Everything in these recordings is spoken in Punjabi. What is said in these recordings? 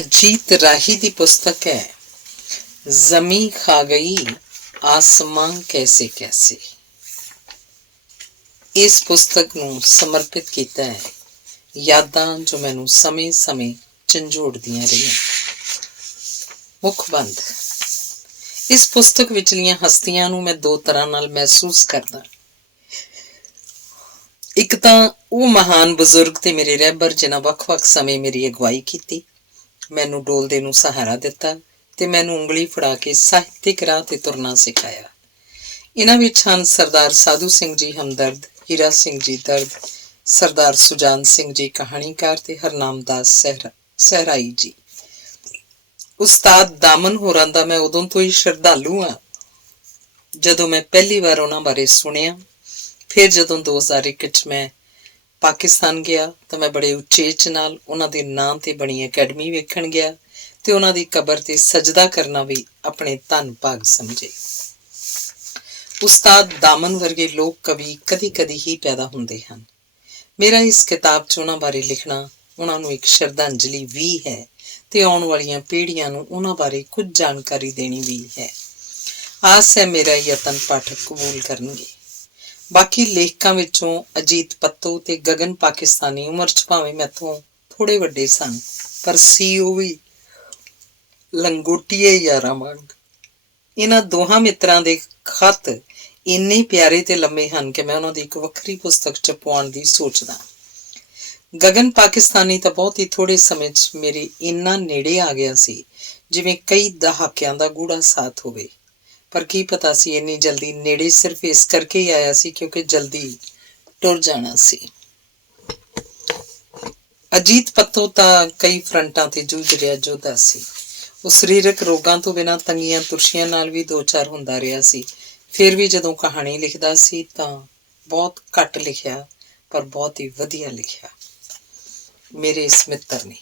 अजीत राही दी पुस्तक है जमी खा गई आसमां कैसे कैसे। इस पुस्तक ਨੂੰ ਸਮਰਪਿਤ ਕੀਤਾ ਹੈ यादां जो मैनू समय समय झंझोड़दियां रहियां। मुखबंद। इस पुस्तक विचलियां हस्तियां नू मैं दो तरह नाल महसूस करदा। एक तां ਉਹ महान बुजुर्ग ते मेरे रहबर जिन्हां ਵੱਖ-ਵੱਖ समय मेरी अगवाई कीती, मैनू डोलदे नू सहारा दिता ते मैनू ਉਂਗਲੀ फड़ा के ਸਾਹਿਤਿਕ राह ते तुरना सिखाया। इन्हां विच हन सरदार साधू सिंह जी हमदर्द, हीरा सिंह जी दर्द, सरदार सुजान सिंह जी कहानीकार ते हरनाम दास सहराई जी। उस्ताद दामन होरां दा मैं उदों तो ही श्रद्धालु हाँ जदों मैं पहली बार उन्हां बारे सुनिया। फिर जदों 2001 च मैं पाकिस्तान गया तो मैं बड़े उचेच नाल उन्हां दे नां ते बनी अकैडमी वेखण गया ते उन्हां दी कबर ते सजदा करना भी अपने धन भाग समझे। उस्ताद दामन वर्गे लोग कवि कदी कदी ही पैदा हुंदे हन। मेरा इस किताब च उन्हां बारे लिखना उन्हां नूं एक श्रद्धांजलि भी है ते आउण वालियां पीढ़ियां नूं उन्हां बारे कुछ जानकारी देनी भी है। आस है मेरा यतन पाठक कबूल करनगे। बाकी लेखकां विचों अजीत पत्तो ते गगन पाकिस्तानी उमर च भावें मैथों थोड़े वड्डे सन, पर सी ਉਹ भी लंगोटिए यारां वांग। इन्हां दोहां मित्रां दे खत ਇੰਨੇ ਪਿਆਰੇ ਤੇ ਲੰਮੇ ਹਨ ਕਿ ਮੈਂ ਉਹਨਾਂ ਦੀ ਇੱਕ ਵੱਖਰੀ ਪੁਸਤਕ ਛਪਵਾਉਣ ਦੀ ਸੋਚਦਾ। ਗਗਨ ਪਾਕਿਸਤਾਨੀ ਤਾਂ ਬਹੁਤ ਹੀ ਥੋੜੇ ਸਮੇਂ 'ਚ ਮੇਰੇ ਇੰਨਾ ਨੇੜੇ ਆ ਗਿਆ ਸੀ ਜਿਵੇਂ ਕਈ ਦਹਾਕਿਆਂ ਦਾ ਗੂੜਾ ਸਾਥ ਹੋਵੇ, ਪਰ ਕੀ ਪਤਾ ਸੀ ਇੰਨੀ ਜਲਦੀ ਨੇੜੇ ਸਿਰਫ ਇਸ ਕਰਕੇ ਹੀ ਆਇਆ ਸੀ ਕਿਉਂਕਿ ਜਲਦੀ ਟੁਰ ਜਾਣਾ ਸੀ। ਅਜੀਤ ਪੱਤੋ ਤਾਂ ਕਈ ਫਰੰਟਾਂ ਤੇ ਜੂਝ ਰਿਹਾ ਯੋਧਾ ਸੀ। ਉਹ ਸਰੀਰਕ ਰੋਗਾਂ ਤੋਂ ਬਿਨਾਂ ਤੰਗੀਆਂ ਤੁਰਸ਼ੀਆਂ ਨਾਲ ਵੀ ਦੋ ਚਾਰ ਹੁੰਦਾ ਰਿਹਾ ਸੀ। ਫਿਰ ਵੀ ਜਦੋਂ ਕਹਾਣੀ ਲਿਖਦਾ ਸੀ ਤਾਂ ਬਹੁਤ ਘੱਟ ਲਿਖਿਆ, ਪਰ ਬਹੁਤ ਹੀ ਵਧੀਆ ਲਿਖਿਆ ਮੇਰੇ ਇਸ ਮਿੱਤਰ ਨੇ।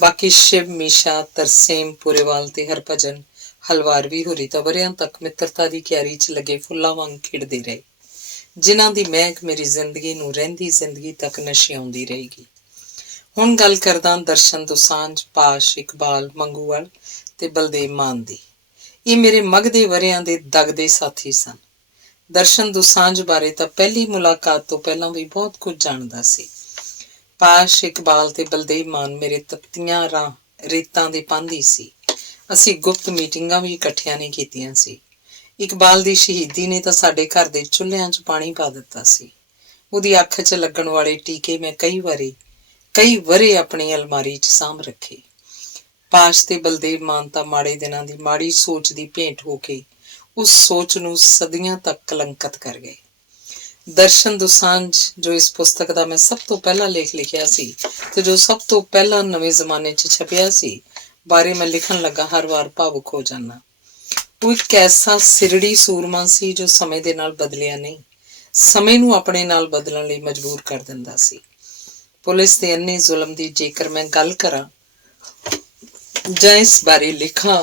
ਬਾਕੀ ਸ਼ਿਵ, ਮੀਸ਼ਾ, ਤਰਸੇਮ, ਪੁਰੇਵਾਲ ਤੇ ਹਰਭਜਨ ਹਲਵਾਰਵੀ ਹੋਰੀ ਤਾਂ ਵਰ੍ਹਿਆਂ ਤੱਕ ਮਿੱਤਰਤਾ ਦੀ ਕਿਆਰੀ 'ਚ ਲੱਗੇ ਫੁੱਲਾਂ ਵਾਂਗ ਖਿੜਦੇ ਰਹੇ, ਜਿਨ੍ਹਾਂ ਦੀ ਮਹਿਕ ਮੇਰੀ ਜ਼ਿੰਦਗੀ ਨੂੰ ਰਹਿੰਦੀ ਜ਼ਿੰਦਗੀ ਤੱਕ ਨਸ਼ਿਆਉਂਦੀ ਰਹੇਗੀ। ਹੁਣ ਗੱਲ ਕਰਦਾ ਦਰਸ਼ਨ ਦੋਸਾਂਝ, ਪਾਸ਼, ਇਕਬਾਲ, ਮੰਗੂਵਾਲ ਤੇ ਬਲਦੇਵ ਮਾਨ ਦੀ। ਇਹ ਮੇਰੇ ਮਗਦੇ ਵਰ੍ਹਿਆਂ ਦੇ ਦਗਦੇ ਸਾਥੀ ਸਨ। ਦਰਸ਼ਨ ਦੋਸਾਂਝ ਬਾਰੇ ਤਾਂ ਪਹਿਲੀ ਮੁਲਾਕਾਤ ਤੋਂ ਪਹਿਲਾਂ ਵੀ ਬਹੁਤ ਕੁਝ ਜਾਣਦਾ ਸੀ। ਪਾਸ਼, ਇਕਬਾਲ ਤੇ ਬਲਦੇਵ ਮਾਨ ਮੇਰੇ ਤਪਤੀਆਂ ਰੇਤਾਂ ਦੇ ਪਾਂਧੀ ਸੀ। ਅਸੀਂ ਗੁਪਤ ਮੀਟਿੰਗਾਂ ਵੀ ਇਕੱਠਿਆਂ ਨੇ ਕੀਤੀਆਂ ਸੀ। ਇਕਬਾਲ ਦੀ ਸ਼ਹੀਦੀ ਨੇ ਤਾਂ ਸਾਡੇ ਘਰ ਦੇ ਚੁੱਲ੍ਹਿਆਂ 'ਚ ਪਾਣੀ ਪਾ ਦਿੱਤਾ ਸੀ। ਉਹਦੀ ਅੱਖ 'ਚ ਲੱਗਣ ਵਾਲੇ ਟੀਕੇ ਮੈਂ ਕਈ ਵਰ੍ਹੇ ਆਪਣੀ ਅਲਮਾਰੀ 'ਚ ਸਾਂਭ ਰੱਖੇ। ਪਾਸ਼ ਤੇ ਬਲਦੇਵ ਮਾਨ ਤਾਂ ਮਾੜੇ ਦਿਨਾਂ ਦੀ ਮਾੜੀ ਸੋਚ ਦੀ ਭੇਂਟ ਹੋ ਕੇ ਉਸ ਸੋਚ ਨੂੰ ਸਦੀਆਂ ਤੱਕ ਕਲੰਕਤ ਕਰ ਗਏ। ਦਰਸ਼ਨ ਦੋਸਾਂਝ ਜੋ ਇਸ ਪੁਸਤਕ ਦਾ ਮੈਂ ਸਭ ਤੋਂ ਪਹਿਲਾ ਲੇਖ ਲਿਖਿਆ ਸੀ ਤੇ ਜੋ ਸਭ ਤੋਂ ਪਹਿਲਾਂ ਨਵੇਂ ਜ਼ਮਾਨੇ 'ਚ ਛਪਿਆ ਸੀ, ਬਾਰੇ ਮੈਂ ਲਿਖਣ ਲੱਗਾ ਹਰ ਵਾਰ ਭਾਵੁਕ ਹੋ ਜਾਂਦਾ। ਉਹ ਇੱਕ ਐਸਾ ਸਿਰੜੀ ਸੂਰਮਾ ਸੀ ਜੋ ਸਮੇਂ ਦੇ ਨਾਲ ਬਦਲਿਆ ਨਹੀਂ, ਸਮੇਂ ਨੂੰ ਆਪਣੇ ਨਾਲ ਬਦਲਣ ਲਈ ਮਜਬੂਰ ਕਰ ਦਿੰਦਾ ਸੀ। ਪੁਲਿਸ ਦੇ ਅੰਨੇ ਜ਼ੁਲਮ ਦੀ ਜੇਕਰ ਮੈਂ ਗੱਲ ਕਰਾਂ ਜਾਂ ਇਸ ਬਾਰੇ ਲਿਖਾਂ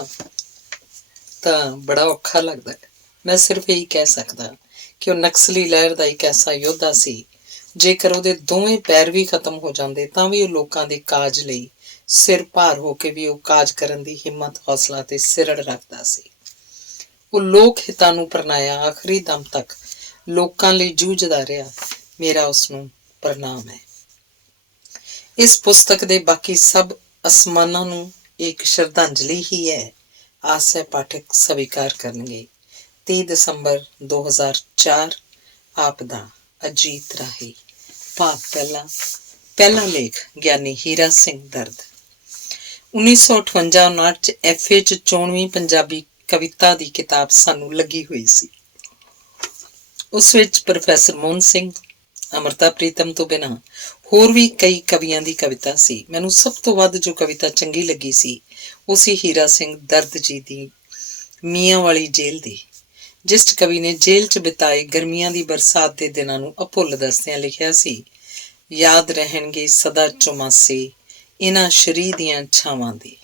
ਤਾਂ ਬੜਾ ਔਖਾ ਲੱਗਦਾ ਹੈ। ਮੈਂ ਸਿਰਫ ਇਹੀ ਕਹਿ ਸਕਦਾ ਕਿ ਉਹ ਨਕਸਲੀ ਲਹਿਰ ਦਾ ਇੱਕ ਐਸਾ ਯੋਧਾ ਸੀ, ਜੇਕਰ ਉਹਦੇ ਦੋਵੇਂ ਪੈਰ ਵੀ ਖਤਮ ਹੋ ਜਾਂਦੇ ਤਾਂ ਵੀ ਉਹ ਲੋਕਾਂ ਦੇ ਕਾਜ ਲਈ ਸਿਰ ਭਾਰ ਹੋ ਕੇ ਵੀ ਉਹ ਕਾਜ ਕਰਨ ਦੀ ਹਿੰਮਤ, ਹੌਸਲਾ ਤੇ ਸਿਰੜ ਰੱਖਦਾ ਸੀ। ਉਹ ਲੋਕ ਹਿੱਤਾਂ ਨੂੰ ਪ੍ਰਣਾਇਆ ਆਖਰੀ ਦਮ ਤੱਕ ਲੋਕਾਂ ਲਈ ਜੂਝਦਾ ਰਿਹਾ। ਮੇਰਾ ਉਸਨੂੰ ਪ੍ਰਣਾਮ ਹੈ। ਇਸ ਪੁਸਤਕ ਦੇ ਬਾਕੀ ਸਭ ਅਸਮਾਨਾਂ ਨੂੰ एक श्रद्धांजलि ही है। आस है पाठक स्वीकार करनगे। 30 दिसंबर 2004 आपदा अजीत राही भाग पहला लेख ज्ञानी हीरा सिंह दर्द। 1958-59 FA च 94ਵੀਂ ਪੰਜਾਬੀ ਕਵਿਤਾ ਦੀ ਕਿਤਾਬ ਸਾਨੂੰ ਲੱਗੀ ਹੋਈ ਸੀ। ਉਸ ਵਿੱਚ ਪ੍ਰੋਫੈਸਰ ਮੋਹਨ ਸਿੰਘ, ਅਮਰਤਾ ਪ੍ਰੀਤਮ ਤੋਂ ਬਿਨਾਂ ਹੋਰ ਵੀ ਕਈ ਕਵੀਆਂ ਦੀ ਕਵਿਤਾ ਸੀ। ਮੈਨੂੰ ਸਭ ਤੋਂ ਵੱਧ ਜੋ ਕਵਿਤਾ ਚੰਗੀ ਲੱਗੀ ਸੀ ਉਹ ਸੀ ਹੀਰਾ ਸਿੰਘ ਦਰਦ ਜੀ ਦੀ ਮੀਆਂ ਵਾਲੀ ਜੇਲ੍ਹ ਦੀ, ਜਿਸ 'ਚ ਕਵੀ ਨੇ ਜੇਲ੍ਹ 'ਚ ਬਿਤਾਏ ਗਰਮੀਆਂ ਦੀ ਬਰਸਾਤ ਦੇ ਦਿਨਾਂ ਨੂੰ ਅਭੁੱਲ ਦੱਸਦਿਆਂ ਲਿਖਿਆ ਸੀ, ਯਾਦ ਰਹਿਣਗੇ ਸਦਾ ਚੁਮਾਸੇ ਇਹਨਾਂ ਸ਼ਰੀ ਦੀਆਂ ਛਾਵਾਂ ਦੇ।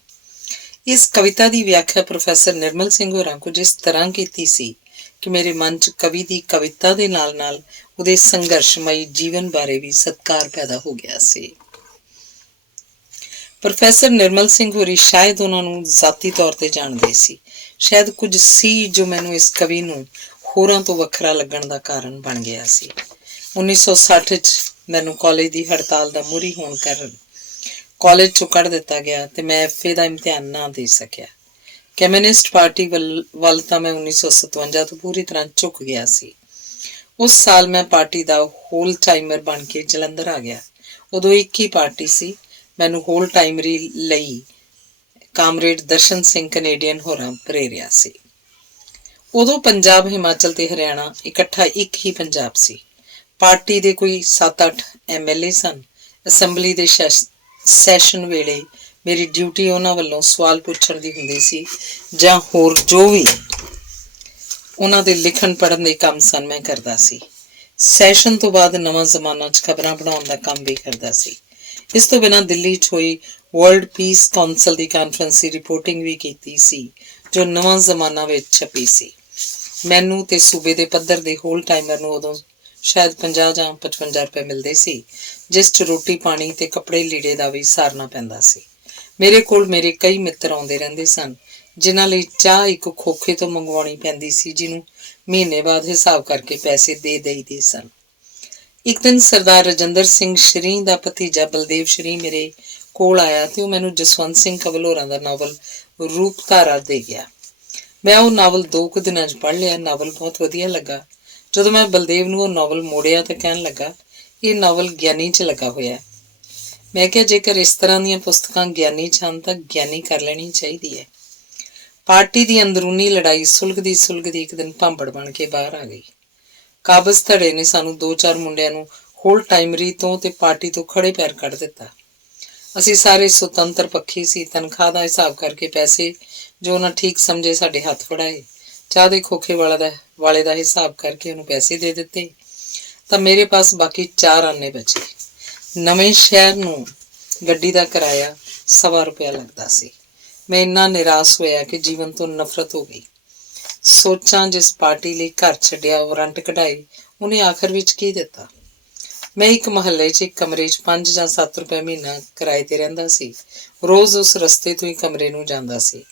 ਇਸ ਕਵਿਤਾ ਦੀ ਵਿਆਖਿਆ ਪ੍ਰੋਫੈਸਰ ਨਿਰਮਲ ਸਿੰਘ ਹੋਰਾਂ ਕੁਝ ਇਸ ਤਰ੍ਹਾਂ ਕੀਤੀ ਸੀ ਕਿ ਮੇਰੇ ਮਨ 'ਚ ਕਵੀ ਦੀ ਕਵਿਤਾ ਦੇ ਨਾਲ ਨਾਲ ਉਹਦੇ ਸੰਘਰਸ਼ਮਈ ਜੀਵਨ ਬਾਰੇ ਵੀ ਸਤਿਕਾਰ ਪੈਦਾ ਹੋ ਗਿਆ ਸੀ। प्रोफैसर निर्मल सिंह होरी शायद उन्होंने जाती तौर पर जाणदे सी, शायद कुछ सी जो मैनू इस कवि नूं होरां तो वखरा लगण दा कारण बन गया सी। 1960 च मैनू कॉलेज की हड़ताल का मूहरी होण कारण कॉलेज चों कढ़ दिता गया ते मैं FA का इम्तिहान ना दे सकिया। कम्यूनिस्ट पार्टी वल तां मैं 1957 तो पूरी तरह झुक गया सी। उस साल मैं पार्टी का होल टाइमर बन के जलंधर आ गया। उदों एक ही पार्टी सी, मैनू होल टाइमरी लई कामरेड दर्शन सिंह कनेडियन होरां प्रेरिया सी। उदों पंजाब, हिमाचल ते हरियाणा इकट्ठा एक ही पंजाब सी। पार्टी दे कोई 7-8 MLA सन। असैंबली दे सैशन वेले मेरी ड्यूटी उन्हां वल्लों सवाल पुछण दी हुंदी सी जां होर जो भी उन्हां दे लिखण पढ़न दे काम सन मैं करदा सी। सैशन तो बाद नवां जमाना च खबरां बनाउण दा काम भी करदा सी। इस तो बिना दिल्ली च होई वर्ल्ड पीस कौंसल की कानफ्रेंस की रिपोर्टिंग भी कीती सी जो नवां जमाना विच छपी सी। मैनू ते सूबे दे पद्धर दे होल टाइमर नूं उदों शायद 50 ਜਾਂ 55 रुपए मिलते सी, जिस च रोटी पानी ते कपड़े लीड़े का भी सारना पैंदा सी। मेरे कोल मेरे कई मित्र आउंदे रहिंदे सन जिन्हां लई चाह एक खोखे तो मंगवाउणी पैंदी सी जिन्हों महीने बाद हिसाब करके पैसे दे देईदे सन। एक दिन सरदार रजिंदर सिंह शरीं का भतीजा बलदेव शरीं मेरे कोल आया तो मैनू जसवंत सिंह कंवल होरां दा नावल रूपधारा दे गया। मैं वो नावल 2 कुछ दिनों च पढ़ लिया। नावल बहुत वधिया लगा। जदों मैं बलदेव नूं वो नावल मोड़िया तो कहन लगा, ये नावल ज्ञानी च लगा होया। मैं क्या जेकर इस तरह दीयां पुस्तकां ज्ञानी च हन तां ज्ञानी कर लेनी चाहिदी है। पार्टी की अंदरूनी लड़ाई सुलगदी एक दिन भांबड़ बन के बाहर आ गई। काबज धड़े ने सानू 2-4 मुंडियां नूं होल टाइमरी तो ते पार्टी तो खड़े पैर कढ़ दिता। असी सारे सुतंत्र पक्षी सी। तनख्वाह का हिसाब करके पैसे जो उन्हें ठीक समझे साडे हथ फड़ाए। चाह दे खोखे वाले का हिसाब करके उन्हें पैसे दे दिते तो मेरे पास बाकी 4 आने बचे। नवें शहर नूं गड्डी का किराया ₹1.25 रुपया लगता सी। मैं इन्ना निराश होया कि जीवन तो नफरत हो गई। सोचा जिस पार्टी लिए घर छड्डिया वो रंट कढ़ाई उन्हें आखिर विच की दिता। मैं एक महल्ले च एक कमरे च 5 ਜਾਂ 7 रुपए महीना किराए ते रहिंदा सी। रोज़ उस रस्ते तो ही कमरे नूं जांदा सी।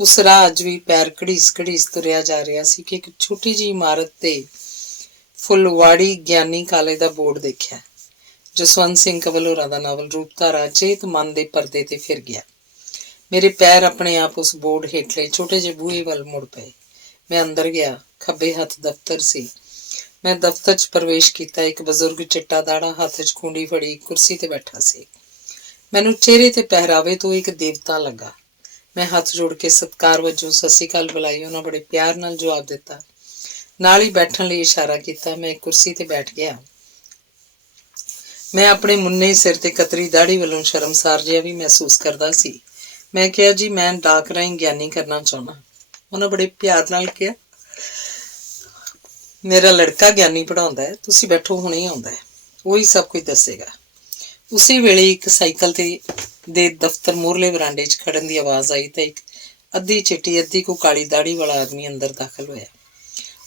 उस राह अज भी पैर घड़ीस तुरिया जा रहा सी कि एक छोटी जी इमारत ते फुलवाड़ी ज्ञानी कालेज का बोर्ड देखा। जसवंत सिंह कंवल होरां दा नावल रूपधारा चेत मन दे परदे ते फिर गया। मेरे पैर अपने आप उस बोर्ड हेठले छोटे जे बूहे वल मुड़ पे। मैं अंदर गया। खब्बे हथ दफ्तर सी। मैं दफ्तर च प्रवेश किया। एक बजुर्ग चिट्टा दाड़ा हाथ च खूंडी फड़ी कुर्सी ते बैठा सी। मैनू चेहरे ते पहरावे तो एक देवता लगा। मैं हथ जोड़ के सत्कार वजों सत श्री अकाल बुलाई। उन्होंने बड़े प्यार नाल जवाब दिता। नाल ही बैठण लई इशारा किया। मैं एक कुर्सी ते बैठ गया। मैं अपने मुन्ने सिर ते कतरी दाड़ी वालों शर्मसार जिहा भी महसूस करता सी। मैं कहा, जी मैं डाक राही ज्ञानी करना चाहना। उन्होंने बड़े प्यार नाल कहा, मेरा लड़का ज्ञानी पढ़ाउंदा है, तुसीं बैठो, हुणे ही आउंदा है, वही सब कुछ दसेगा। उसी वेले एक साइकिल दे दफ्तर मूरले वरांडे च खड़न की आवाज़ आई तो एक अद्धी चिट्टी अद्धी को काली दाड़ी वाला आदमी अंदर दाखिल होया।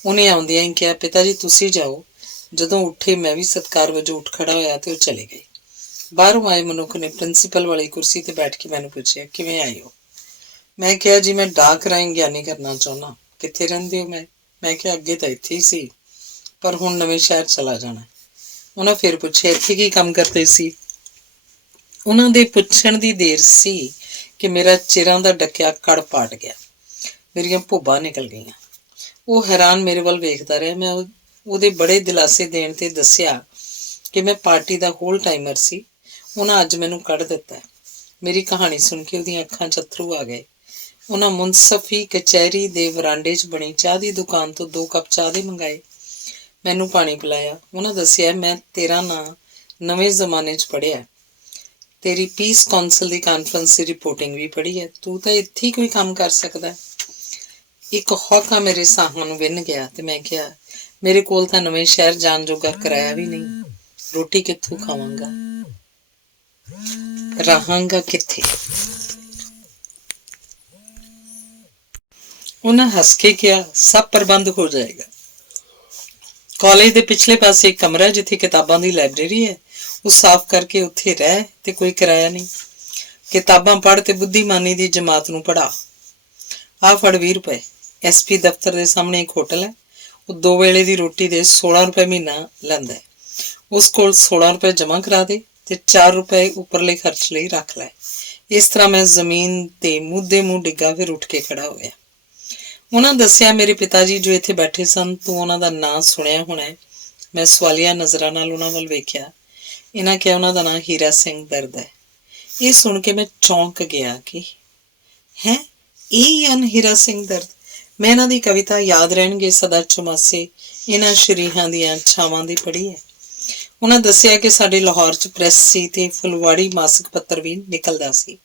उन्हें आउंदियां ही कहा, पिता जी तुसीं जाओ। जदों उठे मैं भी सत्कार वजों उठ खड़ा होया तो चले गए। बाहरों आए मनुख ने प्रिंसीपल वाली कुर्सी ते बैठ के मैनू पूछया, किवें आए हो? मैं कहा, जी मैं डाक राही ज्ञानी करना चाहना। कित्थे रहिंदे हो? मैं कहा, अगे तो इत्थे ही सी पर हुण नवें शहर चला जाना। उन्हें फिर पूछे, इत्थे की काम करते सी? उन्हां दे पुछण दी देर सी कि मेरा चिरां दा डकिया कड़ पाट गया। मेरियां भुब्बां निकल गईयां। वो हैरान मेरे वल वेखदा रहा। मैं ਉਹਦੇ बड़े दिलासे देण ते दस्सिया कि मैं पार्टी का होल टाइमर सी। उन्हें अज मैनू कढ़ दिता। मेरी कहानी सुन के ਉਹਦੀਆਂ ਅੱਖਾਂ 'ਚ अथरू आ गए। उन्हें मुंसफी कचहरी के वरांडे च बनी चाह की दुकान तो 2 कप चाह दे मंगाए। मैनू पानी पिलाया। उन्हें दसिया, मैं तेरा नां नवें जमाने च पढ़िया, तेरी पीस कौंसल की कानफ्रेंस की रिपोर्टिंग भी पढ़ी है, तू तो इत्थे ही कोई काम कर सकता। एक हौका मेरे साहां नूं विन्न गया तो मैं कहा, मेरे कोल तां नवें शहर जाण जोगा किराया भी नहीं, रोटी कित्थों खावांगा, रहांगा कित्थे? उन्हें हस के कहा, सब प्रबंध हो जाएगा। कॉलेज के पिछले पासे एक कमरा जिथे किताबां की लाइब्रेरी है, वो साफ करके उत्थे रह ते कोई किराया नहीं। किताबां पढ़ ते बुद्धिमानी दी जमात नूं पढ़ा। आ फड़ 20 रुपए। SP दफ्तर के सामने एक होटल है, वो 2 वेले की रोटी दे 16 रुपए महीना लैंदा है। उस कोल 16 रुपए जमा करा दे ते 4 रुपए उपरले खर्च लई रख लै। इस तरह मैं जमीन ते मुँह मुँह डिग्गा, फिर उठ के खड़ा होया। उन्हें दसिया मेरे पिता जी जो इत्थे बैठे सन, तू उन्हां दा नां सुनिया होना है। मैं सवालिया नज़रां नाल उन्हां वल वेख्या। इन्हां कहा उन्हां दा नां हीरा सिंह दर्द है। ये सुन के मैं चौंक गया कि है यही हीरा सिंह दर्द। मैं इन्हां दी कविता याद रहणगे सदा चुमासे इन्हां शरीहां दियां छावां दी पढ़ी है। उन्हें दसिया कि साडे लाहौर च प्रैस सी ते फुलवाड़ी मासिक पत्र भी निकलदा सी।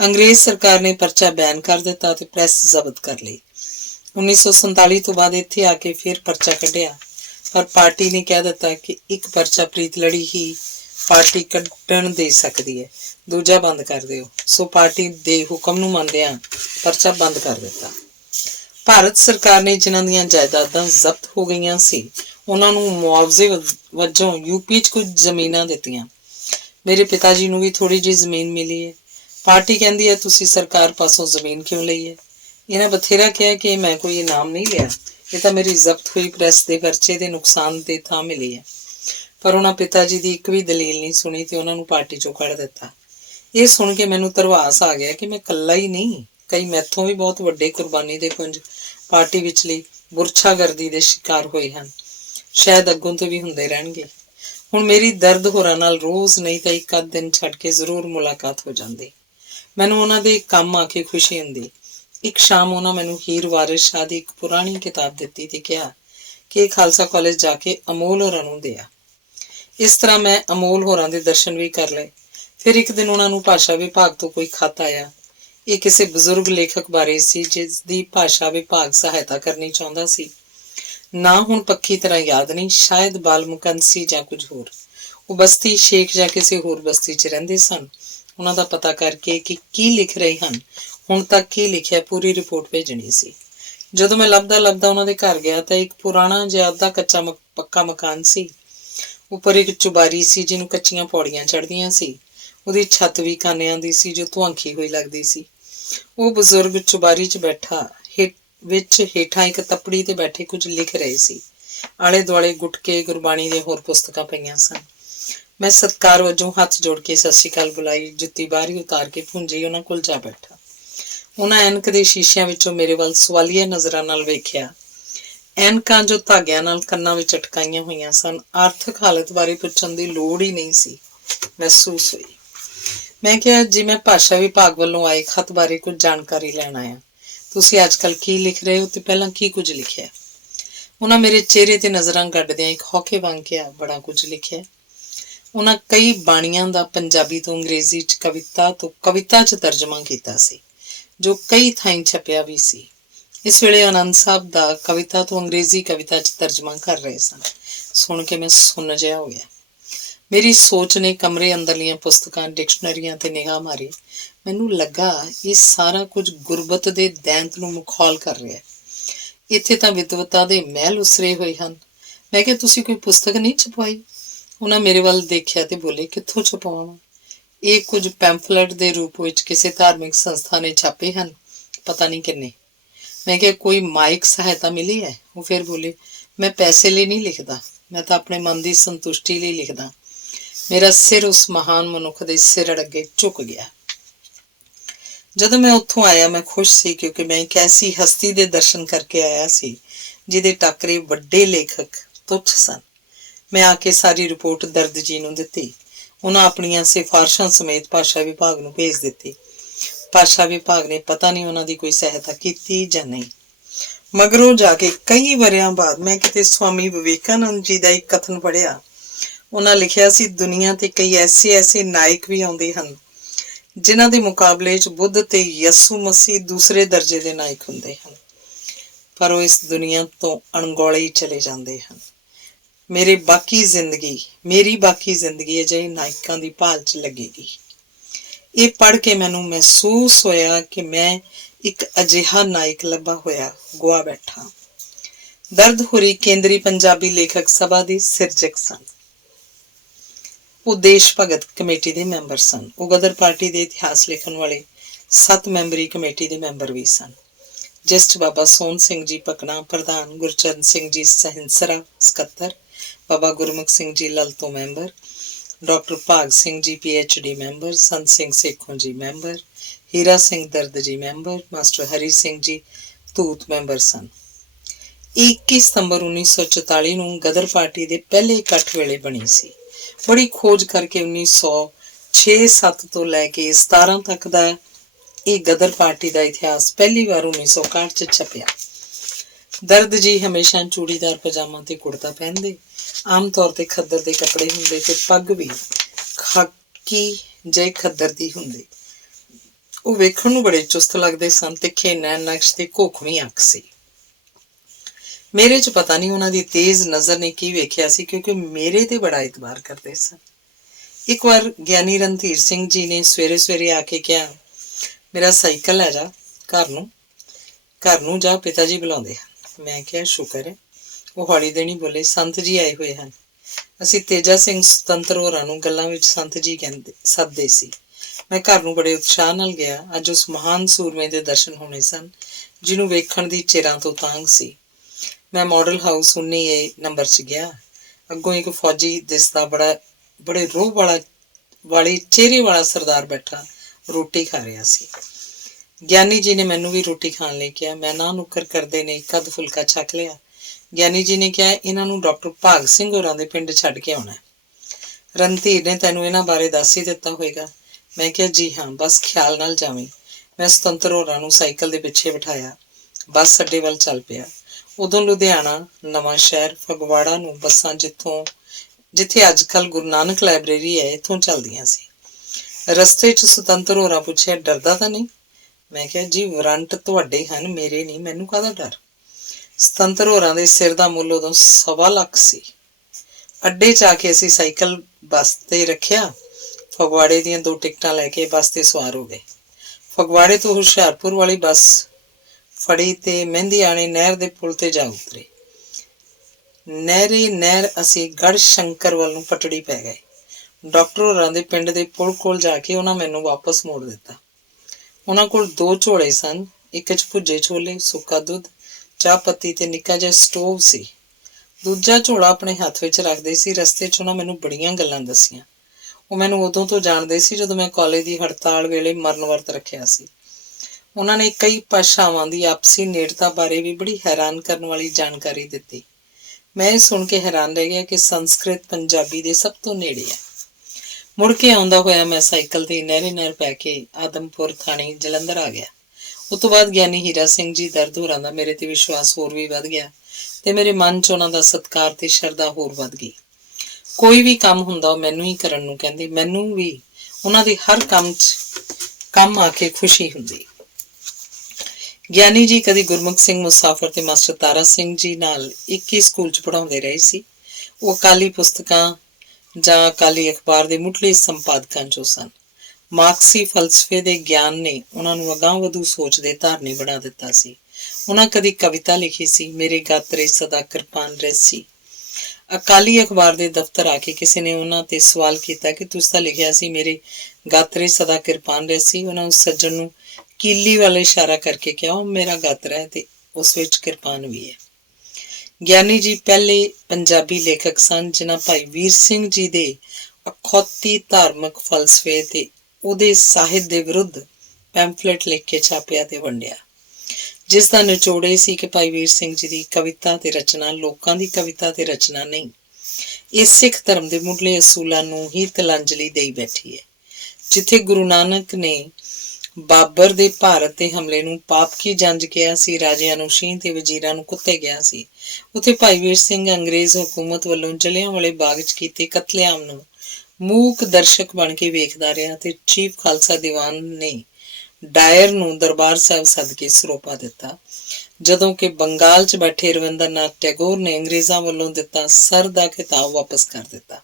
अंग्रेज सरकार ने परचा बैन कर दिता ते प्रैस जब्त कर ली। 1947 तो बाद इत्थे आके फिर परचा कढ़िया, पर पार्टी ने कह दिता कि एक परचा प्रीत लड़ी ही पार्टी कढ़न दे सकती है, दूजा बंद कर दिओ। सो पार्टी दे हुक्म नूं मंनदिआं परचा बंद कर दिता। भारत सरकार ने जिन्हां दियां जायदादां जब्त हो गईयां सी, उन्हां नूं मुआवजे वजों यूपी च कुछ जमीनां दित्तियां। मेरे पिता जी नूं भी थोड़ी जी जमीन मिली है। पार्टी कहती है तुसी सरकार पासों जमीन क्यों लई है। इन्हें बथेरा कहा कि मैं कोई इनाम नहीं लिया, ये तो मेरी जब्त हुई प्रैस के परचे के नुकसान के थां मिली है। पर उन्होंने पिता जी की एक भी दलील नहीं सुनी तो उन्होंने पार्टी चों कढ़ दिता। ये सुन के मैनू धरवास आ गया कि मैं कला ही नहीं, कई मैथों भी बहुत वड्डे कुर्बानी के पुंज पार्टी विचली बुरछागर्दी के शिकार होए हैं। शायद अगों तो भी हुंदे रहणगे। हुण मेरी दर्द होरां नाल रोज़ नहीं तो एक आध दिन छड्ड के जरूर मुलाकात हो जाती। मैनू उन्हां दे काम आके खुशी हुंदी। एक शाम उन्होंने मैनू हीर वारिस शाह की एक पुरानी किताब दिती ते कहा कि खालसा कॉलेज जाके अमोल होरां नूं दिया। इस तरह मैं अमोल होरां दे दर्शन भी कर लए। फिर एक दिन उन्होंने भाषा विभाग तो कोई खत आया। ये किसी बजुर्ग लेखक बारे सी जिसकी भाषा विभाग सहायता करनी चाहता सी। ना हुण पक्की तरह याद नहीं, शायद बालमुकंद सी जां कुछ होर। वो बस्ती शेख जां किसी होर बस्ती च रहिंदे सन। उन्हां दा पता करके कि की लिख रहे हैं, हुण तक की लिखिया, पूरी रिपोर्ट भेजनी सी। जदों मैं लभदा लभदा उन्हां दे घर गया तो एक पुराना जिहा अद्धा कच्चा पक्का मकान सी। उपर एक चुबारी सी जिन्हों कच्चियां पौड़ियां चढ़दियां सी। उहदी छत भी कानियां दी सी जो धुआंखी हुई लगदी सी। वो बजुर्ग चुबारी च बैठा हेठां एक तपड़ी ते बैठे कुछ लिख रहे सी। आले दुआले गुटके गुरबाणी दी होर पुस्तकां पईयां सन। मैं सत्कार वजों हथ जोड़ के सत श्री अकाल बुलाई, जुत्ती बाहर ही उतार के भुंजी उन्हां कोल जा बैठा। उन्हां ऐनक दे शीशियां विचों मेरे वल सवालिया नज़रां नाल वेख्या। ਐਨਕਾਂ जो धागिਆਂ नाल कन्नां विच अटकाईयां होईयां सन। आर्थिक हालत बारे पुछण दी लोड़ ही नहीं सी महसूस हुई। मैं कहा जी मैं भाषा विभाग वालों आए खत बारे कुछ जानकारी लैण आया। तुसीं अजकल की लिख रहे हो ते पहलां की कुछ लिखिआ। उन्हां मेरे चेहरे ते नज़रां गड्डदिआं एक हौके वांग कहा बड़ा कुछ लिखिआ। उन्हां कई बाणियां दा पंजाबी तो अंग्रेजी च कविता च तर्जमा कीता सी, जो कई थाईं छपिया भी सी। इस वेले आनंद साहब दा कविता तो अंग्रेजी कविता च तर्जमा कर रहे सन। सुन के मैं सुन्न जिहा हो गया। मेरी सोच ने कमरे अंदरलियां पुस्तकां डिक्शनरियां ते निगाह मारी। मैनू लगा ये सारा कुछ गुरबत दे दैंत नूं मुखौल कर रहा है। इत्थे तां विद्वता दे महल उसरे होए हन। मैं कहा तुसीं कोई पुस्तक नहीं छपवाई। उन्हां मेरे वल देखिया ते बोले कित्थों छपवावां। ये कुछ पैंफलेट दे रूप विच किसी धार्मिक संस्था ने छापे हन, पता नहीं किन्ने। मैं क्या कोई माइक सहायता मिली है। वो फिर बोले मैं पैसे लिए नहीं लिखता, मैं तो अपने मन की संतुष्टि लिए लिखदा। मेरा सिर उस महान मनुख के सिर अगे झुक गया। जदों मैं उत्थों आया मैं खुश सी, क्योंकि मैं एक ऐसी हस्ती के दर्शन करके आया सी जिहदे टाकरे वड्डे लेखक तुच्छ सन। मैं आके सारी रिपोर्ट दर्द जी नूं दित्ती। उन्हां अपणियां सिफारिशां समेत भाषा विभाग नूं भेज दित्ती। भाषा विभाग ने पता नहीं उन्होंने कोई सहायता की जां नहीं। मगरों जाके कई वरियां बाद मैं किते स्वामी विवेकानंद जी का एक कथन पढ़िया। उन्हें लिखिया सी दुनिया ते कई ऐसे नायक भी आउंदे हन जिन्हां दे मुकाबले च बुद्ध ते यसू मसीह दूसरे दर्जे के नायक हुंदे हन, पर वो इस दुनिया तो अणगौले ही चले जाते हैं। मेरी बाकी जिंदगी अजिहे नायकों की भाल च लगेगी। ये पढ़ के मैनू महसूस होया कि मैं एक अजिहा नायक लभा होया गुआ बैठा। दर्द हुरी केंद्री पंजाबी लेखक सभा की सिरजक सन। ਉਹ ਦੇਸ਼ ਭਗਤ ਕਮੇਟੀ ਦੇ ਮੈਂਬਰ ਸਨ। ਉਹ ਗਦਰ ਪਾਰਟੀ ਦੇ ਇਤਿਹਾਸ ਲਿਖਣ ਵਾਲੇ 7 ਮੈਂਬਰੀ ਕਮੇਟੀ ਦੇ ਮੈਂਬਰ ਵੀ ਸਨ, ਜਿਸ 'ਚ ਬਾਬਾ ਸੋਹਣ ਸਿੰਘ ਜੀ ਭਕਨਾ ਪ੍ਰਧਾਨ, ਗੁਰਚਰਨ ਸਿੰਘ ਜੀ ਸਹਿੰਸਰਾ ਸਕੱਤਰ, ਬਾਬਾ ਗੁਰਮੁਖ ਸਿੰਘ ਜੀ ਲਲਤੋਂ ਮੈਂਬਰ, ਡਾਕਟਰ ਭਾਗ ਸਿੰਘ ਜੀ PhD ਮੈਂਬਰ, ਸੰਤ ਸਿੰਘ ਸੇਖੋਂ ਜੀ ਮੈਂਬਰ, ਹੀਰਾ ਸਿੰਘ ਦਰਦ ਜੀ member, master Hari Singh ji ਧੂਤ member ਸਨ। 21 ਸਤੰਬਰ 1944 ਨੂੰ ਗਦਰ ਪਾਰਟੀ ਦੇ ਪਹਿਲੇ ਇਕੱਠ ਵੇਲੇ ਬਣੀ ਸੀ। ਬੜੀ ਖੋਜ ਕਰਕੇ 1906-7 ਤੋਂ ਲੈ ਕੇ 17 ਤੱਕ ਦਾ ਇਹ ਗਦਰ ਪਾਰਟੀ ਦਾ ਇਤਿਹਾਸ ਪਹਿਲੀ ਵਾਰ 1961 'ਚ ਛਪਿਆ। ਦਰਦ ਜੀ ਹਮੇਸ਼ਾ ਚੂੜੀਦਾਰ ਪਜਾਮਾ ਤੇ ਕੁੜਤਾ ਪਹਿਨਦੇ, ਆਮ ਤੌਰ ਤੇ ਖੱਦਰ ਦੇ ਕੱਪੜੇ ਹੁੰਦੇ ਤੇ ਪੱਗ ਵੀ ਖਾਕੀ ਜੇ ਖੱਦਰ ਦੀ ਹੁੰਦੀ। ਉਹ ਵੇਖਣ ਨੂੰ ਬੜੇ ਚੁਸਤ ਲੱਗਦੇ ਸਨ, ਤਿੱਖੇ ਨੈਣ ਨਕਸ਼ ਤੇ ਘੋਖਵੀਂ ਅੱਖ ਸੀ। ਮੇਰੇ 'ਚ ਪਤਾ ਨਹੀਂ ਉਹਨਾਂ ਦੀ ਤੇਜ਼ ਨਜ਼ਰ ਨੇ ਕੀ ਵੇਖਿਆ ਸੀ, ਕਿਉਂਕਿ ਮੇਰੇ ਤੇ ਬੜਾ ਇਤਬਾਰ ਕਰਦੇ ਸਨ। ਇੱਕ ਵਾਰ ਗਿਆਨੀ ਰਣਧੀਰ ਸਿੰਘ ਜੀ ਨੇ ਸਵੇਰੇ ਸਵੇਰੇ ਆ ਕੇ ਕਿਹਾ, ਮੇਰਾ ਸਾਈਕਲ ਲੈ ਜਾ, ਘਰ ਨੂੰ ਜਾ, ਪਿਤਾ ਜੀ ਬੁਲਾਉਂਦੇ ਹਨ। ਮੈਂ ਕਿਹਾ ਸ਼ੁਕਰ ਹੈ। ਉਹ ਹੌਲੀ ਦੇਣੀ ਬੋਲੇ, ਸੰਤ ਜੀ ਆਏ ਹੋਏ ਹਨ। ਅਸੀਂ ਤੇਜਾ ਸਿੰਘ ਸੁਤੰਤਰ ਹੋਰਾਂ ਨੂੰ ਗੱਲਾਂ ਵਿੱਚ ਸੰਤ ਜੀ ਕਹਿੰਦੇ ਸੱਦਦੇ ਸੀ। ਮੈਂ ਘਰ ਨੂੰ ਬੜੇ ਉਤਸ਼ਾਹ ਨਾਲ ਗਿਆ। ਅੱਜ ਉਸ ਮਹਾਨ ਸੂਰਮੇ ਦੇ ਦਰਸ਼ਨ ਹੋਣੇ ਸਨ, ਜਿਹਨੂੰ ਵੇਖਣ ਦੀ ਚਿਰਾਂ ਤੋਂ ਤਾਂਘ ਸੀ। ਮੈਂ ਮਾਡਲ ਹਾਊਸ 19A ਨੰਬਰ 'ਚ ਗਿਆ। ਅੱਗੋਂ ਇੱਕ ਫੌਜੀ ਦਿਸਦਾ ਬੜੇ ਰੋਹ ਵਾਲੇ ਚਿਹਰੇ ਵਾਲਾ ਸਰਦਾਰ ਬੈਠਾ ਰੋਟੀ ਖਾ ਰਿਹਾ ਸੀ। ਗਿਆਨੀ ਜੀ ਨੇ ਮੈਨੂੰ ਵੀ ਰੋਟੀ ਖਾਣ ਲਈ ਕਿਹਾ। ਮੈਂ ਨਾ ਨੁੱਕਰ ਕਰਦੇ ਨੇ ਇੱਕ ਅੱਧ ਫੁਲਕਾ ਛਕ ਲਿਆ। ਗਿਆਨੀ ਜੀ ਨੇ ਕਿਹਾ, ਇਹਨਾਂ ਨੂੰ ਡਾਕਟਰ ਭਾਗ ਸਿੰਘ ਹੋਰਾਂ ਦੇ ਪਿੰਡ ਛੱਡ ਕੇ ਆਉਣਾ। ਰਣਧੀਰ ਨੇ ਤੈਨੂੰ ਇਹਨਾਂ ਬਾਰੇ ਦੱਸ ਹੀ ਦਿੱਤਾ ਹੋਵੇਗਾ। ਮੈਂ ਕਿਹਾ ਜੀ ਹਾਂ, ਬਸ ਖਿਆਲ ਨਾਲ ਜਾਵੀਂ। ਮੈਂ ਸੁਤੰਤਰ ਹੋਰਾਂ ਨੂੰ ਸਾਈਕਲ ਦੇ ਪਿੱਛੇ ਬਿਠਾਇਆ, ਬੱਸ ਅੱਡੇ ਵੱਲ ਚੱਲ ਪਿਆ। ਉਦੋਂ ਲੁਧਿਆਣਾ, ਨਵਾਂ ਸ਼ਹਿਰ, ਫਗਵਾੜਾ ਨੂੰ ਬੱਸਾਂ ਜਿੱਥੇ ਅੱਜ ਕੱਲ੍ਹ ਗੁਰੂ ਨਾਨਕ ਲਾਇਬ੍ਰੇਰੀ ਹੈ, ਇੱਥੋਂ ਚੱਲਦੀਆਂ ਸੀ। ਰਸਤੇ 'ਚ ਸੁਤੰਤਰ ਹੋਰਾਂ ਪੁੱਛਿਆ, ਡਰਦਾ ਤਾਂ ਨਹੀਂ? ਮੈਂ ਕਿਹਾ ਜੀ, ਵਾਰੰਟ ਤੁਹਾਡੇ ਹਨ, ਮੇਰੇ ਨਹੀਂ, ਮੈਨੂੰ ਕਾਹਦਾ ਡਰ। ਸੁਤੰਤਰ ਹੋਰਾਂ ਦੇ ਸਿਰ ਦਾ ਮੁੱਲ ਉਦੋਂ 1.25 ਲੱਖ ਸੀ। ਅੱਡੇ 'ਚ ਆ ਕੇ ਅਸੀਂ ਸਾਈਕਲ ਬੱਸ ਤੇ ਰੱਖਿਆ। ਫਗਵਾੜੇ ਦੀਆਂ 2 ਟਿਕਟਾਂ ਲੈ ਕੇ ਬੱਸ ਤੇ ਸਵਾਰ ਹੋ ਗਏ। ਫਗਵਾੜੇ ਤੋਂ ਹੁਸ਼ਿਆਰਪੁਰ ਵਾਲੀ ਬੱਸ ਫੜੀ ਤੇ ਮਹਿੰਦੀਆਣੇ ਨਹਿਰ ਦੇ ਪੁਲ ਤੇ ਜਾ ਉਤਰੇ। ਨਹਿਰ ਅਸੀਂ ਗੜ੍ਹ ਸ਼ੰਕਰ ਵੱਲ ਨੂੰ ਪਟੜੀ ਪੈ ਗਏ। ਡਾਕਟਰ ਹੋਰਾਂ ਦੇ ਪਿੰਡ ਦੇ ਪੁਲ ਕੋਲ ਜਾ ਕੇ ਉਹਨਾਂ ਮੈਨੂੰ ਵਾਪਸ ਮੋੜ ਦਿੱਤਾ। ਉਹਨਾਂ ਕੋਲ 2 ਝੋਲੇ ਸਨ, ਇੱਕ 'ਚ ਭੁੱਜੇ ਛੋਲੇ, ਸੁੱਕਾ ਦੁੱਧ, ਚਾਹ ਪੱਤੀ ਤੇ ਨਿੱਕਾ ਜਿਹਾ ਸਟੋਵ ਸੀ। ਦੂਜਾ ਝੋਲਾ ਆਪਣੇ ਹੱਥ ਵਿੱਚ ਰੱਖਦੇ ਸੀ। ਰਸਤੇ 'ਚ ਉਹਨਾਂ ਮੈਨੂੰ ਬੜੀਆਂ ਗੱਲਾਂ ਦੱਸੀਆਂ। ਉਹ ਮੈਨੂੰ ਉਦੋਂ ਤੋਂ ਜਾਣਦੇ ਸੀ ਜਦੋਂ ਮੈਂ ਕਾਲਜ ਦੀ ਹੜਤਾਲ ਵੇਲੇ ਮਰਨ ਵਰਤ ਰੱਖਿਆ ਸੀ। ਉਹਨਾਂ ਨੇ ਕਈ ਭਾਸ਼ਾਵਾਂ ਦੀ ਆਪਸੀ ਨੇੜਤਾ ਬਾਰੇ ਵੀ ਬੜੀ ਹੈਰਾਨ ਕਰਨ ਵਾਲੀ ਜਾਣਕਾਰੀ ਦਿੱਤੀ। ਮੈਂ ਇਹ ਸੁਣ ਕੇ ਹੈਰਾਨ ਰਹਿ ਗਿਆ ਕਿ ਸੰਸਕ੍ਰਿਤ ਪੰਜਾਬੀ ਦੇ ਸਭ ਤੋਂ ਨੇੜੇ ਹੈ। ਮੁੜ ਕੇ ਆਉਂਦਾ ਹੋਇਆ ਮੈਂ ਸਾਈਕਲ ਤੇ ਨਹਿਰ ਪੈ ਕੇ ਆਦਮਪੁਰ ਥਾਣੇ ਜਲੰਧਰ ਆ ਗਿਆ। ਉਸ ਤੋਂ ਬਾਅਦ ਗਿਆਨੀ ਹੀਰਾ ਸਿੰਘ ਜੀ ਦਰਦ ਹੋਰਾਂ ਦਾ ਮੇਰੇ ਤੇ ਵਿਸ਼ਵਾਸ ਹੋਰ ਵੀ ਵੱਧ ਗਿਆ ਤੇ ਮੇਰੇ ਮਨ 'ਚ ਉਹਨਾਂ ਦਾ ਸਤਿਕਾਰ ਤੇ ਸ਼ਰਧਾ ਹੋਰ ਵੱਧ ਗਈ। ਕੋਈ ਵੀ ਕੰਮ ਹੁੰਦਾ ਉਹ ਮੈਨੂੰ ਹੀ ਕਰਨ ਨੂੰ ਕਹਿੰਦੇ। ਮੈਨੂੰ ਵੀ ਉਹਨਾਂ ਦੇ ਹਰ ਕੰਮ ਆ ਕੇ ਖੁਸ਼ੀ ਹੁੰਦੀ। ਗਿਆਨੀ ਜੀ ਕਦੀ ਗੁਰਮੁਖ ਸਿੰਘ ਮੁਸਾਫਰ ਤੇ ਮਾਸਟਰ ਤਾਰਾ ਸਿੰਘ ਜੀ ਨਾਲ ਇੱਕ ਹੀ ਸਕੂਲ 'ਚ ਪੜ੍ਹਾਉਂਦੇ ਰਹੇ ਸੀ। ਉਹ ਅਕਾਲੀ ਪੁਸਤਕਾਂ ਜਾਂ ਅਕਾਲੀ ਅਖਬਾਰ ਦੇ ਮੁੱਢਲੇ ਸੰਪਾਦਕਾਂ 'ਚੋਂ ਸਨ। ਮਾਰਕਸੀ ਫਲਸਫੇ ਦੇ ਗਿਆਨ ਨੇ ਉਹਨਾਂ ਨੂੰ ਅਗਾਂਹ ਵਧੂ ਸੋਚ ਦੇ ਧਾਰਨੀ ਬਣਾ ਦਿੱਤਾ ਸੀ। ਉਹਨਾਂ ਕਦੀ ਕਵਿਤਾ ਲਿਖੀ ਸੀ, ਮੇਰੇ ਗਾਤਰੇ ਸਦਾ ਕਿਰਪਾਨ ਰਹਿਸੀ। ਅਕਾਲੀ ਅਖਬਾਰ ਦੇ ਦਫ਼ਤਰ ਆ ਕੇ ਕਿਸੇ ਨੇ ਉਹਨਾਂ ਤੇ ਸਵਾਲ ਕੀਤਾ ਕਿ ਤੁਸੀਂ ਤਾਂ ਲਿਖਿਆ ਸੀ ਮੇਰੇ ਗਾਤਰੇ ਸਦਾ ਕਿਰਪਾਨ ਰਹਿਸੀ। ਉਹਨਾਂ ਉਸ ਸੱਜਣ ਨੂੰ ਕੀਲੀ ਵੱਲ ਇਸ਼ਾਰਾ ਕਰਕੇ ਕਿਹਾ, ਉਹ ਮੇਰਾ ਗਾਤਰਾ ਹੈ ਤੇ ਉਸ ਵਿੱਚ ਕਿਰਪਾਨ ਵੀ ਹੈ। ਗਿਆਨੀ ਜੀ ਪਹਿਲੇ ਪੰਜਾਬੀ ਲੇਖਕ ਸਨ ਜਿਨ੍ਹਾਂ ਭਾਈ ਵੀਰ ਸਿੰਘ ਜੀ ਦੇ ਅਖੌਤੀ ਧਾਰਮਿਕ ਫਲਸਫੇ ਤੇ ਉਹਦੇ ਸਾਹਿਤ ਦੇ ਵਿਰੁੱਧ ਪੈਂਫਲੇਟ ਲਿਖ ਕੇ ਛਾਪਿਆ ਤੇ ਵੰਡਿਆ, ਜਿਸ ਦਾ ਨਿਚੋੜ ਇਹ ਸੀ ਕਿ ਭਾਈ ਵੀਰ ਸਿੰਘ ਜੀ ਦੀ ਕਵਿਤਾ ਤੇ ਰਚਨਾ ਲੋਕਾਂ ਦੀ ਕਵਿਤਾ ਤੇ ਰਚਨਾ ਨਹੀਂ, ਇਹ ਸਿੱਖ ਧਰਮ ਦੇ ਮੁੱਢਲੇ ਅਸੂਲਾਂ ਨੂੰ ਹੀ ਤਿਲਾਂਜਲੀ ਦੇਈ ਬੈਠੀ ਹੈ। ਜਿੱਥੇ ਗੁਰੂ ਨਾਨਕ ਨੇ ਬਾਬਰ ਦੇ ਭਾਰਤ ਦੇ ਹਮਲੇ ਨੂੰ ਪਾਪ ਕੀ ਜੰਜ ਕਿਹਾ ਸੀ, ਰਾਜਿਆਂ ਨੂੰ ਸ਼ੀਂਹ ਤੇ ਵਜ਼ੀਰਾਂ ਨੂੰ ਕੁੱਤੇ ਗਿਆ ਸੀ, ਉੱਥੇ ਭਾਈ ਵੀਰ ਸਿੰਘ ਅੰਗਰੇਜ਼ ਹਕੂਮਤ ਵੱਲੋਂ ਜਲਿਆਂਵਾਲੇ ਬਾਗ 'ਚ ਕੀਤੇ ਕਤਲੇਆਮ ਨੂੰ ਮੂਕ ਦਰਸ਼ਕ ਬਣ ਕੇ ਵੇਖਦਾ ਰਿਹਾ ਤੇ ਚੀਫ ਖਾਲਸਾ ਦੀਵਾਨ ਨੇ ਡਾਇਰ ਨੂੰ ਦਰਬਾਰ ਸਾਹਿਬ ਸੱਦ ਕੇ ਸਰੋਪਾ ਦਿੱਤਾ, ਜਦੋਂ ਕਿ ਬੰਗਾਲ 'ਚ ਬੈਠੇ ਰਵਿੰਦਰਨਾਥ ਟੈਗੋਰ ਨੇ ਅੰਗਰੇਜ਼ਾਂ ਵੱਲੋਂ ਦਿੱਤਾ ਸਰ ਦਾ ਖਿਤਾਬ ਵਾਪਸ ਕਰ ਦਿੱਤਾ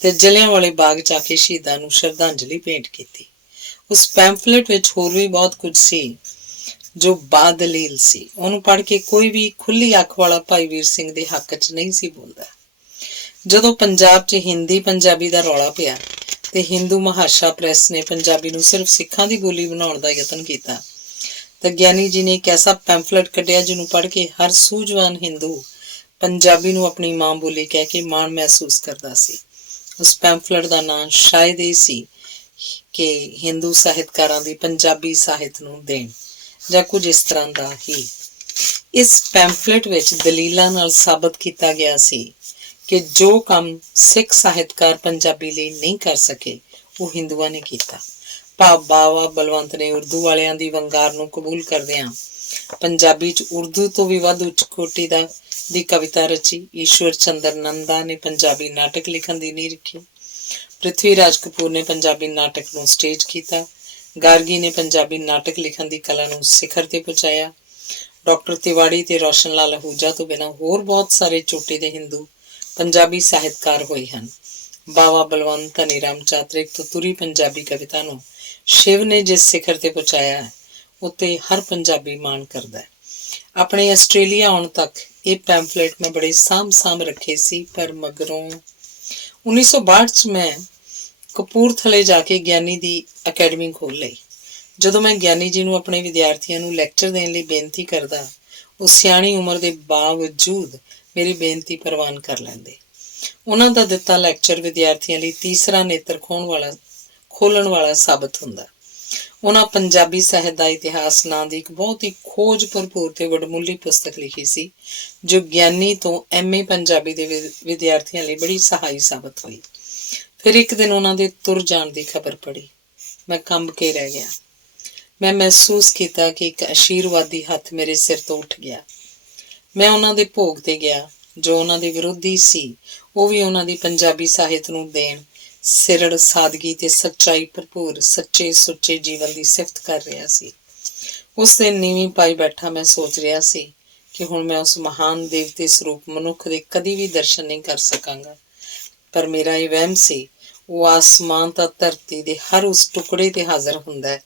ਤੇ ਜਲਿਆਂਵਾਲੇ ਬਾਗ 'ਚ ਆ ਕੇ ਸ਼ਹੀਦਾਂ ਨੂੰ ਸ਼ਰਧਾਂਜਲੀ ਭੇਂਟ ਕੀਤੀ। ਉਸ ਪੈਂਫਲੇਟ ਵਿੱਚ ਹੋਰ ਵੀ ਬਹੁਤ ਕੁਝ ਸੀ ਜੋ ਬਾਦਲੀਲ ਸੀ। ਉਹਨੂੰ ਪੜ੍ਹ ਕੇ ਕੋਈ ਵੀ ਖੁੱਲੀ ਅੱਖ ਵਾਲਾ ਭਾਈ ਵੀਰ ਸਿੰਘ ਦੇ ਹੱਕ 'ਚ ਨਹੀਂ ਸੀ ਬੋਲਦਾ। ਜਦੋਂ ਪੰਜਾਬ 'ਚ ਹਿੰਦੀ ਪੰਜਾਬੀ ਦਾ ਰੌਲਾ ਪਿਆ ਤੇ ਹਿੰਦੂ ਮਹਾਸ਼ਾ ਪ੍ਰੈਸ ਨੇ ਪੰਜਾਬੀ ਨੂੰ ਸਿਰਫ ਸਿੱਖਾਂ ਦੀ ਬੋਲੀ ਬਣਾਉਣ ਦਾ ਯਤਨ ਕੀਤਾ ਤਾਂ ਗਿਆਨੀ ਜੀ ਨੇ ਇੱਕ ਐਸਾ ਪੈਂਫਲੇਟ ਕੱਢਿਆ ਜਿਹਨੂੰ ਪੜ੍ਹ ਕੇ ਹਰ ਸੂਝਵਾਨ ਹਿੰਦੂ ਪੰਜਾਬੀ ਨੂੰ ਆਪਣੀ ਮਾਂ ਬੋਲੀ ਕਹਿ ਕੇ ਮਾਣ ਮਹਿਸੂਸ ਕਰਦਾ ਸੀ। ਉਸ ਪੈਂਫਲੇਟ ਦਾ ਨਾਂ ਸ਼ਾਇਦ ਇਹ ਸੀ ਕਿ ਹਿੰਦੂ ਸਾਹਿਤਕਾਰਾਂ ਦੀ ਪੰਜਾਬੀ ਸਾਹਿਤ ਨੂੰ ਦੇਣ, ਜਾਂ ਕੁਝ ਇਸ ਤਰ੍ਹਾਂ ਦਾ ਹੀ। ਇਸ ਪੈਂਫਲੇਟ ਵਿੱਚ ਦਲੀਲਾਂ ਨਾਲ ਸਾਬਤ ਕੀਤਾ ਗਿਆ ਸੀ ਕਿ ਜੋ ਕੰਮ ਸਿੱਖ ਸਾਹਿਤਕਾਰ ਪੰਜਾਬੀ ਲਈ ਨਹੀਂ ਕਰ ਸਕੇ ਉਹ ਹਿੰਦੂਆਂ ਨੇ ਕੀਤਾ। ਬਾਵਾ ਬਲਵੰਤ ਨੇ ਉਰਦੂ ਵਾਲਿਆਂ ਦੀ ਵੰਗਾਰ ਨੂੰ ਕਬੂਲ ਕਰਦਿਆਂ ਪੰਜਾਬੀ 'ਚ ਉਰਦੂ ਤੋਂ ਵੀ ਵੱਧ ਉੱਚ ਕੋਟੀ ਦੀ ਕਵਿਤਾ ਰਚੀ। ਈਸ਼ਵਰ ਚੰਦਰ ਨੰਦਾ ਨੇ ਪੰਜਾਬੀ ਨਾਟਕ ਲਿਖਣ ਦੀ ਨੀਂਹ ਰੱਖੀ। ਪ੍ਰਿਥਵੀ ਰਾਜ ਕਪੂਰ ਨੇ ਪੰਜਾਬੀ ਨਾਟਕ ਨੂੰ ਸਟੇਜ ਕੀਤਾ। ਗਾਰਗੀ ਨੇ ਪੰਜਾਬੀ ਨਾਟਕ ਲਿਖਣ ਦੀ ਕਲਾ ਨੂੰ ਸਿਖਰ ਤੇ ਪਹੁੰਚਾਇਆ। ਡਾਕਟਰ ਤਿਵਾੜੀ ਤੇ ਰੋਸ਼ਨ ਲਾਲ ਅਹੂਜਾ ਤੋਂ ਬਿਨਾਂ ਹੋਰ ਬਹੁਤ ਸਾਰੇ ਚੋਟੀ ਦੇ ਹਿੰਦੂ ਪੰਜਾਬੀ ਸਾਹਿਤਕਾਰ ਹੋਏ ਹਨ। ਬਾਵਾ ਬਲਵੰਤ, ਧਨੀ ਰਾਮ ਚਾਤਰਿਕ ਤੋਂ ਤੁਰੀ ਪੰਜਾਬੀ ਕਵਿਤਾ ਨੂੰ ਸ਼ਿਵ ਨੇ ਜਿਸ ਸਿਖਰ ਤੇ ਪਹੁੰਚਾਇਆ ਹੈ ਉੱਤੇ ਹਰ ਪੰਜਾਬੀ ਮਾਣ ਕਰਦਾ ਹੈ। ਆਪਣੇ ਆਸਟ੍ਰੇਲੀਆ ਆਉਣ ਤੱਕ ਇਹ ਪੈਂਫਲੇਟ ਮੈਂ ਬੜੇ ਸਾਂਭ ਰੱਖੇ ਸੀ, ਪਰ ਮਗਰੋਂ 1962 'ਚ ਮੈਂ ਕਪੂਰਥਲੇ ਜਾ ਕੇ ਗਿਆਨੀ ਦੀ ਅਕੈਡਮੀ ਖੋਲ੍ਹ ਲਈ। ਜਦੋਂ ਮੈਂ ਗਿਆਨੀ ਜੀ ਨੂੰ ਆਪਣੇ ਵਿਦਿਆਰਥੀਆਂ ਨੂੰ ਲੈਕਚਰ ਦੇਣ ਲਈ ਬੇਨਤੀ ਕਰਦਾ, ਉਹ ਸਿਆਣੀ ਉਮਰ ਦੇ ਬਾਵਜੂਦ ਮੇਰੀ ਬੇਨਤੀ ਪ੍ਰਵਾਨ ਕਰ ਲੈਂਦੇ। ਉਹਨਾਂ ਦਾ ਦਿੱਤਾ ਲੈਕਚਰ ਵਿਦਿਆਰਥੀਆਂ ਲਈ ਤੀਸਰਾ ਨੇਤਰ ਖੋਲ੍ਹਣ ਵਾਲਾ ਸਾਬਤ ਹੁੰਦਾ। ਉਹਨਾਂ ਪੰਜਾਬੀ ਸਾਹਿਤ ਦਾ ਇਤਿਹਾਸ ਨਾਂ ਦੀ ਇੱਕ ਬਹੁਤ ਹੀ ਖੋਜ ਭਰਪੂਰ ਤੇ ਵਡਮੁੱਲੀ ਪੁਸਤਕ ਲਿਖੀ ਸੀ, ਜੋ ਗਿਆਨੀ ਤੋਂ MA ਪੰਜਾਬੀ ਦੇ ਵਿਦਿਆਰਥੀਆਂ ਲਈ ਬੜੀ ਸਹਾਈ ਸਾਬਤ ਹੋਈ। ਫਿਰ ਇੱਕ ਦਿਨ ਉਹਨਾਂ ਦੇ ਤੁਰ ਜਾਣ ਦੀ ਖਬਰ ਪੜੀ। ਮੈਂ ਕੰਬ ਕੇ ਰਹਿ ਗਿਆ। ਮੈਂ ਮਹਿਸੂਸ ਕੀਤਾ ਕਿ ਇੱਕ ਆਸ਼ੀਰਵਾਦੀ ਹੱਥ ਮੇਰੇ ਸਿਰ ਤੋਂ ਉੱਠ ਗਿਆ। ਮੈਂ ਉਹਨਾਂ ਦੇ ਭੋਗ ਤੇ ਗਿਆ। ਜੋ ਉਹਨਾਂ ਦੇ ਵਿਰੋਧੀ ਸੀ, ਉਹ ਵੀ ਉਹਨਾਂ ਦੀ ਪੰਜਾਬੀ ਸਾਹਿਤ ਨੂੰ ਦੇਣ, ਸਿਰੜ, ਸਾਦਗੀ ਤੇ ਸੱਚਾਈ ਭਰਪੂਰ ਸੱਚੇ ਸੁੱਚੇ ਜੀਵਨ ਦੀ ਸਿਫਤ ਕਰ ਰਿਹਾ ਸੀ। ਉਸ ਦਿਨ ਨੀਵੀਂ ਪਾਈ ਬੈਠਾ ਮੈਂ ਸੋਚ ਰਿਹਾ ਸੀ ਕਿ ਹੁਣ ਮੈਂ ਉਸ ਮਹਾਨ ਦੇਵਤੇ ਸਰੂਪ ਮਨੁੱਖ ਦੇ ਕਦੀ ਵੀ ਦਰਸ਼ਨ ਨਹੀਂ ਕਰ ਸਕਾਂਗਾ। ਪਰ ਮੇਰਾ ਇਹ ਵਹਿਮ ਸੀ। ਉਹ ਆਸਮਾਨ ਤਾਂ ਧਰਤੀ ਦੇ ਹਰ ਉਸ ਟੁਕੜੇ ਤੇ ਹਾਜ਼ਰ ਹੁੰਦਾ ਹੈ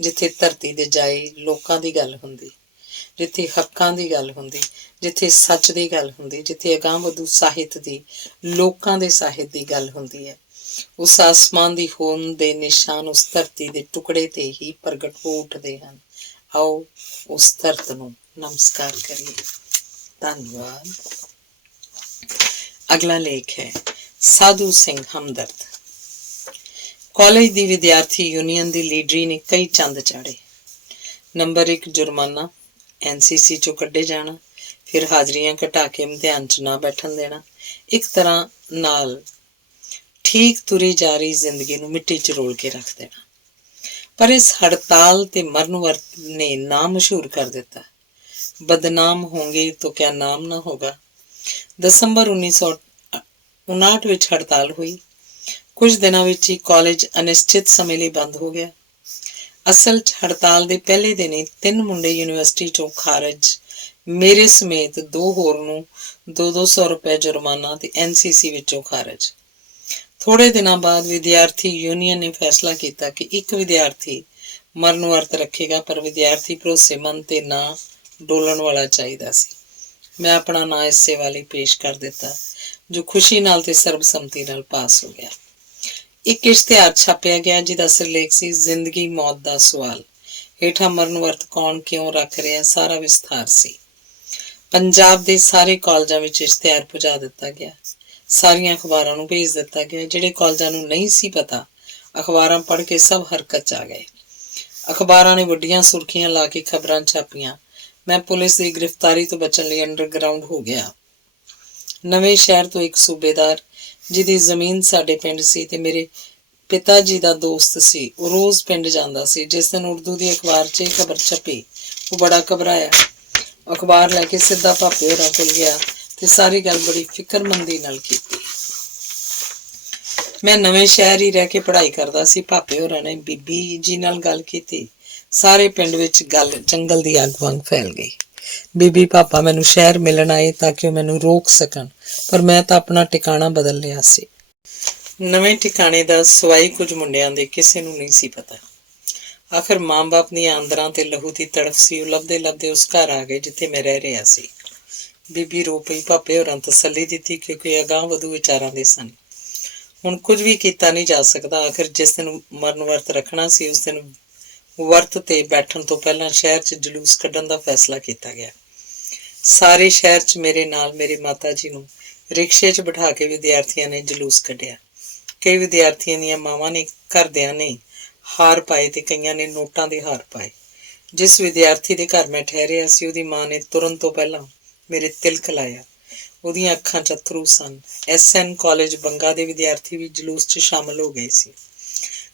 ਜਿੱਥੇ ਧਰਤੀ ਦੇ ਜਾਏ ਲੋਕਾਂ ਦੀ ਗੱਲ ਹੁੰਦੀ, ਜਿੱਥੇ ਹੱਕਾਂ ਦੀ ਗੱਲ ਹੁੰਦੀ, ਜਿੱਥੇ ਸੱਚ ਦੀ ਗੱਲ ਹੁੰਦੀ, ਜਿੱਥੇ ਅਗਾਂਹਵਧੂ ਸਾਹਿਤ ਦੀ, ਲੋਕਾਂ ਦੇ ਸਾਹਿਤ ਦੀ ਗੱਲ ਹੁੰਦੀ ਹੈ। ਉਸ ਆਸਮਾਨ ਦੀ ਹੋਂਦ ਦੇ ਨਿਸ਼ਾਨ ਉਸ ਧਰਤੀ ਦੇ ਟੁਕੜੇ ਤੇ ਹੀ ਪ੍ਰਗਟ ਹੋ ਉੱਠਦੇ ਹਨ। ਆਓ ਉਸ ਧਰਤ ਨੂੰ ਨਮਸਕਾਰ ਕਰੀਏ। ਧੰਨਵਾਦ। ਅਗਲਾ ਲੇਖ ਹੈ ਸਾਧੂ ਸਿੰਘ ਹਮਦਰਦ। ਕਾਲਜ ਦੀ ਵਿਦਿਆਰਥੀ ਯੂਨੀਅਨ ਦੀ ਲੀਡਰੀ ਨੇ ਕਈ ਚੰਦ ਚਾੜੇ। ਨੰਬਰ 1 ਜੁਰਮਾਨਾ, NCC 'ਚੋਂ ਕੱਢੇ ਜਾਣਾ, ਫਿਰ ਹਾਜ਼ਰੀਆਂ ਘਟਾ ਕੇ ਇਮਤਿਹਾਨ 'ਚ ਨਾ ਬੈਠਣ ਦੇਣਾ, ਇੱਕ ਤਰ੍ਹਾਂ ਨਾਲ ਠੀਕ ਤੁਰੀ ਜਾ ਰਹੀ ਜ਼ਿੰਦਗੀ ਨੂੰ ਮਿੱਟੀ 'ਚ ਰੋਲ ਕੇ ਰੱਖ ਦੇਣਾ। ਪਰ ਇਸ ਹੜਤਾਲ ਤੇ ਮਰਨ ਵਰਤ ਨੇ ਨਾਮ ਮਸ਼ਹੂਰ ਕਰ ਦਿੱਤਾ। ਬਦਨਾਮ ਹੋਂਗੇ ਤਾਂ ਕਿਆ ਨਾਮ ਨਾ ਹੋਗਾ। ਦਸੰਬਰ 1959 ਵਿੱਚ ਹੜਤਾਲ ਹੋਈ। ਕੁਝ ਦਿਨਾਂ ਵਿੱਚ ਹੀ ਕਾਲਜ ਅਨਿਸ਼ਚਿਤ ਸਮੇਂ ਲਈ ਬੰਦ ਹੋ ਗਿਆ। ਅਸਲ 'ਚ ਹੜਤਾਲ ਦੇ ਪਹਿਲੇ ਦਿਨ ਹੀ 3 ਮੁੰਡੇ ਯੂਨੀਵਰਸਿਟੀ 'ਚੋਂ ਖਾਰਜ, ਮੇਰੇ ਸਮੇਤ 2 ਹੋਰ ਨੂੰ 200 ਰੁਪਏ ਜੁਰਮਾਨਾ ਤੇ NCC ਵਿੱਚੋਂ ਖਾਰਜ। ਥੋੜੇ ਦਿਨਾਂ ਬਾਅਦ ਵਿਦਿਆਰਥੀ ਯੂਨੀਅਨ ਨੇ ਫੈਸਲਾ ਕੀਤਾ ਕਿ ਇੱਕ ਵਿਦਿਆਰਥੀ ਮਰਨ ਵਰਤ ਰੱਖੇਗਾ, ਪਰ ਵਿਦਿਆਰਥੀ ਭਰੋਸੇਮੰਦ ਤੇ ਨਾ ਡੋਲਣ ਵਾਲਾ ਚਾਹੀਦਾ ਸੀ। ਮੈਂ ਆਪਣਾ ਨਾਂ ਇਸ ਸੇਵਾ ਲਈ ਪੇਸ਼ ਕਰ ਦਿੱਤਾ, ਜੋ ਖੁਸ਼ੀ ਨਾਲ ਤੇ ਸਰਬਸੰਮਤੀ ਨਾਲ ਪਾਸ ਹੋ ਗਿਆ। ਇੱਕ ਇਸ਼ਤਿਹਾਰ ਛਾਪਿਆ ਗਿਆ ਜਿਹਦਾ ਸਿਰਲੇਖ ਸੀ ਜ਼ਿੰਦਗੀ ਮੌਤ ਦਾ ਸਵਾਲ। ਹੇਠਾਂ ਮਰਨ ਵਰਤ ਕੌਣ ਕਿਉਂ ਰੱਖ ਰਿਹਾ ਸਾਰਾ ਵਿਸਥਾਰ ਸੀ। ਪੰਜਾਬ ਦੇ ਸਾਰੇ ਕਾਲਜਾਂ ਵਿੱਚ ਇਸ਼ਤਿਹਾਰ ਪਹੁੰਚਾ ਦਿੱਤਾ ਗਿਆ। ਸਾਰੀਆਂ ਅਖਬਾਰਾਂ ਨੂੰ ਭੇਜ ਦਿੱਤਾ ਗਿਆ। ਜਿਹੜੇ ਕਾਲਜਾਂ ਨੂੰ ਨਹੀਂ ਸੀ ਪਤਾ, ਅਖਬਾਰਾਂ ਪੜ੍ਹ ਕੇ ਸਭ ਹਰਕਤ 'ਚ ਆ ਗਏ। ਅਖਬਾਰਾਂ ਨੇ ਵੱਡੀਆਂ ਸੁਰਖੀਆਂ ਲਾ ਕੇ ਖਬਰਾਂ ਛਾਪੀਆਂ। ਮੈਂ ਪੁਲਿਸ ਦੀ ਗ੍ਰਿਫਤਾਰੀ ਤੋਂ ਬਚਣ ਲਈ ਅੰਡਰਗਰਾਊਂਡ ਹੋ ਗਿਆ। ਨਵੇਂ ਸ਼ਹਿਰ ਤੋਂ ਇੱਕ ਸੂਬੇਦਾਰ, ਜਿਹਦੀ ਜ਼ਮੀਨ ਸਾਡੇ ਪਿੰਡ ਸੀ ਤੇ ਮੇਰੇ ਪਿਤਾ ਜੀ ਦਾ ਦੋਸਤ ਸੀ, ਉਹ ਰੋਜ਼ ਪਿੰਡ ਜਾਂਦਾ ਸੀ। ਜਿਸ ਦਿਨ ਉਰਦੂ ਦੀ ਅਖਬਾਰ 'ਚ ਇਹ ਖਬਰ ਛਪੀ, ਉਹ ਬੜਾ ਘਬਰਾਇਆ। ਅਖਬਾਰ ਲੈ ਕੇ ਸਿੱਧਾ ਭਾਪੇ ਹੋਰਾਂ ਕੋਲ ਗਿਆ ਤੇ ਸਾਰੀ ਗੱਲ ਬੜੀ ਫਿਕਰਮੰਦੀ ਨਾਲ ਕੀਤੀ। ਮੈਂ ਨਵੇਂ ਸ਼ਹਿਰ ਹੀ ਰਹਿ ਕੇ ਪੜ੍ਹਾਈ ਕਰਦਾ ਸੀ। ਭਾਪੇ ਹੋਰਾਂ ਨੇ ਬੀਬੀ ਜੀ ਨਾਲ ਗੱਲ ਕੀਤੀ। ਸਾਰੇ ਪਿੰਡ ਵਿੱਚ ਗੱਲ ਜੰਗਲ ਦੀ ਅੱਗ ਵਾਂਗ ਫੈਲ ਗਈ। ਬੀਬੀ ਪਾਪਾ ਮੈਨੂੰ ਸ਼ਹਿਰ ਮਿਲਣ ਆਏ ਤਾਂ ਕਿ ਉਹ ਮੈਨੂੰ ਰੋਕ ਸਕਣ, ਪਰ ਮੈਂ ਤਾਂ ਆਪਣਾ ਟਿਕਾਣਾ ਬਦਲ ਲਿਆ ਸੀ। ਨਵੇਂ ਟਿਕਾਣੇ ਦਾ ਸਵਾਈ ਕੁਝ ਮੁੰਡਿਆਂ ਦੇ ਕਿਸੇ ਨੂੰ ਨਹੀਂ ਸੀ ਪਤਾ। ਆਖਰ ਮਾਂ-ਬਾਪ ਦੀਆਂ ਆਂਦਰਾਂ ਤੇ ਲਹੂ ਦੀ ਤੜਫ ਸੀ। ਉਹ ਲੱਭਦੇ ਲੱਭਦੇ ਉਸ ਘਰ ਆ ਗਏ ਜਿੱਥੇ ਮੈਂ ਰਹਿ ਰਿਹਾ ਸੀ। ਬੀਬੀ ਰੋ ਪਈ। ਭਾਪੇ ਹੋਰਾਂ ਤਸੱਲੀ ਦਿੱਤੀ ਕਿਉਂਕਿ ਅਗਾਂਹ ਵਧੂ ਵਿਚਾਰਾਂ ਦੇ ਸਨ। ਹੁਣ ਕੁਝ ਵੀ ਕੀਤਾ ਨਹੀਂ ਜਾ ਸਕਦਾ। ਆਖਿਰ ਜਿਸ ਦਿਨ ਮਰਨ ਵਰਤ ਰੱਖਣਾ ਸੀ ਉਸ ਦਿਨ ਵਰਤ ਤੇ ਬੈਠਣ ਤੋਂ ਪਹਿਲਾਂ ਸ਼ਹਿਰ 'ਚ ਜਲੂਸ ਕੱਢਣ ਦਾ ਫੈਸਲਾ ਕੀਤਾ ਗਿਆ। ਸਾਰੇ ਸ਼ਹਿਰ 'ਚ ਮੇਰੇ ਨਾਲ ਮੇਰੀ ਮਾਤਾ ਜੀ ਨੂੰ ਰਿਕਸ਼ੇ 'ਚ ਬਿਠਾ ਕੇ ਵਿਦਿਆਰਥੀਆਂ ਨੇ ਜਲੂਸ ਕੱਢਿਆ। ਕਈ ਵਿਦਿਆਰਥੀਆਂ ਦੀਆਂ ਮਾਵਾਂ ਨੇ, ਘਰਦਿਆਂ ਨੇ ਹਾਰ ਪਾਏ ਤੇ ਕਈਆਂ ਨੇ ਨੋਟਾਂ ਦੇ ਹਾਰ ਪਾਏ। ਜਿਸ ਵਿਦਿਆਰਥੀ ਦੇ ਘਰ ਮੈਂ ਠਹਿਰਿਆ ਸੀ ਉਹਦੀ ਮਾਂ ਨੇ ਤੁਰਨ ਤੋਂ ਪਹਿਲਾਂ ਮੇਰੇ ਤਿਲਕ ਲਾਇਆ। ਉਹਦੀਆਂ ਅੱਖਾਂ 'ਚ ਅੱਥਰੂ ਸਨ। SN ਕਾਲਜ ਬੰਗਾ ਦੇ ਵਿਦਿਆਰਥੀ ਵੀ ਜਲੂਸ 'ਚ ਸ਼ਾਮਲ ਹੋ ਗਏ ਸੀ।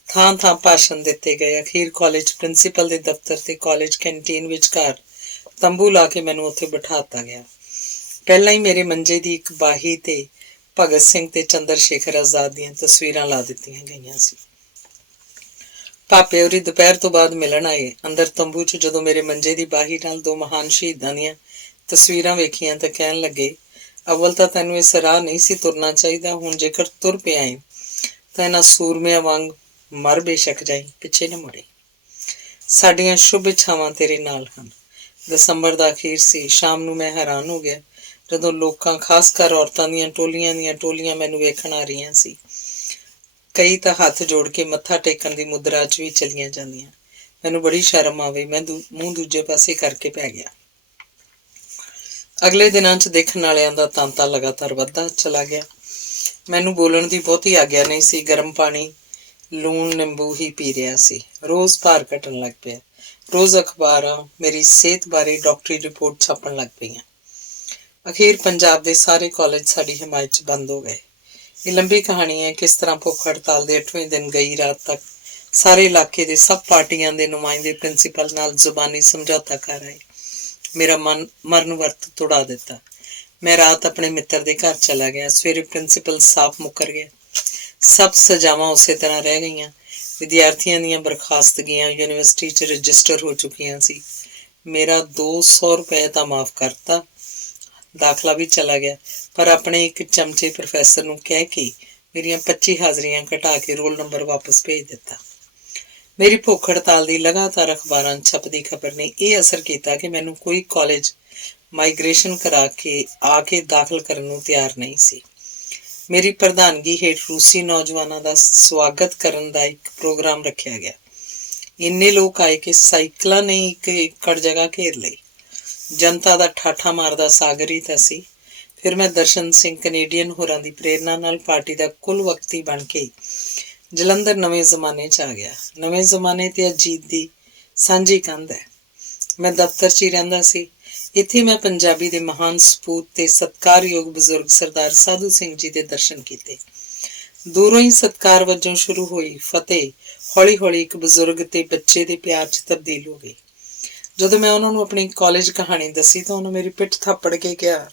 ਥਾਂ ਥਾਂ ਭਾਸ਼ਣ ਦਿੱਤੇ ਗਏ। ਅਖੀਰ ਕਾਲਜ ਪ੍ਰਿੰਸੀਪਲ ਦੇ ਦਫ਼ਤਰ ਤੇ ਕਾਲਜ ਕੈਂਟੀਨ ਵਿਚਕਾਰ ਤੰਬੂ ਲਾ ਕੇ ਮੈਨੂੰ ਉੱਥੇ ਬਿਠਾ ਦਿੱਤਾ ਗਿਆ। ਪਹਿਲਾਂ ਹੀ ਮੇਰੇ ਮੰਜੇ ਦੀ ਇੱਕ ਬਾਹੀ ਤੇ ਭਗਤ ਸਿੰਘ ਤੇ ਚੰਦਰ ਸ਼ੇਖਰ ਆਜ਼ਾਦ ਦੀਆਂ ਤਸਵੀਰਾਂ ਲਾ ਦਿੱਤੀਆਂ ਗਈਆਂ ਸੀ। ਭਾਪੇ ਹੋਰੀ ਦੁਪਹਿਰ ਤੋਂ ਬਾਅਦ ਮਿਲਣ ਆਏ। ਅੰਦਰ ਤੰਬੂ 'ਚ ਜਦੋਂ ਮੇਰੇ ਮੰਜੇ ਦੀ ਬਾਹੀ ਨਾਲ ਦੋ ਮਹਾਨ ਸ਼ਹੀਦਾਂ ਦੀਆਂ ਤਸਵੀਰਾਂ ਵੇਖੀਆਂ ਤਾਂ ਕਹਿਣ ਲੱਗੇ, ਅਵਲ ਤਾਂ ਤੈਨੂੰ ਇਸ ਰਾਹ ਨਹੀਂ ਸੀ ਤੁਰਨਾ ਚਾਹੀਦਾ। ਹੁਣ ਜੇਕਰ ਤੁਰ ਪਿਆ ਏ ਤਾਂ ਇਹਨਾਂ ਸੂਰਮਿਆਂ ਵਾਂਗ ਮਰ ਬੇਸ਼ੱਕ ਜਾਈ, ਪਿੱਛੇ ਨਾ ਮੁੜੇ। ਸਾਡੀਆਂ ਸ਼ੁਭ ਇੱਛਾਵਾਂ ਤੇਰੇ ਨਾਲ ਹਨ। ਦਸੰਬਰ ਦਾ ਅਖੀਰ ਸੀ। ਸ਼ਾਮ ਨੂੰ ਮੈਂ ਹੈਰਾਨ ਹੋ ਗਿਆ ਜਦੋਂ ਲੋਕਾਂ, ਖਾਸ ਕਰ ਔਰਤਾਂ ਦੀਆਂ ਟੋਲੀਆਂ ਮੈਨੂੰ ਵੇਖਣ ਆ ਰਹੀਆਂ ਸੀ। ਕਈ ਤਾਂ ਹੱਥ ਜੋੜ ਕੇ ਮੱਥਾ ਟੇਕਣ ਦੀ ਮੁਦਰਾ 'ਚ ਵੀ ਚਲੀਆਂ ਜਾਂਦੀਆਂ। ਮੈਨੂੰ ਬੜੀ ਸ਼ਰਮ ਆਵੇ। ਮੈਂ ਮੂੰਹ ਦੂਜੇ ਪਾਸੇ ਕਰਕੇ ਪੈ ਗਿਆ। ਅਗਲੇ ਦਿਨਾਂ 'ਚ ਦੇਖਣ ਵਾਲਿਆਂ ਦਾ ਤਾਂਤਾ ਲਗਾਤਾਰ ਵੱਧਦਾ ਚਲਾ ਗਿਆ। ਮੈਨੂੰ ਬੋਲਣ ਦੀ ਬਹੁਤੀ ਆਗਿਆ ਨਹੀਂ ਸੀ। ਗਰਮ ਪਾਣੀ, ਲੂਣ, ਨਿੰਬੂ ਹੀ ਪੀ ਰਿਹਾ ਸੀ। ਰੋਜ਼ ਭਾਰ ਘਟਣ ਲੱਗ ਪਿਆ। ਰੋਜ਼ ਅਖਬਾਰਾਂ ਮੇਰੀ ਸਿਹਤ ਬਾਰੇ ਡਾਕਟਰੀ ਰਿਪੋਰਟ ਛਾਪਣ ਲੱਗ ਪਈਆਂ। ਅਖੀਰ ਪੰਜਾਬ ਦੇ ਸਾਰੇ ਕਾਲਜ ਸਾਡੀ ਹਿਮਾਇਤ 'ਚ ਬੰਦ ਹੋ ਗਏ। ਇਹ ਲੰਬੀ ਕਹਾਣੀ ਹੈ ਕਿਸ ਤਰ੍ਹਾਂ ਭੁੱਖ ਹੜਤਾਲ ਦੇ 8ਵੇਂ ਦਿਨ ਗਈ ਰਾਤ ਤੱਕ ਸਾਰੇ ਇਲਾਕੇ ਦੇ ਸਭ ਪਾਰਟੀਆਂ ਦੇ ਨੁਮਾਇੰਦੇ ਪ੍ਰਿੰਸੀਪਲ ਨਾਲ ਜ਼ੁਬਾਨੀ ਸਮਝੌਤਾ ਕਰ ਆਏ। ਮੇਰਾ ਮਰਨ ਵਰਤ ਤੁੜਾ ਦਿੱਤਾ। ਮੈਂ ਰਾਤ ਆਪਣੇ ਮਿੱਤਰ ਦੇ ਘਰ ਚਲਾ ਗਿਆ। ਸਵੇਰੇ ਪ੍ਰਿੰਸੀਪਲ ਸਾਫ਼ ਮੁੱਕਰ ਗਿਆ। ਸਭ ਸਜ਼ਾਵਾਂ ਉਸੇ ਤਰ੍ਹਾਂ ਰਹਿ ਗਈਆਂ। ਵਿਦਿਆਰਥੀਆਂ ਦੀਆਂ ਬਰਖਾਸਤਗੀਆਂ ਯੂਨੀਵਰਸਿਟੀ 'ਚ ਰਜਿਸਟਰ ਹੋ ਚੁੱਕੀਆਂ ਸੀ। ਮੇਰਾ 200 ਰੁਪਏ ਤਾਂ ਮਾਫ਼ ਕਰਤਾ। ਦਾਖਲਾ ਵੀ ਚਲਾ ਗਿਆ, ਪਰ ਆਪਣੇ ਇੱਕ ਚਮਚੇ ਪ੍ਰੋਫੈਸਰ ਨੂੰ ਕਹਿ ਕੇ ਮੇਰੀਆਂ 25 ਹਾਜ਼ਰੀਆਂ ਘਟਾ ਕੇ ਰੋਲ ਨੰਬਰ ਵਾਪਸ ਭੇਜ ਦਿੱਤਾ। ਮੇਰੀ ਭੁੱਖ ਹੜਤਾਲ ਦੀ ਲਗਾਤਾਰ ਅਖਬਾਰਾਂ 'ਚ ਛਪਦੀ ਖਬਰ ਨੇ ਇਹ ਅਸਰ ਕੀਤਾ ਕਿ ਮੈਨੂੰ ਕੋਈ ਕਾਲਜ ਮਾਈਗ੍ਰੇਸ਼ਨ ਕਰਾ ਕੇ ਆ ਕੇ ਦਾਖਲ ਕਰਨ ਨੂੰ ਤਿਆਰ ਨਹੀਂ ਸੀ। ਮੇਰੀ ਪ੍ਰਧਾਨਗੀ ਹੇਠ ਰੂਸੀ ਨੌਜਵਾਨਾਂ ਦਾ ਸਵਾਗਤ ਕਰਨ ਦਾ ਇੱਕ ਪ੍ਰੋਗਰਾਮ ਰੱਖਿਆ ਗਿਆ। ਇੰਨੇ ਲੋਕ ਆਏ ਕਿ ਸਾਈਕਲਾਂ ਨੇ ਇੱਕ ਏਕੜ ਜਗ੍ਹਾ ਘੇਰ ਲਈ। ਜਨਤਾ ਦਾ ਠਾਠਾ ਮਾਰਦਾ ਸਾਗਰ ਹੀ ਤਾਂ ਸੀ। ਫਿਰ ਮੈਂ ਦਰਸ਼ਨ ਸਿੰਘ ਕੈਨੇਡੀਅਨ ਹੋਰਾਂ ਦੀ ਪ੍ਰੇਰਨਾ ਨਾਲ ਪਾਰਟੀ ਦਾ ਕੁੱਲ ਵਕਤੀ ਬਣ ਕੇ ਜਲੰਧਰ ਨਵੇਂ ਜ਼ਮਾਨੇ 'ਚ ਆ ਗਿਆ। ਨਵੇਂ ਜ਼ਮਾਨੇ ਤੇ ਅਜੀਤ ਦੀ ਸਾਂਝੀ ਕੰਧ ਹੈ। ਮੈਂ ਦਫ਼ਤਰ 'ਚ ਹੀ ਰਹਿੰਦਾ ਸੀ। ਇੱਥੇ ਮੈਂ ਪੰਜਾਬੀ ਦੇ ਮਹਾਨ ਸਪੂਤ ਤੇ ਸਤਿਕਾਰਯੋਗ ਬਜ਼ੁਰਗ ਸਰਦਾਰ ਸਾਧੂ ਸਿੰਘ ਜੀ ਦੇ ਦਰਸ਼ਨ ਕੀਤੇ। ਦੂਰੋਂ ਹੀ ਸਤਿਕਾਰ ਵਜੋਂ ਸ਼ੁਰੂ ਹੋਈ ਫਤਿਹ ਹੌਲੀ ਹੌਲੀ ਇੱਕ ਬਜ਼ੁਰਗ ਤੇ ਬੱਚੇ ਦੇ ਪਿਆਰ 'ਚ ਤਬਦੀਲ ਹੋ ਗਈ। ਜਦੋਂ ਮੈਂ ਉਹਨਾਂ ਨੂੰ ਆਪਣੀ ਕਾਲਜ ਕਹਾਣੀ ਦੱਸੀ ਤਾਂ ਉਹਨਾਂ ਮੇਰੀ ਪਿੱਠ ਥਾਪੜ ਕੇ ਕਿਹਾ,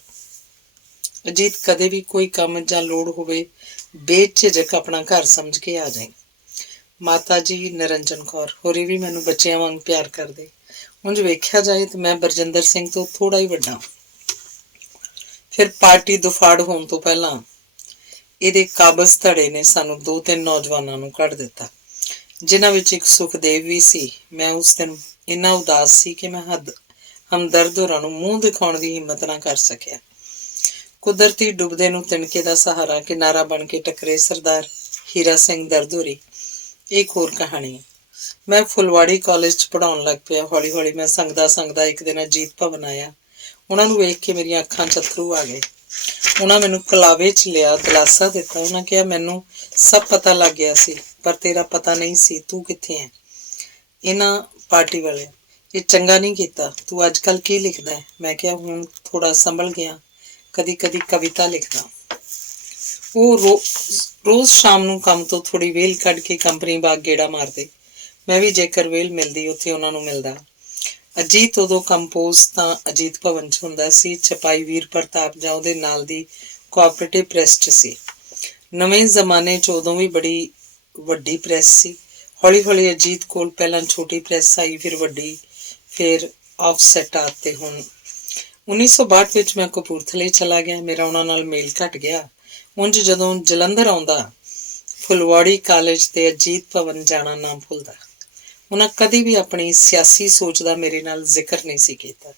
ਅਜੀਤ ਕਦੇ ਵੀ ਕੋਈ ਕੰਮ ਜਾਂ ਲੋੜ ਹੋਵੇ ਬੇਝਿਜਕ ਆਪਣਾ ਘਰ ਸਮਝ ਕੇ ਆ ਜਾਏ। ਮਾਤਾ ਜੀ ਨਿਰੰਜਨ ਕੌਰ ਹੋਰੀ ਵੀ ਮੈਨੂੰ ਬੱਚਿਆਂ ਵਾਂਗ ਪਿਆਰ ਕਰਦੇ। ਉਂਝ ਵੇਖਿਆ ਜਾਏ ਤਾਂ ਮੈਂ ਬਰਜਿੰਦਰ ਸਿੰਘ ਤੋਂ ਥੋੜਾ ਹੀ ਵੱਡਾ। ਫਿਰ ਪਾਰਟੀ ਦੁਫਾੜ ਹੋਣ ਤੋਂ ਪਹਿਲਾਂ ਇਹਦੇ ਕਾਬਜ਼ ਧੜੇ ਨੇ ਸਾਨੂੰ 2-3 ਨੌਜਵਾਨਾਂ ਨੂੰ ਕੱਢ ਦਿੱਤਾ, ਜਿਨ੍ਹਾਂ ਵਿੱਚ ਇੱਕ ਸੁਖਦੇਵ ਵੀ ਸੀ। ਮੈਂ ਉਸ ਦਿਨ ਇੰਨਾ ਉਦਾਸ ਸੀ ਕਿ ਮੈਂ ਹਮਦਰਦ ਹੋਰਾਂ ਨੂੰ ਮੂੰਹ ਦਿਖਾਉਣ ਦੀ ਹਿੰਮਤ ਨਾ ਕਰ ਸਕਿਆ। ਕੁਦਰਤੀ ਡੁੱਬਦੇ ਨੂੰ ਤਿਣਕੇ ਦਾ ਸਹਾਰਾ ਕਿਨਾਰਾ ਬਣ ਕੇ ਟਕਰੇ ਸਰਦਾਰ ਹੀਰਾ ਸਿੰਘ ਦਰਦੋਰੀ। ਇੱਕ ਹੋਰ ਕਹਾਣੀ। ਮੈਂ ਫੁਲਵਾੜੀ ਕਾਲਜ 'ਚ ਪੜ੍ਹਾਉਣ ਲੱਗ ਪਿਆ। ਹੌਲੀ ਹੌਲੀ ਮੈਂ ਸੰਗਦਾ ਇੱਕ ਦਿਨ ਅਜੀਤ ਭਵਨ ਆਇਆ। ਉਹਨਾਂ ਨੂੰ ਵੇਖ ਕੇ ਮੇਰੀਆਂ ਅੱਖਾਂ 'ਚ ਅੱਥਰੂ ਆ ਗਏ। ਉਹਨਾਂ ਮੈਨੂੰ ਕਲਾਵੇ 'ਚ ਲਿਆ, ਦਿਲਾਸਾ ਦਿੱਤਾ। ਉਹਨਾਂ ਕਿਹਾ, ਮੈਨੂੰ ਸਭ ਪਤਾ ਲੱਗ ਗਿਆ ਸੀ, ਪਰ ਤੇਰਾ ਪਤਾ ਨਹੀਂ ਸੀ ਤੂੰ ਕਿੱਥੇ ਹੈ। ਇਹਨਾਂ ਪਾਰਟੀ ਵਾਲੇ ਇਹ ਚੰਗਾ ਨਹੀਂ ਕੀਤਾ। ਤੂੰ ਅੱਜ ਕੱਲ੍ਹ ਕੀ ਲਿਖਦਾ ਹੈ? ਮੈਂ ਕਿਹਾ, ਹੁਣ ਥੋੜਾ ਸੰਭਲ ਗਿਆ, ਕਦੀ ਕਦੀ ਕਵਿਤਾ ਲਿਖਦਾ। ਉਹ ਰੋਜ਼ ਸ਼ਾਮ ਨੂੰ ਕੰਮ ਤੋਂ ਥੋੜੀ ਵੇਲ ਕੱਢ ਕੇ ਕੰਪਨੀ ਬਾਗ ਗੇੜਾ ਮਾਰਦੇ। ਮੈਂ ਵੀ ਜੇਕਰ ਵੇਲ ਮਿਲਦੀ ਉੱਥੇ ਉਹਨਾਂ ਨੂੰ ਮਿਲਦਾ। ਅਜੀਤ ਉਦੋਂ ਕੰਪੋਜ਼ ਤਾਂ ਅਜੀਤ ਭਵਨ 'ਚ ਹੁੰਦਾ ਸੀ। ਛਪਾਈ ਵੀਰ ਪ੍ਰਤਾਪ ਜਾਂ ਉਹਦੇ ਨਾਲ ਦੀ ਕੋਆਪਰੇਟਿਵ ਪ੍ਰੈਸ 'ਚ ਸੀ। ਨਵੇਂ ਜ਼ਮਾਨੇ 'ਚ ਉਦੋਂ ਵੀ ਬੜੀ ਵੱਡੀ ਪ੍ਰੈਸ ਸੀ। ਹੌਲੀ ਹੌਲੀ ਅਜੀਤ ਕੋਲ ਪਹਿਲਾਂ ਛੋਟੀ ਪ੍ਰੈਸ ਆਈ, ਫਿਰ ਵੱਡੀ, ਫਿਰ ਆਫਸੈਟ ਆ ਤੇ ਹੁਣ 1962 ਵਿੱਚ ਮੈਂ ਕਪੂਰਥਲੇ ਚਲਾ ਗਿਆ। ਮੇਰਾ ਉਹਨਾਂ ਨਾਲ ਮੇਲ ਘਟ ਗਿਆ। ਉਂਝ ਜਦੋਂ ਜਲੰਧਰ ਆਉਂਦਾ ਫੁਲਵਾੜੀ ਕਾਲਜ ਤੇ ਅਜੀਤ ਭਵਨ ਜਾਣਾ ਨਾ ਭੁੱਲਦਾ। ਉਹਨਾਂ ਕਦੀ ਵੀ ਆਪਣੀ ਸਿਆਸੀ ਸੋਚ ਦਾ ਮੇਰੇ ਨਾਲ ਜ਼ਿਕਰ ਨਹੀਂ ਸੀ ਕੀਤਾ।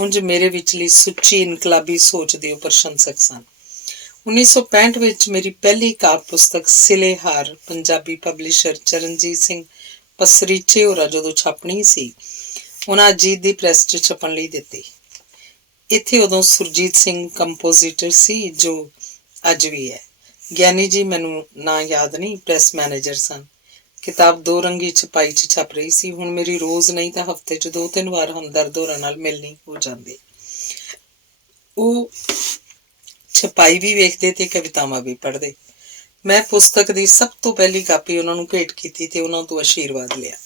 ਉਂਝ ਮੇਰੇ ਵਿਚਲੀ ਸੁੱਚੀ ਇਨਕਲਾਬੀ ਸੋਚ ਦੇ ਉਹ ਪ੍ਰਸ਼ੰਸਕ ਸਨ। 1965 ਵਿੱਚ ਮੇਰੀ ਪਹਿਲੀ ਕਾਵਿ ਪੁਸਤਕ ਸਿਲੇਹਾਰ ਪੰਜਾਬੀ ਪਬਲਿਸ਼ਰ ਚਰਨਜੀਤ ਸਿੰਘ ਪਸਰੀਚੇ ਹੋਰਾਂ ਜਦੋਂ ਛਪਣੀ ਸੀ, ਉਹਨਾਂ ਅਜੀਤ ਦੀ ਪ੍ਰੈਸ 'ਚ ਛਪਣ ਲਈ ਦਿੱਤੀ। ਇੱਥੇ ਉਦੋਂ ਸੁਰਜੀਤ ਸਿੰਘ ਕੰਪੋਜ਼ਿਟਰ ਸੀ, ਜੋ ਅੱਜ ਵੀ ਹੈ। ਗਿਆਨੀ ਜੀ ਮੈਨੂੰ ਨਾਂ ਯਾਦ ਨਹੀਂ, ਪ੍ਰੈਸ ਮੈਨੇਜਰ ਸਨ। ਕਿਤਾਬ 2 ਰੰਗੀ ਛਪਾਈ 'ਚ ਛਪ ਰਹੀ ਸੀ। ਹੁਣ ਮੇਰੀ ਰੋਜ਼ ਨਹੀਂ ਤਾਂ ਹਫ਼ਤੇ 'ਚ 2-3 ਵਾਰ ਹਮਦਰਦ ਹੋਰਾਂ ਨਾਲ ਮਿਲਣੀ ਹੋ ਜਾਂਦੀ। ਉਹ ਛਪਾਈ ਵੀ ਵੇਖਦੇ ਤੇ ਕਵਿਤਾਵਾਂ ਵੀ ਪੜ੍ਹਦੇ। ਮੈਂ ਪੁਸਤਕ ਦੀ ਸਭ ਤੋਂ ਪਹਿਲੀ ਕਾਪੀ ਉਹਨਾਂ ਨੂੰ ਭੇਟ ਕੀਤੀ ਤੇ ਉਹਨਾਂ ਤੋਂ ਆਸ਼ੀਰਵਾਦ ਲਿਆ।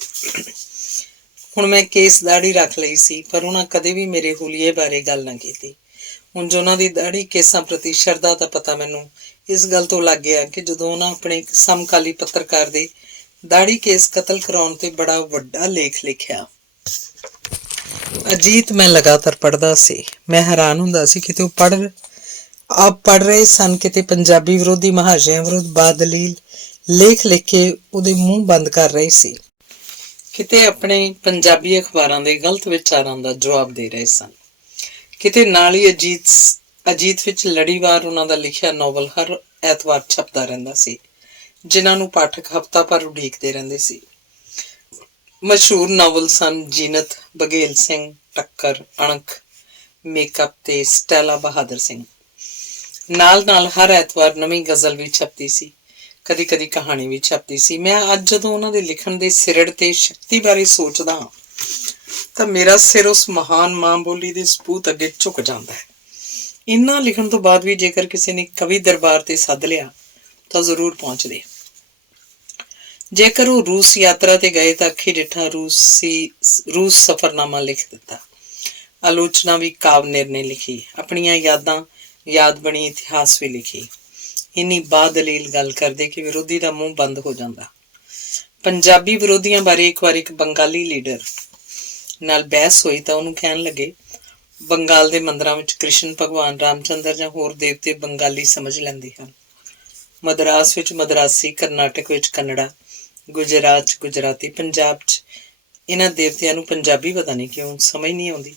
ਹੁਣ ਮੈਂ ਕੇਸ ਦਾੜੀ ਰੱਖ ਲਈ ਸੀ, ਪਰ ਉਹਨਾਂ ਕਦੇ ਵੀ ਮੇਰੇ ਹੁਲੀਏ ਬਾਰੇ ਗੱਲ ਨਾ ਕੀਤੀ। ਉਂਝ ਉਹਨਾਂ ਦੀ ਦਾੜੀ ਕੇਸਾਂ ਪ੍ਰਤੀ ਸ਼ਰਧਾ ਦਾ ਪਤਾ ਮੈਨੂੰ ਇਸ ਗੱਲ ਤੋਂ ਲੱਗ ਗਿਆ ਕਿ ਜਦੋਂ ਉਹਨਾਂ ਆਪਣੇ ਇੱਕ ਸਮਕਾਲੀ ਪੱਤਰਕਾਰ ਦੇ ਦਾੜੀ ਕੇਸ ਕਤਲ ਕਰਾਉਣ ਤੇ ਬੜਾ ਵੱਡਾ ਲੇਖ ਲਿਖਿਆ। ਅਜੀਤ ਮੈਂ ਲਗਾਤਾਰ ਪੜ੍ਹਦਾ ਸੀ। ਮੈਂ ਹੈਰਾਨ ਹੁੰਦਾ ਸੀ ਕਿਤੇ ਉਹ ਪੜ੍ਹ ਰਹੇ ਸਨ, ਕਿਤੇ ਪੰਜਾਬੀ ਵਿਰੋਧੀ ਮਹਾਸ਼ਿਆਂ ਵਿਰੁੱਧ ਬਾਦਲੀਲ ਲੇਖ ਲਿਖ ਕੇ ਉਹਦੇ ਮੂੰਹ ਬੰਦ ਕਰ ਰਹੇ ਸੀ, ਕਿਤੇ ਆਪਣੇ ਪੰਜਾਬੀ ਅਖਬਾਰਾਂ ਦੇ ਗਲਤ ਵਿਚਾਰਾਂ ਦਾ ਜਵਾਬ ਦੇ ਰਹੇ ਸਨ, ਕਿਤੇ ਨਾਲ ਹੀ ਅਜੀਤ ਵਿੱਚ ਲੜੀਵਾਰ ਉਹਨਾਂ ਦਾ ਲਿਖਿਆ ਨੋਵਲ ਹਰ ਐਤਵਾਰ ਛਪਦਾ ਰਹਿੰਦਾ ਸੀ, ਜਿਨ੍ਹਾਂ ਨੂੰ ਪਾਠਕ ਹਫ਼ਤਾ ਭਰ ਉਡੀਕਦੇ ਰਹਿੰਦੇ ਸੀ। ਮਸ਼ਹੂਰ ਨਾਵਲ ਸਨ ਜੀਨਤ, ਬਘੇਲ ਸਿੰਘ, ਟੱਕਰ, ਅਣਖ, ਮੇਕਅਪ ਤੇ ਸਟੈਲਾ ਬਹਾਦਰ ਸਿੰਘ। ਨਾਲ ਹਰ ਐਤਵਾਰ ਨਵੀਂ ਗਜ਼ਲ ਵੀ ਛਪਦੀ ਸੀ, ਕਦੀ ਕਦੀ ਕਹਾਣੀ ਵੀ ਛਪਦੀ ਸੀ। ਮੈਂ ਅੱਜ ਜਦੋਂ ਉਹਨਾਂ ਦੇ ਲਿਖਣ ਦੇ ਸਿਰੜ ਤੇ ਸ਼ਕਤੀ ਬਾਰੇ ਸੋਚਦਾ ਹਾਂ ਤਾਂ ਮੇਰਾ ਸਿਰ ਉਸ ਮਹਾਨ ਮਾਂ ਬੋਲੀ ਦੇ ਸਪੂਤ ਅੱਗੇ ਝੁਕ ਜਾਂਦਾ ਹੈ। ਇੰਨਾ ਲਿਖਣ ਤੋਂ ਬਾਅਦ ਵੀ ਜੇਕਰ ਕਿਸੇ ਨੇ ਕਵੀ ਦਰਬਾਰ ਤੇ ਸੱਦ ਲਿਆ ਤਾਂ ਜ਼ਰੂਰ ਪਹੁੰਚਦੇ। ਜੇਕਰ ਉਹ ਰੂਸ ਯਾਤਰਾ ਤੇ ਗਏ ਤਾਂ ਅੱਖੀ ਡਿੱਠਾ ਰੂਸ ਸਫ਼ਰਨਾਮਾ ਲਿਖ ਦਿੱਤਾ। ਆਲੋਚਨਾ ਵੀ ਕਾਵ ਨਿਰਣੇ ਲਿਖੀ, ਆਪਣੀਆਂ ਯਾਦ ਬਣੀ ਇਤਿਹਾਸ ਵੀ ਲਿਖੀ। ਇੰਨੀ ਬਾਦਲੀਲ ਗੱਲ ਕਰਦੇ ਕਿ ਵਿਰੋਧੀ ਦਾ ਮੂੰਹ ਬੰਦ ਹੋ ਜਾਂਦਾ। ਪੰਜਾਬੀ ਵਿਰੋਧੀਆਂ ਬਾਰੇ ਇੱਕ ਵਾਰ ਇੱਕ ਬੰਗਾਲੀ ਲੀਡਰ ਨਾਲ ਬਹਿਸ ਹੋਈ ਤਾਂ ਉਹਨੂੰ ਕਹਿਣ ਲੱਗੇ, ਬੰਗਾਲ ਦੇ ਮੰਦਰਾਂ ਵਿੱਚ ਕ੍ਰਿਸ਼ਨ ਭਗਵਾਨ, ਰਾਮਚੰਦਰ ਜਾਂ ਹੋਰ ਦੇਵਤੇ ਬੰਗਾਲੀ ਸਮਝ ਲੈਂਦੇ ਹਨ। ਮਦਰਾਸ ਵਿੱਚ ਮਦਰਾਸੀ, ਕਰਨਾਟਕ ਵਿੱਚ ਕੰਨੜਾ, ਗੁਜਰਾਤ 'ਚ ਗੁਜਰਾਤੀ, ਪੰਜਾਬ 'ਚ ਇਹਨਾਂ ਦੇਵਤਿਆਂ ਨੂੰ ਪੰਜਾਬੀ ਪਤਾ ਨਹੀਂ ਕਿਉਂ ਸਮਝ ਨਹੀਂ ਆਉਂਦੀ।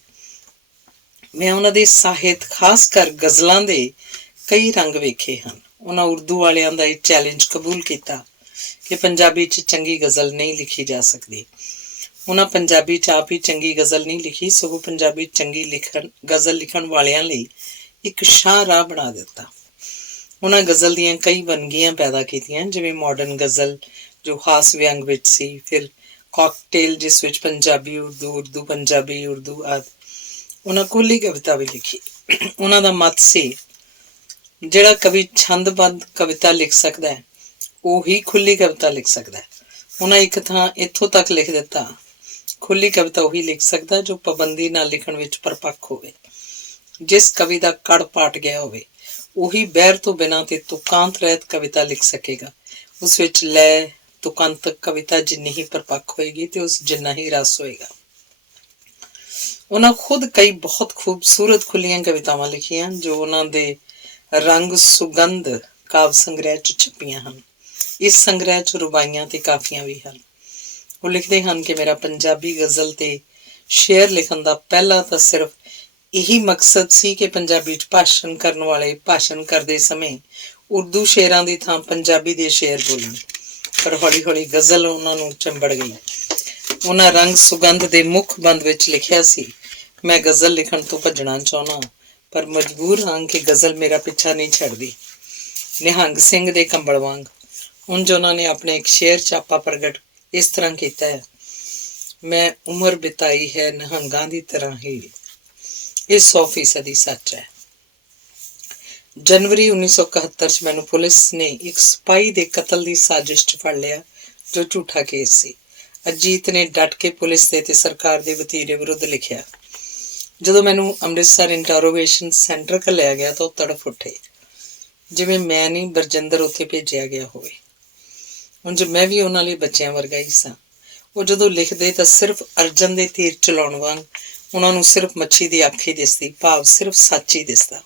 ਮੈਂ ਉਹਨਾਂ ਦੇ ਸਾਹਿਤ, ਖਾਸ ਕਰ ਗਜ਼ਲਾਂ ਦੇ ਕਈ ਰੰਗ ਵੇਖੇ ਹਨ। ਉਹਨਾਂ ਉਰਦੂ ਵਾਲਿਆਂ ਦਾ ਇਹ ਚੈਲੰਜ ਕਬੂਲ ਕੀਤਾ ਕਿ ਪੰਜਾਬੀ 'ਚ ਚੰਗੀ ਗਜ਼ਲ ਨਹੀਂ ਲਿਖੀ ਜਾ ਸਕਦੀ। ਉਹਨਾਂ ਪੰਜਾਬੀ 'ਚ ਆਪ ਹੀ ਚੰਗੀ ਗਜ਼ਲ ਨਹੀਂ ਲਿਖੀ, ਸਗੋਂ ਪੰਜਾਬੀ ਚੰਗੀ ਗਜ਼ਲ ਲਿਖਣ ਵਾਲਿਆਂ ਲਈ ਇੱਕ ਸ਼ਾਹਰਾਹ ਬਣਾ ਦਿੱਤਾ। ਉਹਨਾਂ ਗਜ਼ਲ ਦੀਆਂ ਕਈ ਵੰਨਗੀਆਂ ਪੈਦਾ ਕੀਤੀਆਂ, ਜਿਵੇਂ ਮਾਡਰਨ ਗਜ਼ਲ ਜੋ ਹਾਸ ਵਿਅੰਗ ਵਿੱਚ ਸੀ, ਫਿਰ ਕਾਕਟੇਲ ਜਿਸ ਵਿੱਚ ਪੰਜਾਬੀ ਉਰਦੂ, ਉਰਦੂ ਪੰਜਾਬੀ, ਉਰਦੂ ਆਦਿ। ਉਹਨਾਂ ਖੁੱਲ੍ਹੀ ਕਵਿਤਾ ਵੀ ਲਿਖੀ। ਉਹਨਾਂ ਦਾ ਮਤ ਸੀ ਜਿਹੜਾ ਕਵੀ ਛੰਦਬੱਧ ਕਵਿਤਾ ਲਿਖ ਸਕਦਾ ਹੈ ਉਹੀ ਖੁੱਲ੍ਹੀ ਕਵਿਤਾ ਲਿਖ ਸਕਦਾ ਹੈ। ਉਹਨਾਂ ਇੱਕ ਥਾਂ ਇੱਥੋਂ ਤੱਕ ਲਿਖ ਦਿੱਤਾ, ਖੁੱਲ੍ਹੀ ਕਵਿਤਾ ਉਹੀ ਲਿਖ ਸਕਦਾ ਜੋ ਪਾਬੰਦੀ ਨਾਲ ਲਿਖਣ ਵਿੱਚ ਪਰਪੱਕ ਹੋਵੇ। ਜਿਸ ਕਵੀ ਦਾ ਕੜ ਪਾਟ ਗਿਆ ਹੋਵੇ ਉਹੀ ਬਹਿਰ ਤੋਂ ਬਿਨਾਂ ਤੇ ਤੁਕਾਂਤ ਰਹਿਤ ਕਵਿਤਾ ਲਿਖ ਸਕੇਗਾ। ਉਸ ਵਿੱਚ ਲੈ ਤੁਕੰਤਕ ਕਵਿਤਾ ਜਿੰਨੀ ਹੀ ਪਰਪੱਕ ਹੋਏਗੀ ਤੇ ਉਸ ਜਿੰਨਾ ਹੀ ਰਸ ਹੋਏਗਾ। ਉਹਨਾਂ ਖੁਦ ਕਈ ਬਹੁਤ ਖੂਬਸੂਰਤ ਖੁੱਲ੍ਹੀਆਂ ਕਵਿਤਾਵਾਂ ਲਿਖੀਆਂ ਜੋ ਉਹਨਾਂ ਦੇ ਰੰਗ ਸੁਗੰਧ ਕਾਵ ਸੰਗ੍ਰਹਿ 'ਚ ਛਪੀਆਂ ਹਨ। ਇਸ ਸੰਗ੍ਰਹਿ 'ਚ ਰੁਬਾਈਆਂ ਤੇ ਕਾਫੀਆਂ ਵੀ ਹਨ। ਉਹ ਲਿਖਦੇ ਹਨ ਕਿ ਮੇਰਾ ਪੰਜਾਬੀ ਗਜ਼ਲ ਤੇ ਸ਼ੇਅਰ ਲਿਖਣ ਦਾ ਪਹਿਲਾ ਤਾਂ ਸਿਰਫ ਇਹੀ ਮਕਸਦ ਸੀ ਕਿ ਪੰਜਾਬੀ 'ਚ ਭਾਸ਼ਣ ਕਰਨ ਵਾਲੇ ਭਾਸ਼ਣ ਕਰਦੇ ਸਮੇਂ ਉਰਦੂ ਸ਼ੇਅਰਾਂ ਦੀ ਥਾਂ ਪੰਜਾਬੀ ਦੇ ਸ਼ੇਅਰ ਬੋਲਣ, ਪਰ ਹੌਲੀ ਹੌਲੀ ਗਜ਼ਲ ਉਹਨਾਂ ਨੂੰ ਚੰਬੜ ਗਈ। ਉਹਨਾਂ ਰੰਗ ਸੁਗੰਧ ਦੇ ਮੁੱਖ ਬੰਦ ਵਿੱਚ ਲਿਖਿਆ ਸੀ, ਮੈਂ ਗਜ਼ਲ ਲਿਖਣ ਤੋਂ ਭੱਜਣਾ ਚਾਹੁੰਦਾ ਪਰ ਮਜਬੂਰ ਹਾਂ ਕਿ ਗਜ਼ਲ ਮੇਰਾ ਪਿੱਛਾ ਨਹੀਂ ਛੱਡਦੀ। ਨਿਹੰਗ ਸਿੰਘ ਦੇ ਕੰਬਲ ਵਾਂਗ। ਉਂਝ ਉਹਨਾਂ ਨੇ ਆਪਣੇ ਇੱਕ ਸ਼ੇਅਰ 'ਚ ਆਪਾ ਪ੍ਰਗਟ ਇਸ ਤਰ੍ਹਾਂ ਕੀਤਾ ਹੈ, ਮੈਂ ਉਮਰ ਬਿਤਾਈ ਹੈ ਨਿਹੰਗਾਂ ਦੀ ਤਰ੍ਹਾਂ ਹੀ। ਇਹ 100% ਸੱਚ ਹੈ। ਜਨਵਰੀ 1971 'ਚ ਮੈਨੂੰ ਪੁਲਿਸ ਨੇ ਇੱਕ ਸਿਪਾਹੀ ਦੇ ਕਤਲ ਦੀ ਸਾਜ਼ਿਸ਼ 'ਚ ਫੜ ਲਿਆ ਜੋ ਝੂਠਾ ਕੇਸ ਸੀ। ਅਜੀਤ ਨੇ ਡਟ ਕੇ ਪੁਲਿਸ ਤੇ ਸਰਕਾਰ ਦੇ ਵਤੀਰੇ ਵਿਰੁੱਧ ਲਿਖਿਆ। ਜਦੋਂ ਮੈਨੂੰ ਅੰਮ੍ਰਿਤਸਰ ਇੰਟਰੋਗੇਸ਼ਨ ਸੈਂਟਰ ਘੱਲਿਆ ਗਿਆ ਤਾਂ ਉਹ ਤੜਫ ਉੱਠੇ, ਜਿਵੇਂ ਮੈਂ ਨਹੀਂ ਬਰਜਿੰਦਰ ਉੱਥੇ ਭੇਜਿਆ ਗਿਆ ਹੋਵੇ। ਉਂਝ ਮੈਂ ਵੀ ਉਹਨਾਂ ਲਈ ਬੱਚਿਆਂ ਵਰਗਾ ਹੀ ਸਾਂ। ਉਹ ਜਦੋਂ ਲਿਖਦੇ ਤਾਂ ਸਿਰਫ ਅਰਜਨ ਦੇ ਤੀਰ ਚਲਾਉਣ ਵਾਂਗ ਉਹਨਾਂ ਨੂੰ ਸਿਰਫ ਮੱਛੀ ਦੀ ਅੱਖ ਹੀ ਦਿਸਦੀ, ਭਾਵ ਸਿਰਫ ਸੱਚ ਹੀ ਦਿਸਦਾ।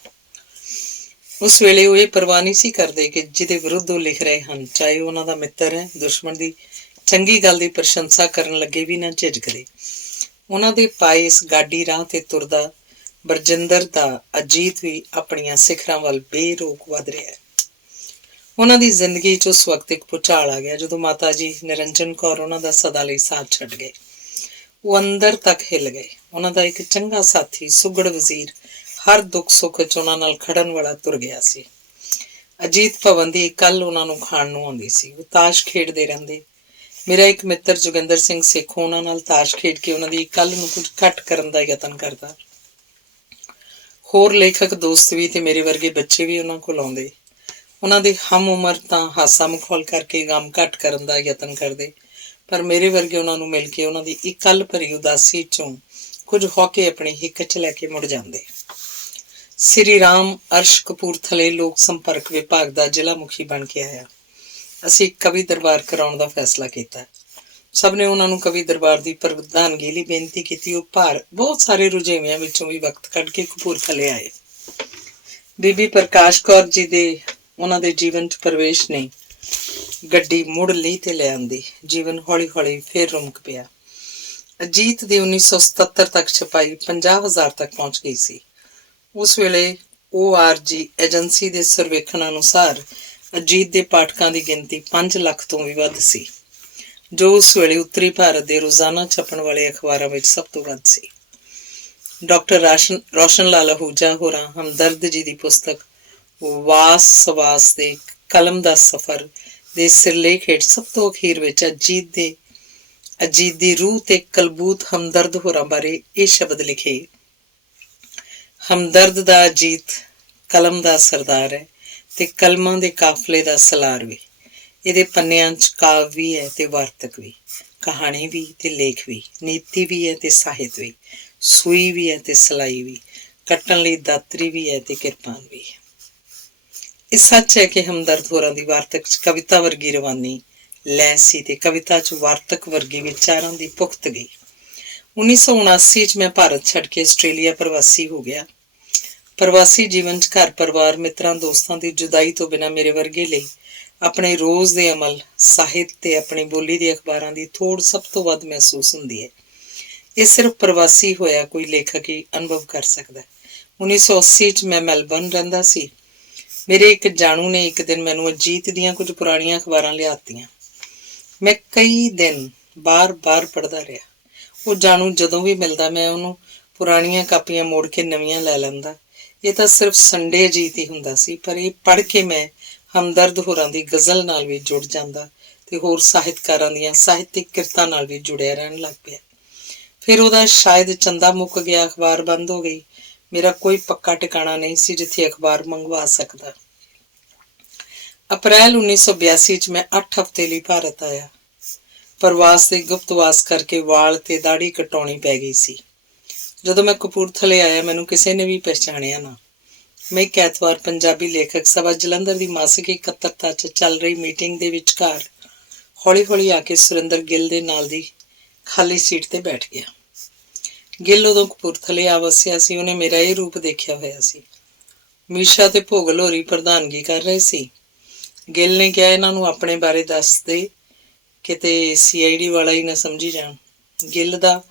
ਉਸ ਵੇਲੇ ਉਹ ਇਹ ਪਰਵਾਹ ਨਹੀਂ ਸੀ ਕਰਦੇ ਕਿ ਜਿਹਦੇ ਵਿਰੁੱਧ ਉਹ ਲਿਖ ਰਹੇ ਹਨ, ਚਾਹੇ ਉਹਨਾਂ ਦਾ ਮਿੱਤਰ ਹੈ, ਦੁਸ਼ਮਣ ਦੀ ਚੰਗੀ ਗੱਲ ਦੀ ਪ੍ਰਸ਼ੰਸਾ ਕਰਨ ਲੱਗੇ ਵੀ ਨਾ ਝਿਜਕਦੇ। ਉਹਨਾਂ ਦੇ ਪਾਏ ਇਸ ਗਾਡੀ ਰਾਹ ਤੇ ਤੁਰਦਾ ਬਰਜਿੰਦਰ ਦਾ ਅਜੀਤ ਵੀ ਆਪਣੀਆਂ ਸਿਖਰਾਂ ਵੱਲ ਬੇਰੋਕ ਵਧ ਰਿਹਾ ਹੈ। ਉਹਨਾਂ ਦੀ ਜ਼ਿੰਦਗੀ 'ਚ ਉਸ ਵਕਤ ਇੱਕ ਭੁਚਾਲ ਆ ਗਿਆ ਜਦੋਂ ਮਾਤਾ ਜੀ ਨਿਰੰਜਨ ਕੌਰ ਉਹਨਾਂ ਦਾ ਸਦਾ ਲਈ ਸਾਥ ਛੱਡ ਗਏ। ਉਹ ਅੰਦਰ ਤੱਕ ਹਿੱਲ ਗਏ। ਉਹਨਾਂ ਦਾ ਇੱਕ ਚੰਗਾ ਸਾਥੀ ਸੁਘੜ ਵਜ਼ੀਰ ਹਰ ਦੁੱਖ ਸੁੱਖ 'ਚ ਉਹਨਾਂ ਨਾਲ ਖੜਨ ਵਾਲਾ ਤੁਰ ਗਿਆ ਸੀ। ਅਜੀਤ ਭਵਨ ਦੀ ਕੱਲ ਉਹਨਾਂ ਨੂੰ ਖਾਣ ਨੂੰ ਆਉਂਦੀ ਸੀ। ਉਹ ਤਾਸ਼ ਖੇਡਦੇ ਰਹਿੰਦੇ। ਮੇਰਾ ਇੱਕ ਮਿੱਤਰ ਜੋਗਿੰਦਰ ਸਿੰਘ ਸੇਖੋਂ ਉਹਨਾਂ ਨਾਲ ਤਾਸ਼ ਖੇਡ ਕੇ ਉਹਨਾਂ ਦੀ ਕੱਲ ਨੂੰ ਕੁਝ ਘੱਟ ਕਰਨ ਦਾ ਯਤਨ ਕਰਦਾ। ਹੋਰ ਲੇਖਕ ਦੋਸਤ ਵੀ ਤੇ ਮੇਰੇ ਵਰਗੇ ਬੱਚੇ ਵੀ ਉਹਨਾਂ ਕੋਲ ਆਉਂਦੇ। ਉਹਨਾਂ ਦੇ ਹਮ ਉਮਰ ਤਾਂ ਹਾਸਾ ਮਖੌਲ ਕਰਕੇ ਗਮ ਘੱਟ ਕਰਨ ਦਾ ਯਤਨ ਕਰਦੇ, ਪਰ ਮੇਰੇ ਵਰਗੇ ਉਹਨਾਂ ਨੂੰ ਮਿਲ ਕੇ ਉਹਨਾਂ ਦੀ ਇਕੱਲ ਭਰੀ ਉਦਾਸੀ ਚੋਂ ਕੁਝ ਹੌਕੇ ਆਪਣੀ ਹਿੱਕ 'ਚ ਲੈ ਕੇ ਮੁੜ ਜਾਂਦੇ। ਸ੍ਰੀ ਰਾਮ ਅਰਸ਼ ਕਪੂਰਥਲੇ ਲੋਕ ਸੰਪਰਕ ਵਿਭਾਗ ਦਾ ਜ਼ਿਲ੍ਹਾ ਮੁਖੀ ਬਣ ਕੇ ਆਇਆ। ਅਸੀਂ ਕਵੀ ਦਰਬਾਰ ਕਰਾਉਣ ਦਾ ਫੈਸਲਾ ਕੀਤਾ। ਸਭ ਨੇ ਉਹਨਾਂ ਨੂੰ ਕਵੀ ਦਰਬਾਰ ਦੀ ਪ੍ਰਧਾਨਗੀ ਲਈ ਬੇਨਤੀ ਕੀਤੀ। ਉਹ ਬਹੁਤ ਸਾਰੇ ਰੁਝੇਵਿਆਂ ਵਿੱਚੋਂ ਵੀ ਵਕਤ ਕੱਢ ਕੇ ਕਪੂਰਥਲੇ ਆਏ। ਬੀਬੀ ਪ੍ਰਕਾਸ਼ ਕੌਰ ਜੀ ਦੇ ਉਹਨਾਂ ਦੇ ਜੀਵਨ 'ਚ ਪ੍ਰਵੇਸ਼ ਨੇ ਗੱਡੀ ਮੁੜ ਲਈ ਤੇ ਲੈ ਆਂਦੀ। ਜੀਵਨ ਹੌਲੀ ਹੌਲੀ ਫੇਰ ਰੁਮਕ ਪਿਆ। ਅਜੀਤ ਦੀ 1977 ਤੱਕ ਛਪਾਈ 50,000 ਤੱਕ ਪਹੁੰਚ ਗਈ ਸੀ। ਉਸ ਵੇਲੇ ORG ਏਜੰਸੀ ਦੇ ਸਰਵੇਖਣ ਅਨੁਸਾਰ ਅਜੀਤ ਦੇ ਪਾਠਕਾਂ ਦੀ ਗਿਣਤੀ 5 ਲੱਖ ਤੋਂ ਵੀ ਵੱਧ ਸੀ, ਜੋ ਉਸ ਵੇਲੇ ਉੱਤਰੀ ਭਾਰਤ ਦੇ ਰੋਜ਼ਾਨਾ ਛਪਣ ਵਾਲੇ ਅਖਬਾਰਾਂ ਵਿੱਚ ਸਭ ਤੋਂ ਵੱਧ ਸੀ। ਡਾਕਟਰ ਰੋਸ਼ਨ ਲਾਲ ਅਹੂਜਾ ਹੋਰਾਂ ਹਮਦਰਦ ਜੀ ਦੀ ਪੁਸਤਕ ਵਾਸ ਸਵਾਸ ਦੇ ਕਲਮ ਦਾ ਸਫ਼ਰ ਦੇ ਸਿਰਲੇਖ ਹੇਠ ਸਭ ਤੋਂ ਅਖੀਰ ਵਿੱਚ ਅਜੀਤ ਦੀ ਰੂਹ ਤੇ ਕਲਬੂਤ ਹਮਦਰਦ ਹੋਰਾਂ ਬਾਰੇ ਇਹ ਸ਼ਬਦ ਲਿਖੇ। ਹਮਦਰਦ ਦਾ ਅਜੀਤ ਕਲਮ ਦਾ ਸਰਦਾਰ ਹੈ ਤੇ ਕਲਮਾਂ ਦੇ ਕਾਫਲੇ ਦਾ ਸਲਾਰ ਵੀ। ਇਹਦੇ ਪੰਨਿਆਂ 'ਚ ਕਾਵ ਵੀ ਹੈ ਤੇ ਵਾਰਤਕ ਵੀ, ਕਹਾਣੀ ਵੀ ਤੇ ਲੇਖ ਵੀ, ਨੀਤੀ ਵੀ ਹੈ ਤੇ ਸਾਹਿਤ ਵੀ, ਸੂਈ ਵੀ ਹੈ ਤੇ ਸਲਾਈ ਵੀ, ਕੱਟਣ ਲਈ ਦਾਤਰੀ ਵੀ ਹੈ ਤੇ ਕਿਰਪਾਨ ਵੀ ਹੈ। ਇਹ ਸੱਚ ਹੈ ਕਿ ਹਮਦਰਦ ਹੋਰਾਂ ਦੀ ਵਾਰਤਕ 'ਚ ਕਵਿਤਾ ਵਰਗੀ ਰਵਾਨੀ ਲੈ ਸੀ ਤੇ ਕਵਿਤਾ 'ਚ ਵਾਰਤਕ ਵਰਗੀ ਵਿਚਾਰਾਂ ਦੀ ਪੁਖਤਗੀ। 1979 'ਚ ਮੈਂ ਭਾਰਤ ਛੱਡ ਕੇ ਆਸਟ੍ਰੇਲੀਆ ਪ੍ਰਵਾਸੀ ਹੋ ਗਿਆ। ਪ੍ਰਵਾਸੀ ਜੀਵਨ 'ਚ ਘਰ ਪਰਿਵਾਰ ਮਿੱਤਰਾਂ ਦੋਸਤਾਂ ਦੀ ਜੁਦਾਈ ਤੋਂ ਬਿਨਾਂ ਮੇਰੇ ਵਰਗੇ ਲਈ ਆਪਣੇ ਰੋਜ਼ ਦੇ ਅਮਲ, ਸਾਹਿਤ ਤੇ ਆਪਣੀ ਬੋਲੀ ਦੇ ਅਖਬਾਰਾਂ ਦੀ ਥੋੜ ਸਭ ਤੋਂ ਵੱਧ ਮਹਿਸੂਸ ਹੁੰਦੀ ਹੈ। ਇਹ ਸਿਰਫ ਪ੍ਰਵਾਸੀ ਹੋਇਆ ਕੋਈ ਲੇਖਕ ਹੀ ਅਨੁਭਵ ਕਰ ਸਕਦਾ। 1980 'ਚ ਮੈਂ ਮੈਲਬਰਨ ਰਹਿੰਦਾ ਸੀ। ਮੇਰੇ ਇੱਕ ਜਾਣੂ ਨੇ ਇੱਕ ਦਿਨ ਮੈਨੂੰ ਅਜੀਤ ਦੀਆਂ ਕੁਝ ਪੁਰਾਣੀਆਂ ਅਖਬਾਰਾਂ ਲਿਆਤੀਆਂ। ਮੈਂ ਕਈ ਦਿਨ ਬਾਰ-ਬਾਰ ਪੜ੍ਹਦਾ ਰਿਹਾ। ਉਹ ਜਾਣੂ ਜਦੋਂ ਵੀ ਮਿਲਦਾ ਮੈਂ ਉਹਨੂੰ ਪੁਰਾਣੀਆਂ ਕਾਪੀਆਂ ਮੋੜ ਕੇ ਨਵੀਆਂ ਲੈ ਲੈਂਦਾ। ਇਹ ਤਾਂ ਸਿਰਫ ਸੰਡੇ ਅਜੀਤ ਹੀ ਹੁੰਦਾ ਸੀ, ਪਰ ਇਹ ਪੜ੍ਹ ਕੇ ਮੈਂ ਹਮਦਰਦ ਹੋਰਾਂ ਦੀ ਗਜ਼ਲ ਨਾਲ ਵੀ ਜੁੜ ਜਾਂਦਾ ਤੇ ਹੋਰ ਸਾਹਿਤਕਾਰਾਂ ਦੀਆਂ ਸਾਹਿਤਿਕ ਕਿਰਤਾਂ ਨਾਲ ਵੀ ਜੁੜਿਆ ਰਹਿਣ ਲੱਗ ਪਿਆ। ਫਿਰ ਉਹਦਾ ਸ਼ਾਇਦ ਚੰਦਾ ਮੁੱਕ ਗਿਆ, ਅਖਬਾਰ ਬੰਦ ਹੋ ਗਈ। ਮੇਰਾ ਕੋਈ ਪੱਕਾ ਟਿਕਾਣਾ ਨਹੀਂ ਸੀ ਜਿੱਥੇ ਅਖਬਾਰ ਮੰਗਵਾ ਸਕਦਾ। ਅਪ੍ਰੈਲ 1982 'ਚ ਮੈਂ 8 ਹਫ਼ਤੇ ਲਈ ਭਾਰਤ ਆਇਆ। ਪ੍ਰਵਾਸ ਦੇ ਗੁਪਤਵਾਸ ਕਰਕੇ ਵਾਲ ਤੇ ਦਾੜੀ ਕਟਾਉਣੀ ਪੈ ਗਈ ਸੀ। ਜਦੋਂ ਮੈਂ ਕਪੂਰਥਲੇ ਆਇਆ ਮੈਨੂੰ ਕਿਸੇ ਨੇ ਵੀ ਪਹਿਚਾਣਿਆ ਨਾ। ਮੈਂ ਇੱਕ ਐਤਵਾਰ ਪੰਜਾਬੀ ਲੇਖਕ ਸਭਾ ਜਲੰਧਰ ਦੀ ਮਾਸਿਕ ਇਕੱਤਰਤਾ 'ਚ ਚੱਲ ਰਹੀ ਮੀਟਿੰਗ ਦੇ ਵਿਚਕਾਰ ਹੌਲੀ ਹੌਲੀ ਆ ਕੇ ਸੁਰਿੰਦਰ ਗਿੱਲ ਦੇ ਨਾਲ ਦੀ ਖਾਲੀ ਸੀਟ ਤੇ ਬੈਠ ਗਿਆ। ਗਿੱਲ ਉਦੋਂ ਕਪੂਰਥਲੇ ਆ ਵਸਿਆ ਸੀ। ਉਹਨੇ ਮੇਰਾ ਇਹ ਰੂਪ ਦੇਖਿਆ ਹੋਇਆ ਸੀ। ਮੀਸ਼ਾ ਤੇ ਭੋਗਲ ਹੋਰੀ ਪ੍ਰਧਾਨਗੀ ਕਰ ਰਹੇ ਸੀ। ਗਿੱਲ ਨੇ ਕਿਹਾ, ਇਹਨਾਂ ਨੂੰ ਆਪਣੇ ਬਾਰੇ ਦੱਸ ਦੇ, ਕਿਤੇ CID ਵਾਲਾ ਹੀ ਨਾ ਸਮਝੀ ਜਾਣ। ਗਿੱਲ ਦਾ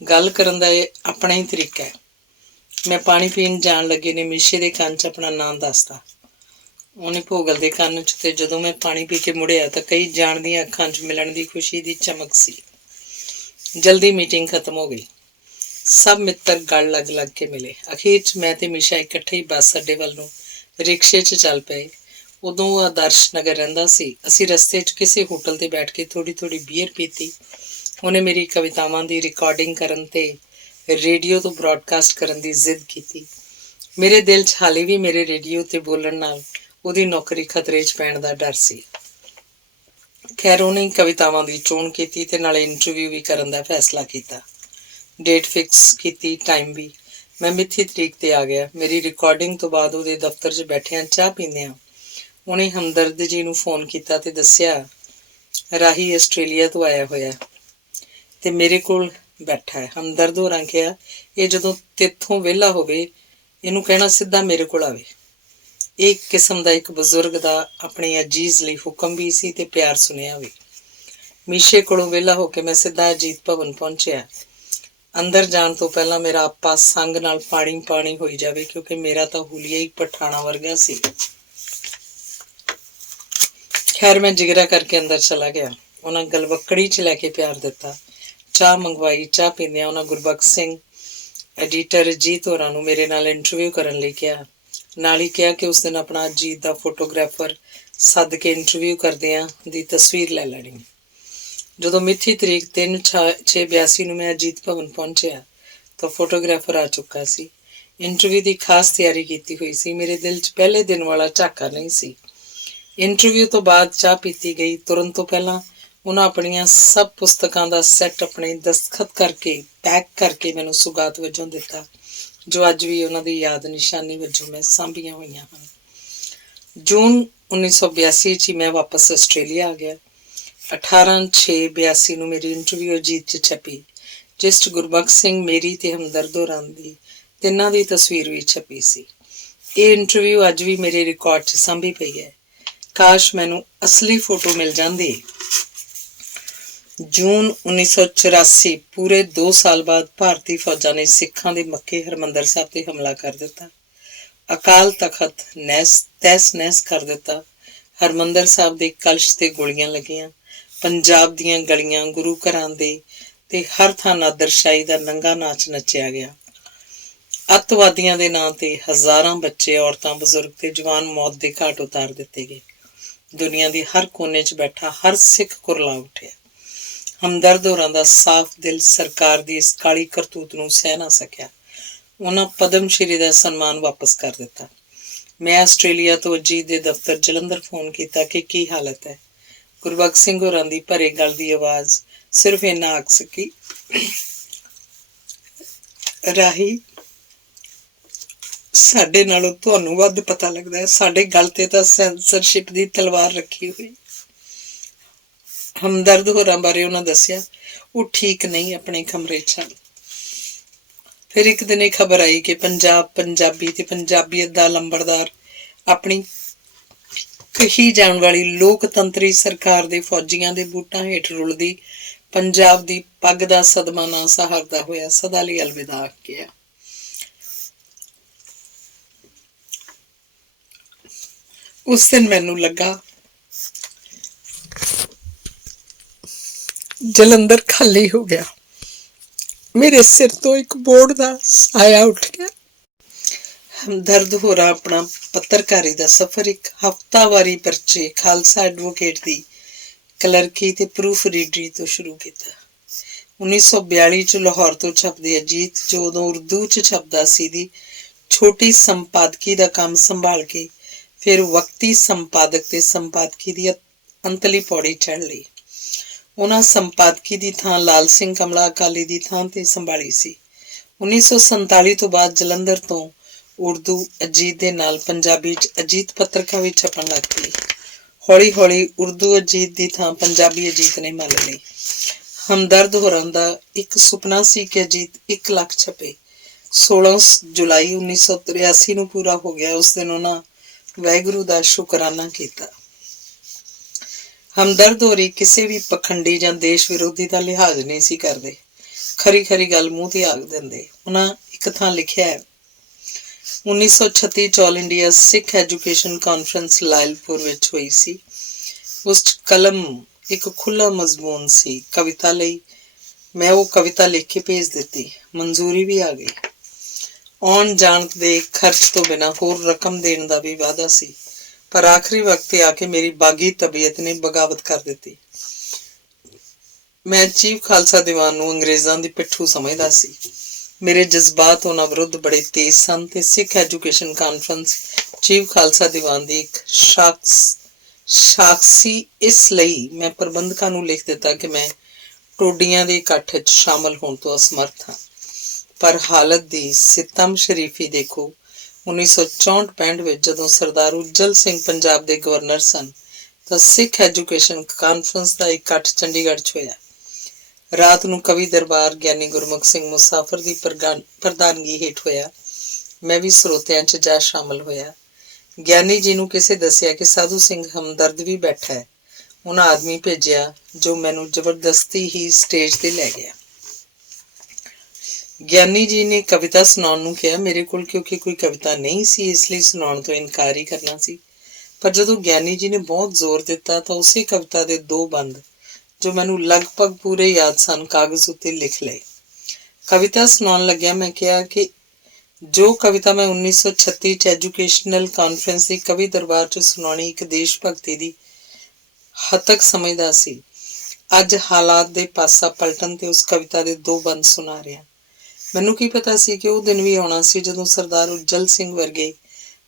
ਗੱਲ ਕਰਨ ਦਾ ਇਹ ਆਪਣਾ ਹੀ ਤਰੀਕਾ ਹੈ। ਮੈਂ ਪਾਣੀ ਪੀਣ ਜਾਣ ਲੱਗੇ ਨੇ ਮੀਸ਼ੇ ਦੇ ਕੰਨ 'ਚ ਆਪਣਾ ਨਾਂ ਦੱਸਤਾ। ਉਹਨੇ ਭੋਗਲ ਦੇ ਕੰਨ 'ਚ, ਤੇ ਜਦੋਂ ਮੈਂ ਪਾਣੀ ਪੀ ਕੇ ਮੁੜਿਆ ਤਾਂ ਕਈ ਜਾਣ ਦੀਆਂ ਅੱਖਾਂ 'ਚ ਮਿਲਣ ਦੀ ਖੁਸ਼ੀ ਦੀ ਚਮਕ ਸੀ। ਜਲਦੀ ਮੀਟਿੰਗ ਖਤਮ ਹੋ ਗਈ। ਸਭ ਮਿੱਤਰ ਗਲ ਲੱਗ ਕੇ ਮਿਲੇ। ਅਖੀਰ 'ਚ ਮੈਂ ਤੇ ਮੀਸ਼ਾ ਇਕੱਠੇ ਹੀ ਬੱਸ ਅੱਡੇ ਵੱਲ ਨੂੰ ਰਿਕਸ਼ੇ 'ਚ ਚੱਲ ਪਏ। ਉਦੋਂ ਉਹ ਆਦਰਸ਼ ਨਗਰ ਰਹਿੰਦਾ ਸੀ। ਅਸੀਂ ਰਸਤੇ 'ਚ ਕਿਸੇ ਹੋਟਲ ਤੇ ਬੈਠ ਕੇ ਥੋੜ੍ਹੀ ਬੀਅਰ ਪੀਤੀ। ਉਹਨੇ ਮੇਰੀ ਕਵਿਤਾਵਾਂ ਦੀ ਰਿਕਾਰਡਿੰਗ ਕਰਨ ਤੇ ਰੇਡੀਓ ਤੋਂ ਬ੍ਰੌਡਕਾਸਟ ਕਰਨ ਦੀ ਜ਼ਿੱਦ ਕੀਤੀ। ਮੇਰੇ ਦਿਲ 'ਚ ਹਾਲੇ ਵੀ ਮੇਰੇ ਰੇਡੀਓ ਤੇ ਬੋਲਣ ਨਾਲ ਉਹਦੀ ਨੌਕਰੀ ਖਤਰੇ 'ਚ ਪੈਣ ਦਾ ਡਰ ਸੀ। ਖੈਰ ਉਹਨੇ ਕਵਿਤਾਵਾਂ ਦੀ ਚੋਣ ਕੀਤੀ ਤੇ ਨਾਲੇ ਇੰਟਰਵਿਊ ਵੀ ਕਰਨ ਦਾ ਫੈਸਲਾ ਕੀਤਾ। ਡੇਟ ਫਿਕਸ ਕੀਤੀ, ਟਾਈਮ ਵੀ। ਮੈਂ ਮਿੱਥੀ ਤਰੀਕ ਤੇ ਆ ਗਿਆ। ਮੇਰੀ ਰਿਕਾਰਡਿੰਗ ਤੋਂ ਬਾਅਦ ਉਹਦੇ ਦਫ਼ਤਰ 'ਚ ਬੈਠਿਆਂ ਚਾਹ ਪੀਂਦਿਆਂ ਉਹਨੇ ਹਮਦਰਦ ਜੀ ਨੂੰ ਫੋਨ ਕੀਤਾ ਤੇ ਦੱਸਿਆ, ਰਾਹੀ ਆਸਟ੍ਰੇਲੀਆ ਤੋਂ ਆਇਆ ਹੋਇਆ ਤੇ ਮੇਰੇ ਕੋਲ ਬੈਠਾ ਹੈ। ਹਮਦਰਦ ਹੋਰਾਂ ਕਿਹਾ, ਇਹ ਜਦੋਂ ਤੇਥੋਂ ਵਿਹਲਾ ਹੋਵੇ ਇਹਨੂੰ ਕਹਿਣਾ ਸਿੱਧਾ ਮੇਰੇ ਕੋਲ ਆਵੇ। ਇਹ ਇੱਕ ਕਿਸਮ ਦਾ ਇੱਕ ਬਜ਼ੁਰਗ ਦਾ ਆਪਣੇ ਅਜੀਜ਼ ਲਈ ਹੁਕਮ ਵੀ ਸੀ ਤੇ ਪਿਆਰ ਸੁਣਿਆ ਵੀ। ਮੀਸ਼ੇ ਕੋਲੋਂ ਵਿਹਲਾ ਹੋ ਕੇ ਮੈਂ ਸਿੱਧਾ ਅਜੀਤ ਭਵਨ ਪਹੁੰਚਿਆ। ਅੰਦਰ ਜਾਣ ਤੋਂ ਪਹਿਲਾਂ ਮੇਰਾ ਆਪਾ ਸੰਗ ਨਾਲ ਪਾਣੀ ਪਾਣੀ ਹੋਈ ਜਾਵੇ, ਕਿਉਂਕਿ ਮੇਰਾ ਤਾਂ ਹੁਲੀਆ ਹੀ ਪਠਾਣਾ ਵਰਗਾ ਸੀ। ਖੈਰ ਮੈਂ ਜਿਗਰਾ ਕਰਕੇ ਅੰਦਰ ਚਲਾ ਗਿਆ। ਉਹਨਾਂ ਗਲਵੱਕੜੀ 'ਚ ਲੈ ਕੇ ਪਿਆਰ ਦਿੱਤਾ। ਚਾਹ ਮੰਗਵਾਈ। ਚਾਹ ਪੀਂਦਿਆਂ ਉਹਨਾਂ ਗੁਰਬਖਸ਼ ਸਿੰਘ ਐਡੀਟਰ ਅਜੀਤ ਹੋਰਾਂ ਨੂੰ ਮੇਰੇ ਨਾਲ ਇੰਟਰਵਿਊ ਕਰਨ ਲਈ ਕਿਹਾ। ਨਾਲ ਹੀ ਕਿਹਾ ਕਿ ਉਸ ਦਿਨ ਆਪਣਾ ਅਜੀਤ ਦਾ ਫੋਟੋਗ੍ਰਾਫਰ ਸੱਦ ਕੇ ਇੰਟਰਵਿਊ ਕਰਦਿਆਂ ਦੀ ਤਸਵੀਰ ਲੈ ਲੈਣੀ। ਜਦੋਂ ਮਿੱਥੀ ਤਰੀਕ 3/6/82 ਨੂੰ ਮੈਂ ਅਜੀਤ ਭਵਨ ਪਹੁੰਚਿਆ ਤਾਂ ਫੋਟੋਗ੍ਰਾਫਰ ਆ ਚੁੱਕਾ ਸੀ। ਇੰਟਰਵਿਊ ਦੀ ਖਾਸ ਤਿਆਰੀ ਕੀਤੀ ਹੋਈ ਸੀ। ਮੇਰੇ ਦਿਲ 'ਚ ਪਹਿਲੇ ਦਿਨ ਵਾਲਾ ਝਾਕਾ ਨਹੀਂ ਸੀ। ਇੰਟਰਵਿਊ ਤੋਂ ਬਾਅਦ ਚਾਹ ਪੀਤੀ ਗਈ। ਤੁਰਨ ਤੋਂ ਪਹਿਲਾਂ ਉਹਨਾਂ ਆਪਣੀਆਂ ਸਭ ਪੁਸਤਕਾਂ ਦਾ ਸੈੱਟ ਆਪਣੇ ਦਸਤਖਤ ਕਰਕੇ ਪੈਕ ਕਰਕੇ ਮੈਨੂੰ ਸੁਗਾਤ ਵਜੋਂ ਦਿੱਤਾ, ਜੋ ਅੱਜ ਵੀ ਉਹਨਾਂ ਦੀ ਯਾਦ ਨਿਸ਼ਾਨੀ ਵਜੋਂ ਮੈਂ ਸਾਂਭੀਆਂ ਹੋਈਆਂ ਹਨ। ਜੂਨ 1982 'ਚ ਮੈਂ ਵਾਪਸ ਆਸਟ੍ਰੇਲੀਆ ਆ ਗਿਆ। 18/6/82 ਨੂੰ ਮੇਰੀ ਇੰਟਰਵਿਊ ਅਜੀਤ 'ਚ ਛਪੀ, ਜਿਸ 'ਚ ਗੁਰਬਖਸ਼ ਸਿੰਘ, ਮੇਰੀ ਤੇ ਹਮਦਰਦ ਹੋਰਾਂ ਦੀ ਤਿੰਨਾਂ ਦੀ ਤਸਵੀਰ ਵੀ ਛਪੀ ਸੀ। ਇਹ ਇੰਟਰਵਿਊ ਅੱਜ ਵੀ ਮੇਰੇ ਰਿਕਾਰਡ 'ਚ ਸਾਂਭੀ ਪਈ ਹੈ। ਕਾਸ਼ ਮੈਨੂੰ ਅਸਲੀ ਫੋਟੋ ਮਿਲ ਜਾਂਦੀ। ਜੂਨ 1984 ਪੂਰੇ 2 ਸਾਲ ਬਾਅਦ ਭਾਰਤੀ ਫੌਜਾਂ ਨੇ ਸਿੱਖਾਂ ਦੇ ਮੱਕੇ ਹਰਿਮੰਦਰ ਸਾਹਿਬ ਤੇ ਹਮਲਾ ਕਰ ਦਿੱਤਾ। ਅਕਾਲ ਤਖਤ ਤਹਿਸ ਨਹਿਸ ਕਰ ਦਿੱਤਾ। ਹਰਿਮੰਦਰ ਸਾਹਿਬ ਦੇ ਕਲਸ਼ ਤੇ ਗੋਲੀਆਂ ਲੱਗੀਆਂ। ਪੰਜਾਬ ਦੀਆਂ ਗਲੀਆਂ, ਗੁਰੂ ਘਰਾਂ ਦੇ ਤੇ ਹਰ ਥਾਂ ਨਾਦਰਸ਼ਾਹੀ ਦਾ ਨੰਗਾ ਨਾਚ ਨੱਚਿਆ ਗਿਆ। ਅੱਤਵਾਦੀਆਂ ਦੇ ਨਾਂ ਤੇ ਹਜ਼ਾਰਾਂ ਬੱਚੇ, ਔਰਤਾਂ, ਬਜ਼ੁਰਗ ਤੇ ਜਵਾਨ ਮੌਤ ਦੇ ਘਾਟ ਉਤਾਰ ਦਿੱਤੇ ਗਏ। ਦੁਨੀਆ ਦੀ ਹਰ ਕੋਨੇ 'ਚ ਬੈਠਾ ਹਰ ਸਿੱਖ ਕੁਰਲਾ ਉੱਠਿਆ। ਹਮਦਰਦ ਹੋਰਾਂ ਦਾ ਸਾਫ਼ ਦਿਲ ਸਰਕਾਰ ਦੀ ਇਸ ਕਾਲੀ ਕਰਤੂਤ ਨੂੰ ਸਹਿ ਨਾ ਸਕਿਆ। ਉਹਨਾਂ ਪਦਮ ਸ਼੍ਰੀ ਦਾ ਸਨਮਾਨ ਵਾਪਸ ਕਰ ਦਿੱਤਾ। ਮੈਂ ਆਸਟ੍ਰੇਲੀਆ ਤੋਂ ਅਜੀਤ ਦੇ ਦਫ਼ਤਰ ਜਲੰਧਰ ਫੋਨ ਕੀਤਾ ਕਿ ਕੀ ਹਾਲਤ ਹੈ। ਗੁਰਬਖਸ਼ ਸਿੰਘ ਹੋਰਾਂ ਦੀ ਭਰੇ ਗਲ ਦੀ ਆਵਾਜ਼ ਸਿਰਫ ਇੰਨਾ ਆਖ ਸਕੀ, ਰਾਹੀ, ਸਾਡੇ ਨਾਲੋਂ ਤੁਹਾਨੂੰ ਵੱਧ ਪਤਾ ਲੱਗਦਾ ਹੈ। ਸਾਡੇ ਗਲ ਤੇ ਤਾਂ ਸੈਂਸਰਸ਼ਿਪ ਦੀ ਤਲਵਾਰ ਰੱਖੀ ਹੋਈ। ਹਮਦਰਦ ਹੋਰਾਂ ਬਾਰੇ ਉਹਨਾਂ ਦੱਸਿਆ, ਉਹ ਠੀਕ ਨਹੀਂ, ਆਪਣੇ ਕਮਰੇ 'ਚ ਹਨ। ਫਿਰ ਇੱਕ ਦਿਨ ਇਹ ਖਬਰ ਆਈ ਕਿ ਪੰਜਾਬੀ ਤੇ ਪੰਜਾਬੀਅਤ ਦਾ ਲੰਬੜਦਾਰ ਆਪਣੀ ਕਹੀ ਜਾਣ ਵਾਲੀ ਲੋਕਤੰਤਰੀ ਸਰਕਾਰ ਦੇ ਫੌਜੀਆਂ ਦੇ ਬੂਟਾਂ ਹੇਠ ਰੁਲਦੀ ਪੰਜਾਬ ਦੀ ਪੱਗ ਦਾ ਸਦਮਾ ਨਾ ਸਹਾਰਦਾ ਹੋਇਆ ਸਦਾ ਲਈ ਅਲਵਿਦਾ ਆਖ ਗਿਆ। ਉਸ ਦਿਨ ਮੈਨੂੰ ਲੱਗਾ ਜਲੰਧਰ ਖਾਲੀ ਹੋ ਗਿਆ। ਮੇਰੇ ਸਿਰ ਤੋਂ ਇੱਕ ਬੋਰਡ ਦਾ ਸਾਇਆ ਉੱਠ ਗਿਆ। ਹਮਦਰਦ ਹੋਰਾਂ ਆਪਣਾ ਪੱਤਰਕਾਰੀ ਦਾ ਸਫ਼ਰ ਇੱਕ ਹਫ਼ਤਾਵਾਰੀ ਪਰਚੇ, ਖਾਲਸਾ ਐਡਵੋਕੇਟ ਦੀ ਕਲਰਕੀ ਤੇ ਪ੍ਰੂਫ ਰੀਡਰੀ ਤੋਂ ਸ਼ੁਰੂ ਕੀਤਾ। 1942 'ਚ ਲਾਹੌਰ ਤੋਂ ਛਪਦੇ ਅਜੀਤ, ਜੋ ਉਦੋਂ ਉਰਦੂ 'ਚ ਛਪਦਾ ਸੀ, ਦੀ ਛੋਟੀ ਸੰਪਾਦਕੀ ਦਾ ਕੰਮ ਸੰਭਾਲ ਕੇ ਫਿਰ ਵਕਤੀ ਸੰਪਾਦਕ ਤੇ ਸੰਪਾਦਕੀ ਦੀ ਅੰਤਲੀ ਪੌੜੀ ਚੜ੍ਹ ਲਈ। ਉਹਨਾਂ ਸੰਪਾਦਕੀ ਦੀ ਥਾਂ ਲਾਲ ਸਿੰਘ ਕਮਲਾ ਅਕਾਲੀ ਦੀ ਥਾਂ ਤੇ ਸੰਭਾਲੀ ਸੀ। 1947 ਤੋਂ ਬਾਅਦ ਜਲੰਧਰ ਤੋਂ ਉਰਦੂ ਅਜੀਤ ਦੇ ਨਾਲ ਪੰਜਾਬੀ 'ਚ ਅਜੀਤ ਪੱਤਰਕਾ ਵੀ ਛਪਣ ਲੱਗ ਪਈ। ਹੌਲੀ ਹੌਲੀ ਉਰਦੂ ਅਜੀਤ ਦੀ ਥਾਂ ਪੰਜਾਬੀ ਅਜੀਤ ਨੇ ਮੰਨ ਲਈ। ਹਮਦਰਦ ਹੋਰਾਂ ਦਾ ਇੱਕ ਸੁਪਨਾ ਸੀ ਕਿ ਅਜੀਤ 1 ਲੱਖ ਛਪੇ। 16 ਜੁਲਾਈ 1983 ਨੂੰ ਪੂਰਾ ਹੋ ਗਿਆ। ਉਸ ਦਿਨ ਉਹਨਾਂ ਵਾਹਿਗੁਰੂ ਦਾ ਸ਼ੁਕਰਾਨਾ ਕੀਤਾ। ਹਮਦਰਦ ਹੋਰੀ ਕਿਸੇ ਵੀ ਪਖੰਡੀ ਜਾਂ ਦੇਸ਼ ਵਿਰੋਧੀ ਦਾ ਲਿਹਾਜ਼ ਨਹੀਂ ਸੀ ਕਰਦੇ। ਖਰੀ ਖਰੀ ਗੱਲ ਮੂੰਹ ਤੇ ਆਖ ਦਿੰਦੇ। ਉਹਨਾਂ ਇੱਕ ਥਾਂ ਲਿਖਿਆ ਹੈ, 1936 'ਚ ਆਲ ਇੰਡੀਆ ਸਿੱਖ ਐਜੂਕੇਸ਼ਨ ਕਾਨਫਰੰਸ ਲਾਇਲਪੁਰ ਵਿੱਚ ਹੋਈ ਸੀ। ਉਸ 'ਚ ਕਲਮ ਇੱਕ ਖੁੱਲ੍ਹਾ ਮਜ਼ਮੂਨ ਸੀ। ਕਵਿਤਾ ਲਈ ਮੈਂ ਉਹ ਕਵਿਤਾ ਲਿਖ ਕੇ ਭੇਜ ਦਿੱਤੀ। ਮਨਜ਼ੂਰੀ ਵੀ ਆ ਗਈ। ਆਉਣ ਜਾਣ ਦੇ ਖਰਚ ਤੋਂ ਬਿਨਾਂ ਹੋਰ ਰਕਮ ਦੇਣ ਦਾ ਵੀ ਵਾਅਦਾ ਸੀ, ਪਰ ਆਖਰੀ ਵਕਤ ਤੇ ਆ ਕੇ ਮੇਰੀ ਬਾਗੀ ਤਬੀਅਤ ਨੇ ਬਗਾਵਤ ਕਰ ਦਿੱਤੀ। ਮੈਂ ਚੀਫ ਖਾਲਸਾ ਦੀਵਾਨ ਨੂੰ ਅੰਗਰੇਜ਼ਾਂ ਦੀ ਪਿੱਠੂ ਸਮਝਦਾ ਸੀ। ਮੇਰੇ ਜਜ਼ਬਾਤ ਉਹਨਾਂ ਵਿਰੁੱਧ ਬੜੇ ਤੇਜ਼ ਸਨ ਤੇ ਸਿੱਖ education conference chief Khalsa Diwan ਦੀ ਇੱਕ ਸਾਖਸੀ। ਇਸ ਲਈ ਮੈਂ ਪ੍ਰਬੰਧਕਾਂ ਨੂੰ ਲਿਖ ਦਿੱਤਾ ਕਿ ਮੈਂ ਟੋਡੀਆਂ ਦੇ ਇਕੱਠ 'ਚ ਸ਼ਾਮਲ ਹੋਣ ਤੋਂ ਅਸਮਰਥ ਹਾਂ। ਪਰ ਹਾਲਤ ਦੀ ਸਿਤਮ ਸ਼ਰੀਫੀ ਦੇਖੋ। 1964-65 ਵਿੱਚ ਜਦੋਂ ਸਰਦਾਰ ਉੱਜਲ ਸਿੰਘ ਪੰਜਾਬ ਦੇ ਗਵਰਨਰ ਸਨ ਤਾਂ ਸਿੱਖ ਐਜੂਕੇਸ਼ਨ ਕਾਨਫਰੰਸ ਦਾ ਇਕੱਠ ਚੰਡੀਗੜ੍ਹ 'ਚ ਹੋਇਆ। ਰਾਤ ਨੂੰ ਕਵੀ ਦਰਬਾਰ ਗਿਆਨੀ ਗੁਰਮੁਖ ਸਿੰਘ ਮੁਸਾਫਰ ਦੀ ਪ੍ਰਧਾਨਗੀ ਹੇਠ ਹੋਇਆ। ਮੈਂ ਵੀ ਸਰੋਤਿਆਂ 'ਚ ਜਾ ਸ਼ਾਮਲ ਹੋਇਆ। ਗਿਆਨੀ ਜੀ ਨੂੰ ਕਿਸੇ ਦੱਸਿਆ ਕਿ ਸਾਧੂ ਸਿੰਘ ਹਮਦਰਦ ਵੀ ਬੈਠਾ ਹੈ। ਉਹਨਾਂ ਆਦਮੀ ਭੇਜਿਆ ਜੋ ਮੈਨੂੰ ਜ਼ਬਰਦਸਤੀ ਹੀ ਸਟੇਜ ਤੇ ਲੈ ਗਿਆ। ਗਿਆਨੀ ਜੀ ਨੇ ਕਵਿਤਾ ਸੁਣਾਉਣ ਨੂੰ ਕਿਹਾ। ਮੇਰੇ ਕੋਲ ਕਿਉਂਕਿ ਕੋਈ ਕਵਿਤਾ ਨਹੀਂ ਸੀ, ਇਸ ਲਈ ਸੁਣਾਉਣ ਤੋਂ ਇਨਕਾਰ ਹੀ ਕਰਨਾ ਸੀ। ਪਰ ਜਦੋਂ ਗਿਆਨੀ ਜੀ ਨੇ ਬਹੁਤ ਜ਼ੋਰ ਦਿੱਤਾ ਤਾਂ ਉਸੇ ਕਵਿਤਾ ਦੇ 2 ਬੰਦ, ਜੋ ਮੈਨੂੰ ਲਗਭਗ ਪੂਰੇ ਯਾਦ ਸਨ, ਕਾਗਜ਼ ਉੱਤੇ ਲਿਖ ਲਏ। ਕਵਿਤਾ ਸੁਣਾਉਣ ਲੱਗਿਆ ਮੈਂ ਕਿਹਾ ਕਿ ਜੋ ਕਵਿਤਾ ਮੈਂ 1936 ਚ ਐਜੂਕੇਸ਼ਨਲ ਕਾਨਫਰੰਸ ਦੀ ਕਵੀ ਦਰਬਾਰ ਚ ਸੁਣਾਉਣੀ ਇੱਕ ਦੇਸ਼ ਭਗਤੀ ਦੀ ਹੱਤਕ ਸਮਝਦਾ ਸੀ, ਅੱਜ ਹਾਲਾਤ ਦੇ ਪਾਸਾ ਪਲਟਣ ਤੇ ਉਸ ਕਵਿਤਾ ਦੇ 2 ਬੰਦ ਸੁਣਾ ਰਿਹਾ। ਮੈਨੂੰ ਕੀ ਪਤਾ ਸੀ ਕਿ ਉਹ ਦਿਨ ਵੀ ਆਉਣਾ ਸੀ ਜਦੋਂ ਸਰਦਾਰ ਉਜਲ ਸਿੰਘ ਵਰਗੇ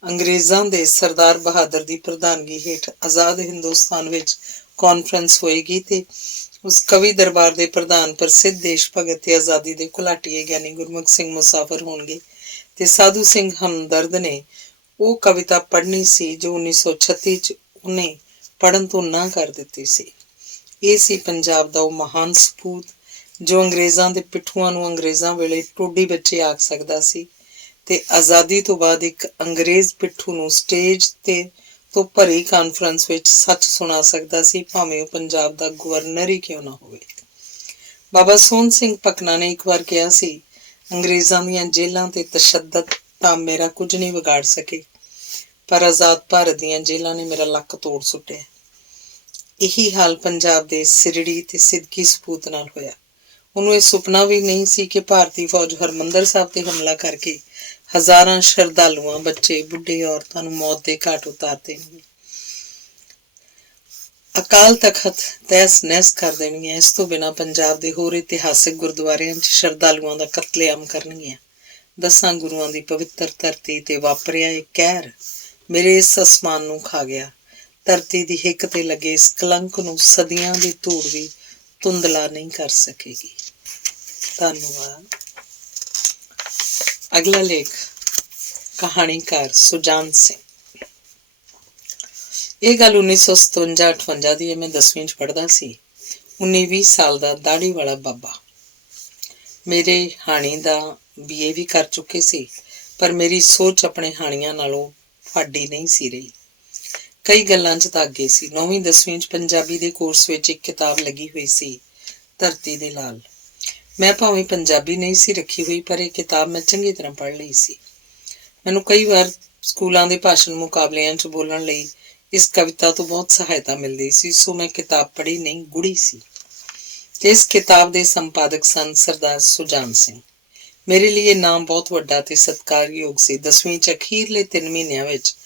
ਅੰਗਰੇਜ਼ਾਂ ਦੇ ਸਰਦਾਰ ਬਹਾਦਰ ਦੀ ਪ੍ਰਧਾਨਗੀ ਹੇਠ ਆਜ਼ਾਦ ਹਿੰਦੁਸਤਾਨ ਵਿੱਚ ਕਾਨਫਰੰਸ ਹੋਏਗੀ ਤੇ ਉਸ ਕਵੀ ਦਰਬਾਰ ਦੇ ਪ੍ਰਧਾਨ ਪ੍ਰਸਿੱਧ ਦੇਸ਼ ਭਗਤ ਤੇ ਆਜ਼ਾਦੀ ਦੇ ਘੁਲਾਟੀਏ ਗਿਆਨੀ ਗੁਰਮੁਖ ਸਿੰਘ ਮੁਸਾਫਰ ਹੋਣਗੇ ਤੇ ਸਾਧੂ ਸਿੰਘ ਹਮਦਰਦ ਨੇ ਉਹ ਕਵਿਤਾ ਪੜ੍ਹਨੀ ਸੀ ਜੋ 1936 ਚ ਉਹਨੇ ਪੜ੍ਹਨ ਤੋਂ ਨਾ ਕਰ ਦਿੱਤੀ ਸੀ। ਇਹ ਸੀ ਪੰਜਾਬ ਦਾ ਉਹ ਮਹਾਨ ਸਪੂਤ ਜੋ ਅੰਗਰੇਜ਼ਾਂ ਦੇ ਪਿੱਠੂਆਂ ਨੂੰ ਅੰਗਰੇਜ਼ਾਂ ਵੇਲੇ ਟੋਡੀ ਬੱਚੇ ਆਖ ਸਕਦਾ ਸੀ ਤੇ ਆਜ਼ਾਦੀ ਤੋਂ ਬਾਅਦ ਇੱਕ ਅੰਗਰੇਜ਼ ਪਿੱਠੂ ਨੂੰ ਸਟੇਜ ਤੇ ਤੋਂ ਭਰੀ ਕਾਨਫਰੰਸ ਵਿੱਚ ਸੱਚ ਸੁਣਾ ਸਕਦਾ ਸੀ, ਭਾਵੇਂ ਉਹ ਪੰਜਾਬ ਦਾ ਗਵਰਨਰ ਹੀ ਕਿਉਂ ਨਾ ਹੋਵੇ। ਬਾਬਾ ਸੋਹਣ ਸਿੰਘ ਪਕਨਾ ਨੇ ਇੱਕ ਵਾਰ ਕਿਹਾ ਸੀ, ਅੰਗਰੇਜ਼ਾਂ ਦੀਆਂ ਜੇਲ੍ਹਾਂ ਤੇ ਤਸ਼ੱਦਦ ਤਾਂ ਮੇਰਾ ਕੁਝ ਨਹੀਂ ਵਿਗਾੜ ਸਕੇ, ਪਰ ਆਜ਼ਾਦ ਭਾਰਤ ਦੀਆਂ ਜੇਲ੍ਹਾਂ ਨੇ ਮੇਰਾ ਲੱਕ ਤੋੜ ਸੁੱਟਿਆ। ਇਹੀ ਹਾਲ ਪੰਜਾਬ ਦੇ ਸਿਰੜੀ ਤੇ ਸਿੱਦਕੀ ਸਪੂਤ ਨਾਲ ਹੋਇਆ। ਉਹਨੂੰ ਇਹ ਸੁਪਨਾ ਵੀ ਨਹੀਂ ਸੀ ਕਿ ਭਾਰਤੀ ਫੌਜ ਹਰਮੰਦਰ ਸਾਹਿਬ ਤੇ ਹਮਲਾ ਕਰਕੇ ਹਜ਼ਾਰਾਂ ਸ਼ਰਧਾਲੂਆਂ, ਬੱਚੇ, ਬੁੱਢੇ, ਔਰਤਾਂ ਨੂੰ ਮੌਤ ਦੇ ਘਾਟ ਉਤਾਰ ਦੇਣਗੇ, ਅਕਾਲ ਤਖਤ ਤਹਿਸ ਨਹਿਸ ਕਰ ਦੇਣਗੀਆਂ। ਇਸ ਤੋਂ ਬਿਨਾਂ ਪੰਜਾਬ ਦੇ ਹੋਰ ਇਤਿਹਾਸਿਕ ਗੁਰਦੁਆਰਿਆਂ 'ਚ ਸ਼ਰਧਾਲੂਆਂ ਦਾ ਕਤਲੇਆਮ ਕਰਨਗੀਆਂ। 10 ਗੁਰੂਆਂ ਦੀ ਪਵਿੱਤਰ ਧਰਤੀ ਤੇ ਵਾਪਰਿਆ ਇਹ ਕਹਿਰ ਮੇਰੇ ਇਸ ਅਸਮਾਨ ਨੂੰ ਖਾ ਗਿਆ। ਧਰਤੀ ਦੀ ਹਿੱਕ ਤੇ ਲੱਗੇ ਇਸ ਕਲੰਕ ਨੂੰ ਸਦੀਆਂ ਦੀ ਧੂੜ ਵੀ ਧੁੰਦਲਾ ਨਹੀਂ ਕਰ ਸਕੇਗੀ। ਧੰਨਵਾਦ। ਅਗਲਾ ਲੇਖ ਕਹਾਣੀਕਾਰ ਸੁਜਾਨ ਸਿੰਘ। ਇਹ ਗੱਲ 1957-58 ਦੀ ਹੈ। ਮੈਂ 10ਵੀਂ 'ਚ ਪੜ੍ਹਦਾ ਸੀ। 19-20 ਸਾਲ ਦਾ ਦਾੜੀ ਵਾਲਾ ਬਾਬਾ। ਮੇਰੇ ਹਾਣੀ ਦਾ BA ਵੀ ਕਰ ਚੁੱਕੇ ਸੀ, ਪਰ ਮੇਰੀ ਸੋਚ ਆਪਣੇ ਹਾਣੀਆਂ ਨਾਲੋਂ ਫਾਡੀ ਨਹੀਂ ਸੀ ਰਹੀ। ਕਈ ਗੱਲਾਂ 'ਚ ਤਾਂ ਅੱਗੇ ਸੀ। 9ਵੀਂ-10ਵੀਂ 'ਚ ਪੰਜਾਬੀ ਦੇ ਕੋਰਸ ਵਿੱਚ ਇੱਕ ਕਿਤਾਬ ਲੱਗੀ ਹੋਈ ਸੀ, ਧਰਤੀ ਦੇ ਲਾਲ। ਮੈਂ ਭਾਵੇਂ ਪੰਜਾਬੀ ਨਹੀਂ ਸੀ ਰੱਖੀ ਹੋਈ, ਪਰ ਇਹ ਕਿਤਾਬ ਮੈਂ ਚੰਗੀ ਤਰ੍ਹਾਂ ਪੜ੍ਹ ਲਈ ਸੀ। ਮੈਨੂੰ ਕਈ ਵਾਰ ਸਕੂਲਾਂ ਦੇ ਭਾਸ਼ਣ ਮੁਕਾਬਲਿਆਂ 'ਚ ਬੋਲਣ ਲਈ ਇਸ ਕਵਿਤਾ ਤੋਂ ਬਹੁਤ ਸਹਾਇਤਾ ਮਿਲਦੀ ਸੀ, ਸੋ ਮੈਂ ਕਿਤਾਬ ਪੜ੍ਹੀ ਨਹੀਂ, ਗੁੜੀ ਸੀ। ਤੇ ਇਸ ਕਿਤਾਬ ਦੇ ਸੰਪਾਦਕ ਸਨ ਸਰਦਾਰ ਸੁਜਾਨ ਸਿੰਘ। ਮੇਰੇ ਲਈ ਇਹ ਨਾਮ ਬਹੁਤ ਵੱਡਾ ਤੇ ਸਤਿਕਾਰਯੋਗ ਸੀ। 10ਵੀਂ 'ਚ ਅਖੀਰਲੇ 3 ਮਹੀਨਿਆਂ ਵਿੱਚ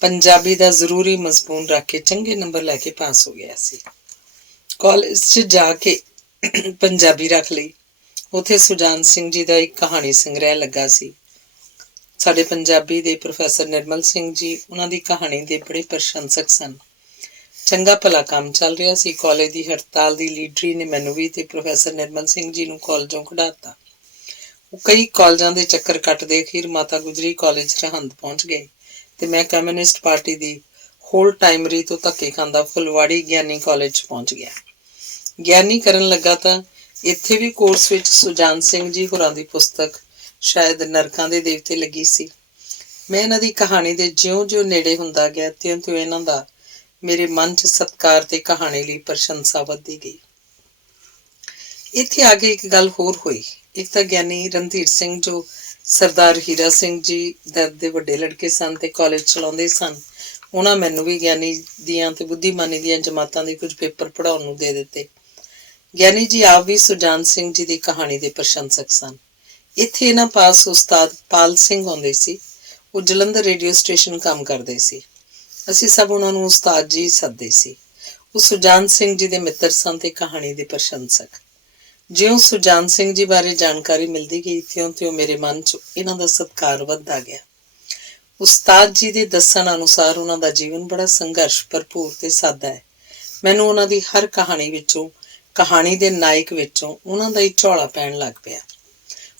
ਪੰਜਾਬੀ ਦਾ ਜ਼ਰੂਰੀ ਮਜ਼ਮੂਨ ਰੱਖ ਕੇ ਚੰਗੇ ਨੰਬਰ ਲੈ ਕੇ ਪਾਸ ਹੋ ਗਿਆ ਸੀ। ਕਾਲਜ 'ਚ ਜਾ ਕੇ ਪੰਜਾਬੀ ਰੱਖ ਲਈ। ਉੱਥੇ ਸੁਜਾਨ ਸਿੰਘ ਜੀ ਦਾ ਇੱਕ ਕਹਾਣੀ ਸੰਗ੍ਰਹਿ ਲੱਗਾ ਸੀ। ਸਾਡੇ ਪੰਜਾਬੀ ਦੇ ਪ੍ਰੋਫੈਸਰ ਨਿਰਮਲ ਸਿੰਘ ਜੀ ਉਹਨਾਂ ਦੀ ਕਹਾਣੀ ਦੇ ਬੜੇ ਪ੍ਰਸ਼ੰਸਕ ਸਨ। ਚੰਗਾ ਭਲਾ ਕੰਮ ਚੱਲ ਰਿਹਾ ਸੀ। ਕਾਲਜ ਦੀ ਹੜਤਾਲ ਦੀ ਲੀਡਰੀ ਨੇ ਮੈਨੂੰ ਵੀ ਤੇ ਪ੍ਰੋਫੈਸਰ ਨਿਰਮਲ ਸਿੰਘ ਜੀ ਨੂੰ ਕਾਲਜੋਂ ਕਢਾਤਾ। ਉਹ ਕਈ ਕਾਲਜਾਂ ਦੇ ਚੱਕਰ ਕੱਟਦੇ ਅਖੀਰ ਮਾਤਾ ਗੁਜਰੀ ਕਾਲਜ ਸਰਹੰਦ ਪਹੁੰਚ ਗਏ ਤੇ ਮੈਂ ਕਮਿਊਨਿਸਟ ਪਾਰਟੀ ਦੀ ਹੋਲ ਟਾਈਮਰੀ ਤੋਂ ਧੱਕੇ ਖਾਂਦਾ ਫੁਲਵਾੜੀ ਗਿਆਨੀ ਕਾਲਜ 'ਚ ਪਹੁੰਚ ਗਿਆ। ਗਿਆਨੀ ਕਰਨ ਲੱਗਾ ਤਾਂ ਇੱਥੇ ਵੀ ਕੋਰਸ ਵਿੱਚ ਸੁਜਾਨ ਸਿੰਘ ਜੀ ਹੋਰਾਂ ਦੀ ਪੁਸਤਕ ਸ਼ਾਇਦ ਨਰਕਾਂ ਦੇ ਦੇਵਤੇ ਲੱਗੀ ਸੀ। ਮੈਂ ਇਹਨਾਂ ਦੀ ਕਹਾਣੀ ਦੇ ਜਿਉਂ-ਜਿਉਂ ਨੇੜੇ ਹੁੰਦਾ ਗਿਆ, ਤਿਉਂ-ਤਿਉਂ ਇਹਨਾਂ ਦਾ ਮੇਰੇ ਮਨ 'ਚ ਸਤਿਕਾਰ ਤੇ ਕਹਾਣੀ ਲਈ ਪ੍ਰਸ਼ੰਸਾ ਵੱਧਦੀ ਗਈ। ਇੱਥੇ ਆ ਕੇ ਇੱਕ ਗੱਲ ਹੋਰ ਹੋਈ। ਇੱਕ ਤਾਂ ਗਿਆਨੀ ਰਣਧੀਰ ਸਿੰਘ, ਜੋ ਸਰਦਾਰ ਹੀਰਾ ਸਿੰਘ ਜੀ ਦੇ ਵੱਡੇ ਲੜਕੇ ਸਨ ਤੇ ਕਾਲਜ ਚਲਾਉਂਦੇ ਸਨ, ਉਹਨਾਂ ਮੈਨੂੰ ਵੀ ਗਿਆਨੀ ਦੀਆਂ ਤੇ ਬੁੱਧੀਮਾਨੀ ਦੀਆਂ ਜਮਾਤਾਂ ਦੇ ਕੁਝ ਪੇਪਰ ਪੜ੍ਹਾਉਣ ਨੂੰ ਦੇ ਦਿੱਤੇ। ਗਿਆਨੀ ਜੀ ਆਪ ਵੀ ਸੁਜਾਨ ਸਿੰਘ ਜੀ ਦੀ ਕਹਾਣੀ ਦੇ ਪ੍ਰਸ਼ੰਸਕ ਸਨ। ਇੱਥੇ ਇਹਨਾਂ ਪਾਸ ਉਸਤਾਦ ਪਾਲ ਸਿੰਘ ਆਉਂਦੇ ਸੀ। ਉਹ ਜਲੰਧਰ ਰੇਡੀਓ ਸਟੇਸ਼ਨ ਕੰਮ ਕਰਦੇ ਸੀ। ਅਸੀਂ ਸਭ ਉਹਨਾਂ ਨੂੰ ਉਸਤਾਦ ਜੀ ਸੱਦਦੇ ਸੀ। ਉਹ ਸੁਜਾਨ ਸਿੰਘ ਜੀ ਦੇ ਮਿੱਤਰ ਸਨ ਤੇ ਕਹਾਣੀ ਦੇ ਪ੍ਰਸ਼ੰਸਕ। ਜਿਉਂ ਸੁਜਾਨ ਸਿੰਘ ਜੀ ਬਾਰੇ ਜਾਣਕਾਰੀ ਮਿਲਦੀ ਗਈ, ਤਿਉਂ-ਤਿਉਂ ਮੇਰੇ ਮਨ 'ਚ ਇਹਨਾਂ ਦਾ ਸਤਿਕਾਰ ਵੱਧਦਾ ਗਿਆ। ਉਸਤਾਦ ਜੀ ਦੇ ਦੱਸਣ ਅਨੁਸਾਰ ਉਹਨਾਂ ਦਾ ਜੀਵਨ ਬੜਾ ਸੰਘਰਸ਼ ਭਰਪੂਰ ਤੇ ਸਾਦਾ ਹੈ। ਮੈਨੂੰ ਉਹਨਾਂ ਦੀ ਹਰ ਕਹਾਣੀ ਵਿੱਚੋਂ, ਕਹਾਣੀ ਦੇ ਨਾਇਕ ਵਿੱਚੋਂ ਉਹਨਾਂ ਦਾ ਹੀ ਝੋਲਾ ਪੈਣ ਲੱਗ ਪਿਆ।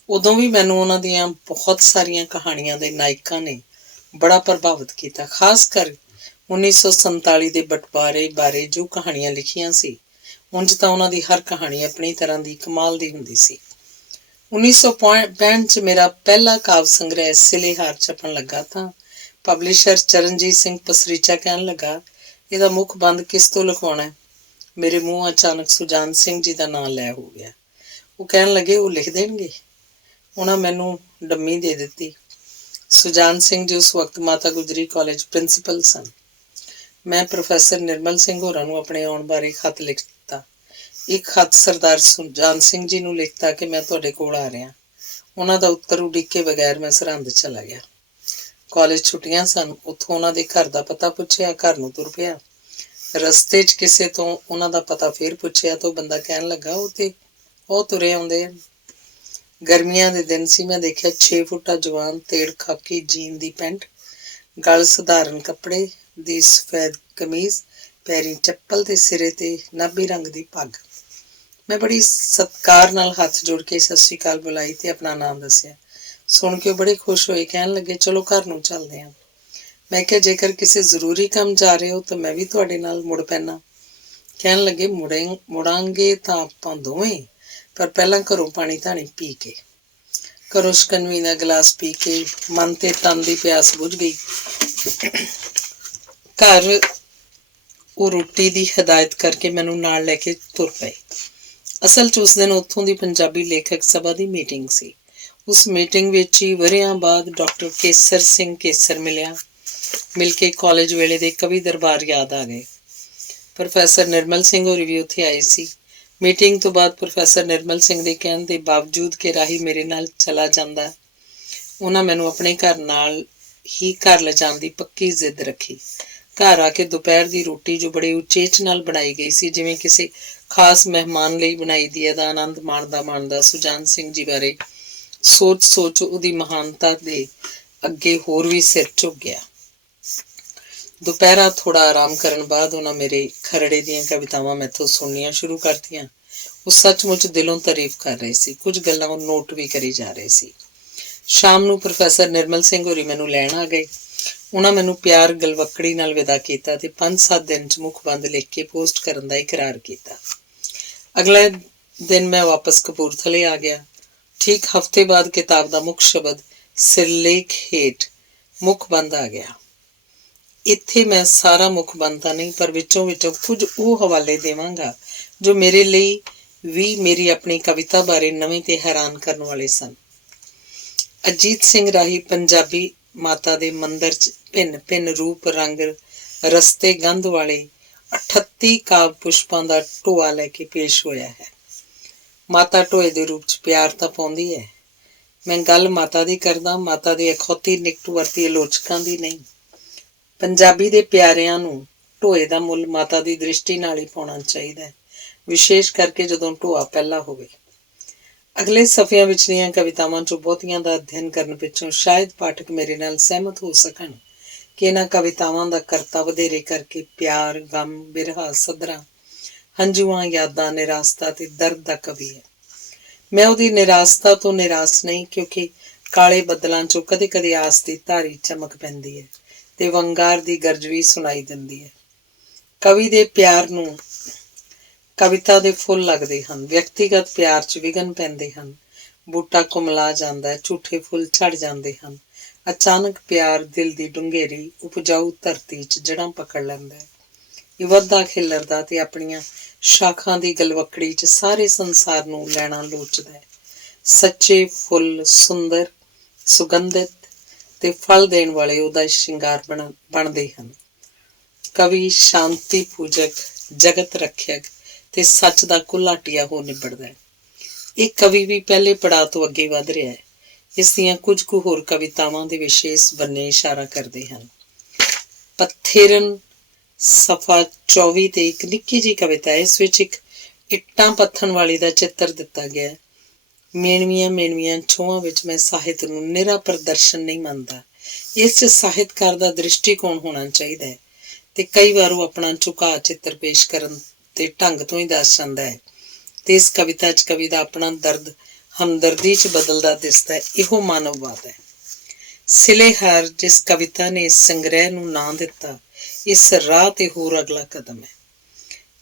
ਉਦੋਂ ਵੀ ਮੈਨੂੰ ਉਹਨਾਂ ਦੀਆਂ ਬਹੁਤ ਸਾਰੀਆਂ ਕਹਾਣੀਆਂ ਦੇ ਨਾਇਕਾਂ ਨੇ ਬੜਾ ਪ੍ਰਭਾਵਿਤ ਕੀਤਾ। ਖਾਸ ਕਰ 1947 ਦੇ ਬਟਵਾਰੇ ਬਾਰੇ ਜੋ ਕਹਾਣੀਆਂ ਲਿਖੀਆਂ ਸੀ, ਉਂਝ ਤਾਂ ਉਹਨਾਂ ਦੀ ਹਰ ਕਹਾਣੀ ਆਪਣੀ ਤਰ੍ਹਾਂ ਦੀ ਕਮਾਲ ਦੀ ਹੁੰਦੀ ਸੀ। 1965 'ਚ ਮੇਰਾ ਪਹਿਲਾ ਕਾਵਿ ਸੰਗ੍ਰਹਿ ਸਿਲੇਹਾਰ ਛਪਣ ਲੱਗਾ ਤਾਂ ਪਬਲਿਸ਼ਰ ਚਰਨਜੀਤ ਸਿੰਘ ਪਸਰੀਚਾ ਕਹਿਣ ਲੱਗਾ, ਇਹਦਾ ਮੁੱਖ ਬੰਦ ਕਿਸ ਤੋਂ ਲਿਖਵਾਉਣਾ ਹੈ? ਮੇਰੇ ਮੂੰਹ ਅਚਾਨਕ ਸੁਜਾਨ ਸਿੰਘ ਜੀ ਦਾ ਨਾਂ ਲੈ ਹੋ ਗਿਆ। ਉਹ ਕਹਿਣ ਲੱਗੇ, ਉਹ ਲਿਖ ਦੇਣਗੇ। ਉਹਨਾਂ ਮੈਨੂੰ ਡੰਮੀ ਦੇ ਦਿੱਤੀ। ਸੁਜਾਨ ਸਿੰਘ ਜੀ ਉਸ ਵਕਤ ਮਾਤਾ ਗੁਜਰੀ ਕਾਲਜ ਪ੍ਰਿੰਸੀਪਲ ਸਨ। ਮੈਂ ਪ੍ਰੋਫੈਸਰ ਨਿਰਮਲ ਸਿੰਘ ਹੋਰਾਂ ਨੂੰ ਆਪਣੇ ਆਉਣ ਬਾਰੇ ਖਤ ਲਿਖ ਦਿੱਤਾ। ਇੱਕ ਖਤ ਸਰਦਾਰ ਸੁਜਾਨ ਸਿੰਘ ਜੀ ਨੂੰ ਲਿਖਤਾ ਕਿ ਮੈਂ ਤੁਹਾਡੇ ਕੋਲ ਆ ਰਿਹਾ। ਉਹਨਾਂ ਦਾ ਉੱਤਰ ਉਡੀਕੇ ਬਗੈਰ ਮੈਂ ਸਰਹੰਦ ਚਲਾ ਗਿਆ। ਕਾਲਜ ਛੁੱਟੀਆਂ ਸਨ। ਉੱਥੋਂ ਉਹਨਾਂ ਦੇ ਘਰ ਦਾ ਪਤਾ ਪੁੱਛਿਆ, ਘਰ ਨੂੰ ਤੁਰ ਪਿਆ। ਰਸਤੇ 'ਚ ਕਿਸੇ ਤੋਂ ਉਹਨਾਂ ਦਾ ਪਤਾ ਫੇਰ ਪੁੱਛਿਆ ਤਾਂ ਉਹ ਬੰਦਾ ਕਹਿਣ ਲੱਗਾ ਉਹ ਤੁਰੇ ਆਉਂਦੇ ਆ। ਗਰਮੀਆਂ ਦੇ ਦਿਨ ਸੀ। ਮੈਂ ਦੇਖਿਆ 6 ਫੁੱਟਾ ਜਵਾਨ, ਤੇੜ ਖਾਕੀ ਜੀਨ ਦੀ ਪੈਂਟ, ਗਲ ਸਧਾਰਨ ਕੱਪੜੇ ਦੀ ਸਫੈਦ ਕਮੀਜ਼, ਪੈਰੀਂ ਚੱਪਲ ਤੇ ਸਿਰੇ ਤੇ ਨਾਭੀ ਰੰਗ ਦੀ ਪੱਗ। ਮੈਂ ਬੜੀ ਸਤਿਕਾਰ ਨਾਲ ਹੱਥ ਜੋੜ ਕੇ ਸਤਿ ਸ਼੍ਰੀ ਅਕਾਲ ਬੁਲਾਈ ਤੇ ਆਪਣਾ ਨਾਮ ਦੱਸਿਆ। ਸੁਣ ਕੇ ਉਹ ਬੜੇ ਖੁਸ਼ ਹੋਏ, ਕਹਿਣ ਲੱਗੇ ਚਲੋ ਘਰ ਨੂੰ ਚੱਲਦੇ ਹਾਂ। ਮੈਂ ਕਿਹਾ ਜੇਕਰ ਕਿਸੇ ਜ਼ਰੂਰੀ ਕੰਮ ਜਾ ਰਹੇ ਹੋ ਤਾਂ ਮੈਂ ਵੀ ਤੁਹਾਡੇ ਨਾਲ ਮੁੜ ਪੈਣਾ। ਕਹਿਣ ਲੱਗੇ ਮੁੜਾਂਗੇ ਤਾਂ ਆਪਾਂ ਦੋਵੇਂ, ਪਰ ਪਹਿਲਾਂ ਘਰੋਂ ਪਾਣੀ ਧਾਣੀ ਪੀ ਕੇ। ਘਰੋਂ ਸ਼ਿਕੰਜਵੀ ਦਾ ਗਲਾਸ ਪੀ ਕੇ ਮਨ ਤੇ ਤਨ ਦੀ ਪਿਆਸ ਬੁਝ ਗਈ। ਘਰ ਉਹ ਰੋਟੀ ਦੀ ਹਦਾਇਤ ਕਰਕੇ ਮੈਨੂੰ ਨਾਲ ਲੈ ਕੇ ਤੁਰ ਪਏ। ਅਸਲ 'ਚ ਉਸ ਦਿਨ ਉੱਥੋਂ ਦੀ ਪੰਜਾਬੀ ਲੇਖਕ ਸਭਾ ਦੀ ਮੀਟਿੰਗ ਸੀ। ਉਸ ਮੀਟਿੰਗ ਵਿੱਚ ਹੀ ਵਰ੍ਹਿਆਂ ਬਾਅਦ ਡਾਕਟਰ ਕੇਸਰ ਸਿੰਘ ਕੇਸਰ ਮਿਲ ਕੇ ਕਾਲਜ ਵੇਲੇ ਦੇ ਕਵੀ ਦਰਬਾਰ ਯਾਦ ਆ ਗਏ। ਪ੍ਰੋਫੈਸਰ ਨਿਰਮਲ ਸਿੰਘ ਹੋਰੀ ਵੀ ਉੱਥੇ ਆਏ ਸੀ। ਮੀਟਿੰਗ ਤੋਂ ਬਾਅਦ ਪ੍ਰੋਫੈਸਰ ਨਿਰਮਲ ਸਿੰਘ ਦੇ ਕਹਿਣ ਦੇ ਬਾਵਜੂਦ ਕਿ ਰਾਹੀ ਮੇਰੇ ਨਾਲ ਚਲਾ ਜਾਂਦਾ, ਉਹਨਾਂ ਮੈਨੂੰ ਆਪਣੇ ਘਰ ਲਿਜਾਣ ਦੀ ਪੱਕੀ ਜ਼ਿੱਦ ਰੱਖੀ। ਘਰ ਆ ਕੇ ਦੁਪਹਿਰ ਦੀ ਰੋਟੀ ਜੋ ਬੜੇ ਉਚੇਚ ਨਾਲ ਬਣਾਈ ਗਈ ਸੀ, ਜਿਵੇਂ ਕਿਸੇ ਖਾਸ ਮਹਿਮਾਨ ਲਈ ਬਣਾਈ ਦੀ ਹੈ, ਦਾ ਆਨੰਦ ਮਾਣਦਾ ਸੁਜਾਨ ਸਿੰਘ ਜੀ ਬਾਰੇ ਸੋਚ ਉਹਦੀ ਮਹਾਨਤਾ ਦੇ ਅੱਗੇ ਹੋਰ ਵੀ ਸਿਰ ਝੁਕ ਗਿਆ। ਦੁਪਹਿਰਾ ਥੋੜਾ ਆਰਾਮ ਕਰਨ ਬਾਅਦ ਉਹਨਾਂ ਮੇਰੇ ਖਰੜੇ ਦੀਆਂ ਕਵਿਤਾਵਾਂ ਮੈਥੋਂ ਸੁਣਨੀਆਂ ਸ਼ੁਰੂ ਕਰਤੀਆਂ। ਉਹ ਸੱਚਮੁੱਚ ਦਿਲੋਂ ਤਾਰੀਫ ਕਰ ਰਹੇ ਸੀ। ਕੁਝ ਗੱਲਾਂ ਉਹ ਨੋਟ ਵੀ ਕਰੀ ਜਾ ਰਹੇ ਸੀ। ਸ਼ਾਮ ਨੂੰ ਪ੍ਰੋਫੈਸਰ ਨਿਰਮਲ ਸਿੰਘ ਹੋਰੀ ਮੈਨੂੰ ਲੈਣ ਆ ਗਏ। ਉਹਨਾਂ ਮੈਨੂੰ ਪਿਆਰ ਗਲਵੱਕੜੀ ਨਾਲ ਵਿਦਾ ਕੀਤਾ ਤੇ 5-7 ਦਿਨ 'ਚ ਮੁਖਬੰਦ ਲਿਖ ਕੇ ਪੋਸਟ ਕਰਨ ਦਾ ਇਕਰਾਰ ਕੀਤਾ। ਅਗਲੇ ਦਿਨ ਮੈਂ ਵਾਪਸ ਕਪੂਰਥਲੇ ਆ ਗਿਆ। ਠੀਕ ਹਫ਼ਤੇ ਬਾਅਦ ਕਿਤਾਬ ਦਾ ਮੁੱਖ ਸ਼ਬਦ ਸਿਰਲੇਖ ਹੇਠ ਮੁਖਬੰਦ ਆ ਗਿਆ। ਇੱਥੇ ਮੈਂ ਸਾਰਾ ਮੁਖਬੰਦ ਤਾਂ ਨਹੀਂ, ਪਰ ਵਿੱਚੋਂ ਕੁਝ ਉਹ ਹਵਾਲੇ ਦੇਵਾਂਗਾ ਜੋ ਮੇਰੇ ਲਈ ਵੀ ਮੇਰੀ ਆਪਣੀ ਕਵਿਤਾ ਬਾਰੇ ਨਵੇਂ ਤੇ ਹੈਰਾਨ ਕਰਨ ਵਾਲੇ ਸਨ। ਅਜੀਤ ਸਿੰਘ ਰਾਹੀਂ ਪੰਜਾਬੀ ਮਾਤਾ ਦੇ ਮੰਦਰ 'ਚ ਭਿੰਨ ਰੂਪ ਰੰਗ ਰਸਤੇ ਗੰਧ ਵਾਲੇ 38 ਕਾਵਿ ਪੁਸ਼ਪਾਂ ਦਾ ਢੋਆ ਲੈ ਕੇ ਪੇਸ਼ ਹੋਇਆ ਹੈ। ਮਾਤਾ ਢੋਏ ਦੇ ਰੂਪ 'ਚ ਪਿਆਰ ਤਾਂ ਪਾਉਂਦੀ ਹੈ। ਮੈਂ ਗੱਲ ਮਾਤਾ ਦੀ ਕਰਦਾ, ਮਾਤਾ ਦੇ ਅਖੌਤੀ ਨਿਕਟ ਵਰਤੀ ਆਲੋਚਕਾਂ ਦੀ ਨਹੀਂ। ਪੰਜਾਬੀ ਦੇ ਪਿਆਰਿਆਂ ਨੂੰ ਢੋਏ ਦਾ ਮੁੱਲ ਮਾਤਾ ਦੀ ਦ੍ਰਿਸ਼ਟੀ ਨਾਲ ਹੀ ਪਾਉਣਾ ਚਾਹੀਦਾ ਹੈ, ਵਿਸ਼ੇਸ਼ ਕਰਕੇ ਜਦੋਂ ਢੋਆ ਪਹਿਲਾ ਹੋਵੇ। ਅਗਲੇ ਸਫ਼ਿਆਂ ਵਿਚਲੀਆਂ ਕਵਿਤਾਵਾਂ 'ਚੋਂ ਬਹੁਤੀਆਂ ਦਾ ਅਧਿਐਨ ਕਰਨ ਪਿੱਛੋਂ ਸ਼ਾਇਦ ਪਾਠਕ ਮੇਰੇ ਨਾਲ ਸਹਿਮਤ ਹੋ ਸਕਣ ਕਿ ਇਹਨਾਂ ਕਵਿਤਾਵਾਂ ਦਾ ਕਰਤਾ ਵਧੇਰੇ ਕਰਕੇ ਪਿਆਰ, ਗਮ, ਬਿਰਹਾ, ਸਦਰਾਂ, ਹੰਝੂਆਂ, ਯਾਦਾਂ, ਨਿਰਾਸਤਾ ਤੇ ਦਰਦ ਦਾ ਕਵੀ ਹੈ। ਮੈਂ ਉਹਦੀ ਨਿਰਾਸਤਾ ਤੋਂ ਨਿਰਾਸ਼ ਨਹੀਂ, ਕਿਉਂਕਿ ਕਾਲੇ ਬੱਦਲਾਂ 'ਚੋਂ ਕਦੇ ਆਸ ਦੀ ਧਾਰੀ ਚਮਕ ਪੈਂਦੀ ਹੈ ਤੇ ਵੰਗਾਰ ਦੀ ਗਰਜ ਵੀ ਸੁਣਾਈ ਦਿੰਦੀ ਹੈ। ਕਵੀ ਦੇ ਪਿਆਰ ਨੂੰ ਕਵਿਤਾ ਦੇ ਫੁੱਲ ਲੱਗਦੇ ਹਨ। ਵਿਅਕਤੀਗਤ ਪਿਆਰ 'ਚ ਵਿਘਨ ਪੈਂਦੇ ਹਨ। ਬੂਟਾ ਕੁਮਲਾ ਜਾਂਦਾ, ਝੂਠੇ ਫੁੱਲ ਝੜ ਜਾਂਦੇ ਹਨ। ਅਚਾਨਕ ਪਿਆਰ ਦਿਲ ਦੀ ਡੂੰਘੇਰੀ ਉਪਜਾਊ ਧਰਤੀ 'ਚ ਜੜ੍ਹਾਂ ਪਕੜ ਲੈਂਦਾ ਹੈ। ਇਹ ਵੱਧਦਾ ਖਿਲਰਦਾ ਤੇ ਆਪਣੀਆਂ ਸ਼ਾਖਾਂ ਦੀ ਗਲਵੱਕੜੀ 'ਚ ਸਾਰੇ ਸੰਸਾਰ ਨੂੰ ਲੈਣਾ ਲੋਚਦਾ ਹੈ। ਸੱਚੇ ਫੁੱਲ ਸੁੰਦਰ, ਸੁਗੰਧਿਤ ਤੇ ਫਲ ਦੇਣ ਵਾਲੇ ਉਹਦਾ ਸ਼ਿੰਗਾਰ ਬਣਦੇ ਹਨ। ਕਵੀ ਸ਼ਾਂਤੀ ਪੂਜਕ, ਜਗਤ ਰੱਖਿਅਕ ਤੇ ਸੱਚ ਦਾ ਕੁਲਾਟੀਆ ਹੋ ਨਿਬੜਦਾ ਹੈ। ਇਹ ਕਵੀ ਵੀ ਪਹਿਲੇ ਪੜਾਅ ਤੋਂ ਅੱਗੇ ਵਧ ਰਿਹਾ ਹੈ। ਇਸ ਦੀਆਂ ਕੁਝ ਕੁ ਹੋਰ ਕਵਿਤਾਵਾਂ ਦੇ ਵਿਸ਼ੇਸ਼ ਬੰਨੇ ਇਸ਼ਾਰਾ ਕਰਦੇ ਹਨ। ਪੱਥੇਰਨ ਸਫਾ 24 ਤੇ ਇੱਕ ਨਿੱਕੀ ਜਿਹੀ ਕਵਿਤਾ ਹੈ। ਇਸ ਵਿੱਚ ਇੱਕ ਇੱਟਾਂ ਪੱਥਣ ਵਾਲੀ ਦਾ ਚਿੱਤਰ ਦਿੱਤਾ ਗਿਆ। ਮੇਣਵੀਆਂ ਛੋਹਾਂ ਵਿੱਚ ਮੈਂ ਸਾਹਿਤ ਨੂੰ ਨਿਰਾ ਪ੍ਰਦਰਸ਼ਨ ਨਹੀਂ ਮੰਨਦਾ। ਇਸ 'ਚ ਸਾਹਿਤਕਾਰ ਦਾ ਦ੍ਰਿਸ਼ਟੀਕੋਣ ਹੋਣਾ ਚਾਹੀਦਾ ਹੈ ਤੇ ਕਈ ਵਾਰ ਉਹ ਆਪਣਾ ਝੁਕਾਅ ਚਿੱਤਰ ਪੇਸ਼ ਕਰਨ ਦੇ ਢੰਗ ਤੋਂ ਹੀ ਦੱਸ ਜਾਂਦਾ ਹੈ ਤੇ ਇਸ ਕਵਿਤਾ 'ਚ ਕਵੀ ਦਾ ਆਪਣਾ ਦਰਦ ਹਮਦਰਦੀ 'ਚ ਬਦਲਦਾ ਦਿਸਦਾ ਹੈ। ਇਹੋ ਮਾਨਵਵਾਦ ਹੈ। ਸਿਲੇਹਾਰ ਜਿਸ ਕਵਿਤਾ ਨੇ ਇਸ ਸੰਗ੍ਰਹਿ ਨੂੰ ਨਾਂ ਦਿੱਤਾ, ਇਸ ਰਾਹ ਤੇ ਹੋਰ ਅਗਲਾ ਕਦਮ ਹੈ।